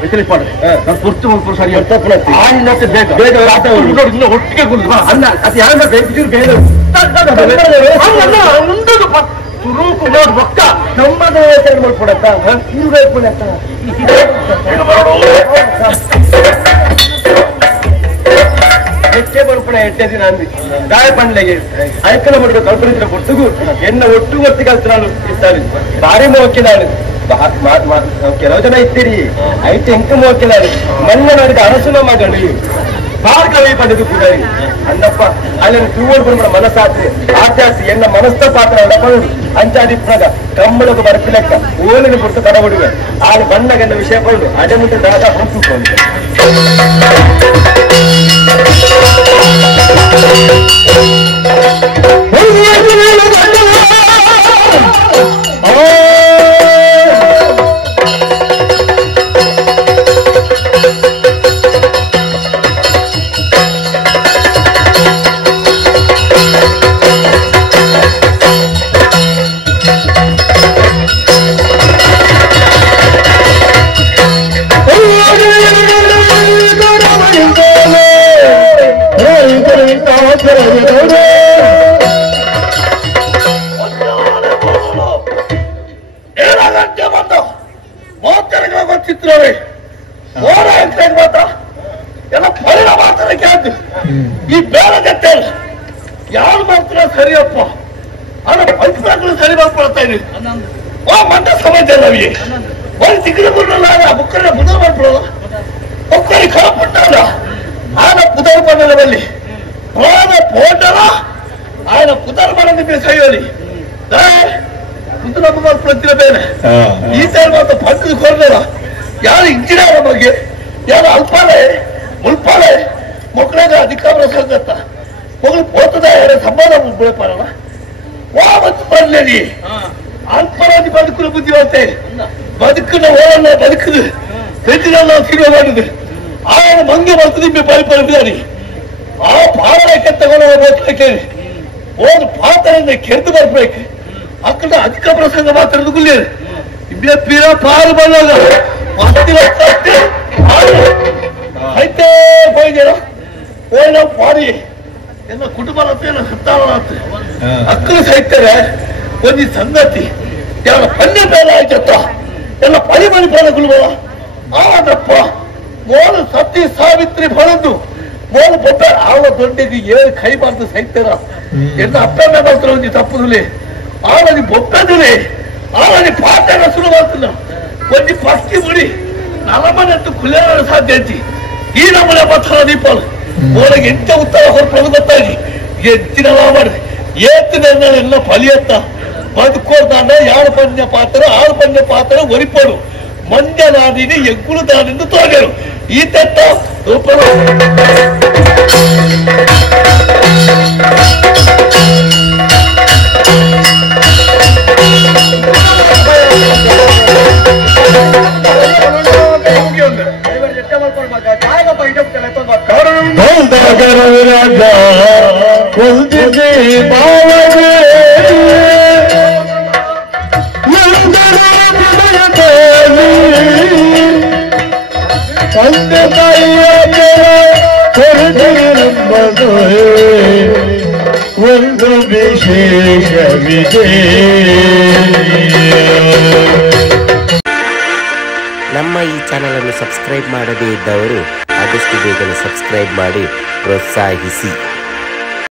ವೆಚ್ಚಲಿ ಪಾಡು ನಾನು ಪುರ್ತು ಹೋಗ್ಬೋದು ಸರಿ ಆಯ್ತು ಬೇಗ ಬೇಗ ಒಟ್ಟಿಗೆ ಕುಡಿದು ಅಲ್ಲ ಅದು ಯಾರ ಬೇಕಿದ್ರು ಬೇಗ ಮುಂದದು ಸುರೂಪು ನೋಡಿ ಬೊಕ್ಕ ನಮ್ಮದ ವ್ಯವಸ್ಥೆ ಮಾಡ್ಕೊಡತ್ತ ನೀವು ಹೇಳ್ಕೊಡತ್ತ ಹೆಚ್ಚೆ ಬರ್ಪಣ ಎಟ್ಟೆ ದಿನ ಅಂದಿ ದಾಯ ಪಂಡ್ಲೆಗೆ ಐಕಲ ಮಟ್ಟಿಗೆ ಕಲ್ಪನಿದ್ರೆ ಕೊಟ್ಟುಗು ಎನ್ನ ಒಟ್ಟು ಒತ್ತಿ ಕಲ್ತು ನಾನು ಇದ್ದಾರೆ ಭಾರಿ ಮೋಕೆ ನಾನು ಕೆಲವು ಜನ ಇದ್ದೀರಿ ಐತೆ ಎಂಕ ಮೋಕೆ ನಾನು ಮನ್ನ ಮಾಡಿದ ಅರಸುನ ಮಗಳು ಭಾರ್ಗವಿ ಪಡೆದು ಕೂಡ ಅಂದಪ್ಪ ಅಲ್ಲಿ ತೂವೋಡು ಬಂದ ಮನಸ್ಸಾತ್ರಿ ಆಚಾಸಿ ಎನ್ನ ಮನಸ್ಥ ಪಾತ್ರ ಅಡಪಡು ಅಂಚಾದಿಪ್ಪನಾಗ ಕಂಬಳಕ್ಕೆ ಬರ್ಪಿಲೆಕ್ಕ ಓಲಿನ ಕೊಟ್ಟು ತಡಬಡುವೆ ಆಳು ಬಣ್ಣಗೆಂದ ವಿಷಯ ಪಡು ಅಡೆಮುಂಟೆ ದಾದ ಹೊಂದಿಕೊಂಡು ಚಿತ್ರವೇ ಎಲ್ಲ ಪರಿಣಾಮ ಮಾಡ್ತಾರೆ ಈ ಬೇರೆ ಜೊತೆ ಯಾರು ಮಾಡ್ತಾರ ಸರಿಯಪ್ಪ ಆದ್ರೆ ಪಂಚಗಳು ಸರಿ ಮಾಡ್ಕೊಳ್ತಾ ಇದೀವಿ ಮಂಡ ಸಮಾಜ ನಮಗೆ ಒಂದು ತಿಂಗಳು ಬಿಡಲ್ಲ ಬುಕ್ಕರ ಬುಧ ಮಾಡ್ಬಿಡೋಲ್ಲ ಒಕ್ಕರಿ ಕಳಪಟ್ಟಾಗ ಆನ ಪುದರ್ ಬಂದಲ್ಲಿ ಪ್ರಾಣ ಪೋಟಲ ఆయన కుదరమని మీరు చేయాలి కుదరమ్మ ప్రతిన ಬೇರೆ ಈ ಸೈಡ್ ಮಾತ್ರ ಪಂಚದ ಕೊರಲ್ಲ ಯಾರು ಇಂಜಿನಿಯರ್ ಬಗ್ಗೆ ಯಾರು ಅಲ್ಪಾಲೆ ಮುಲ್ಪಾಲೆ ಮಕ್ಕಳಾಗ ಅಧಿಕಾರ ಸಂಗತ್ತ ಮಗಳು ಪೋತದ ಯಾರ ಸಂಬಂಧ ಬಿಡಪಾರಲ್ಲ ವಾವತ್ತು ಬರಲಿ ಅಲ್ಪರಾಧಿ ಬದುಕುನ ಬುದ್ಧಿವಂತೆ ಬದುಕಿನ ಓರನ್ನ ಬದುಕುದು ಪ್ರತಿನ ಸಿರಿಯ ಮಾಡುದು ఆయన ಮಂಗೆ ಬರ್ತದೆ ಪರಿಪರಿದಾರಿ ಆ ಪಾಲನೆ ತಗೊಂಡು ಹೋದ ಪಾತ್ರದಿಂದ ಕೆರೆದು ಬರ್ಬೇಕು ಅక్కడ ಅಧಿಕ ಪ್ರಸಂಗ ಮಾತಾಡೋದು ಗುಲ್ಲೇರು ಇಬ್ಬರ ಪೀರ ಪಾರು ಬಂದಾಗ ಐತೆ ಹೋಯ್ದೇನ ಹೋಯ್ನ ಪಾರಿ ಎಲ್ಲ ಕುಟುಂಬ ಸತ್ತಾಳ ಅಕ್ಕನ ಸಾಯ್ತಾರೆ ಒಂದು ಸಂಗತಿ ಎಲ್ಲ ಪನ್ನೆ ಬೇರೆ ಆಯ್ತತ್ತ ಎಲ್ಲ ಪರಿಮಳಿ ಬೇರೆ ಗುಲ್ಬಲ್ಲ ಆದಪ್ಪ ಮೋನು ಸತಿ ಸಾವಿತ್ರಿ ಫಲದ್ದು ಮೋಲು ಬೊಬ್ಬೆ ಆವ ದೊಡ್ಡಗೆ ಏಳು ಕೈ ಬಾರ್ದು ಸೈತಾರ ಎನ್ನ ಅಪ್ಪನ ಮಾತ್ರ ಒಂದು ತಪ್ಪುದುಲೆ ಆವನಿ ಬೊಬ್ಬೆದುಲೆ ಆವನಿ ಪಾಠನ ಶುರು ಮಾಡ್ತಿಲ್ಲ ಒಂದು ಪಕ್ಕಿ ಮುಡಿ ನಲಮನೆಂಟು ಕುಲೇರ ಸಾಧ್ಯ ಐತಿ ಈ ನಮ್ಮನೆ ಮಾತ್ರ ದೀಪಾವಳಿ ಓಲಗೆ ಎಂತ ಉತ್ತರ ಹೊರಪಡು ಗೊತ್ತಾಗಿ ಎತ್ತಿನ ಮಾಡಿ ಏತ್ತಿನೆಲ್ಲ ಫಲಿಯತ್ತ ಬದುಕೋದಾಂಡ ಯಾರು ಪಂಜ ಪಾತ್ರ ಆರು ಪಂಜ ಪಾತ್ರ ಒರಿಪಡು ಮಂಜ ನಾಡಿಗೆ ಎಗ್ಗುಳು ದಾನಿಂದ ತೋಗರು ಈ ತೆತ್ತ ರೂಪರು ಒಂದು ವಿಶೇಷವಿದೆ. ನಮ್ಮ ಈ ಚಾನೆಲ್ ಅನ್ನು ಸಬ್ಸ್ಕ್ರೈಬ್ ಮಾಡದೇ ಇದ್ದವರು ಆದಷ್ಟು ಬೇಗನೆ ಸಬ್ಸ್ಕ್ರೈಬ್ ಮಾಡಿ ಪ್ರೋತ್ಸಾಹಿಸಿ.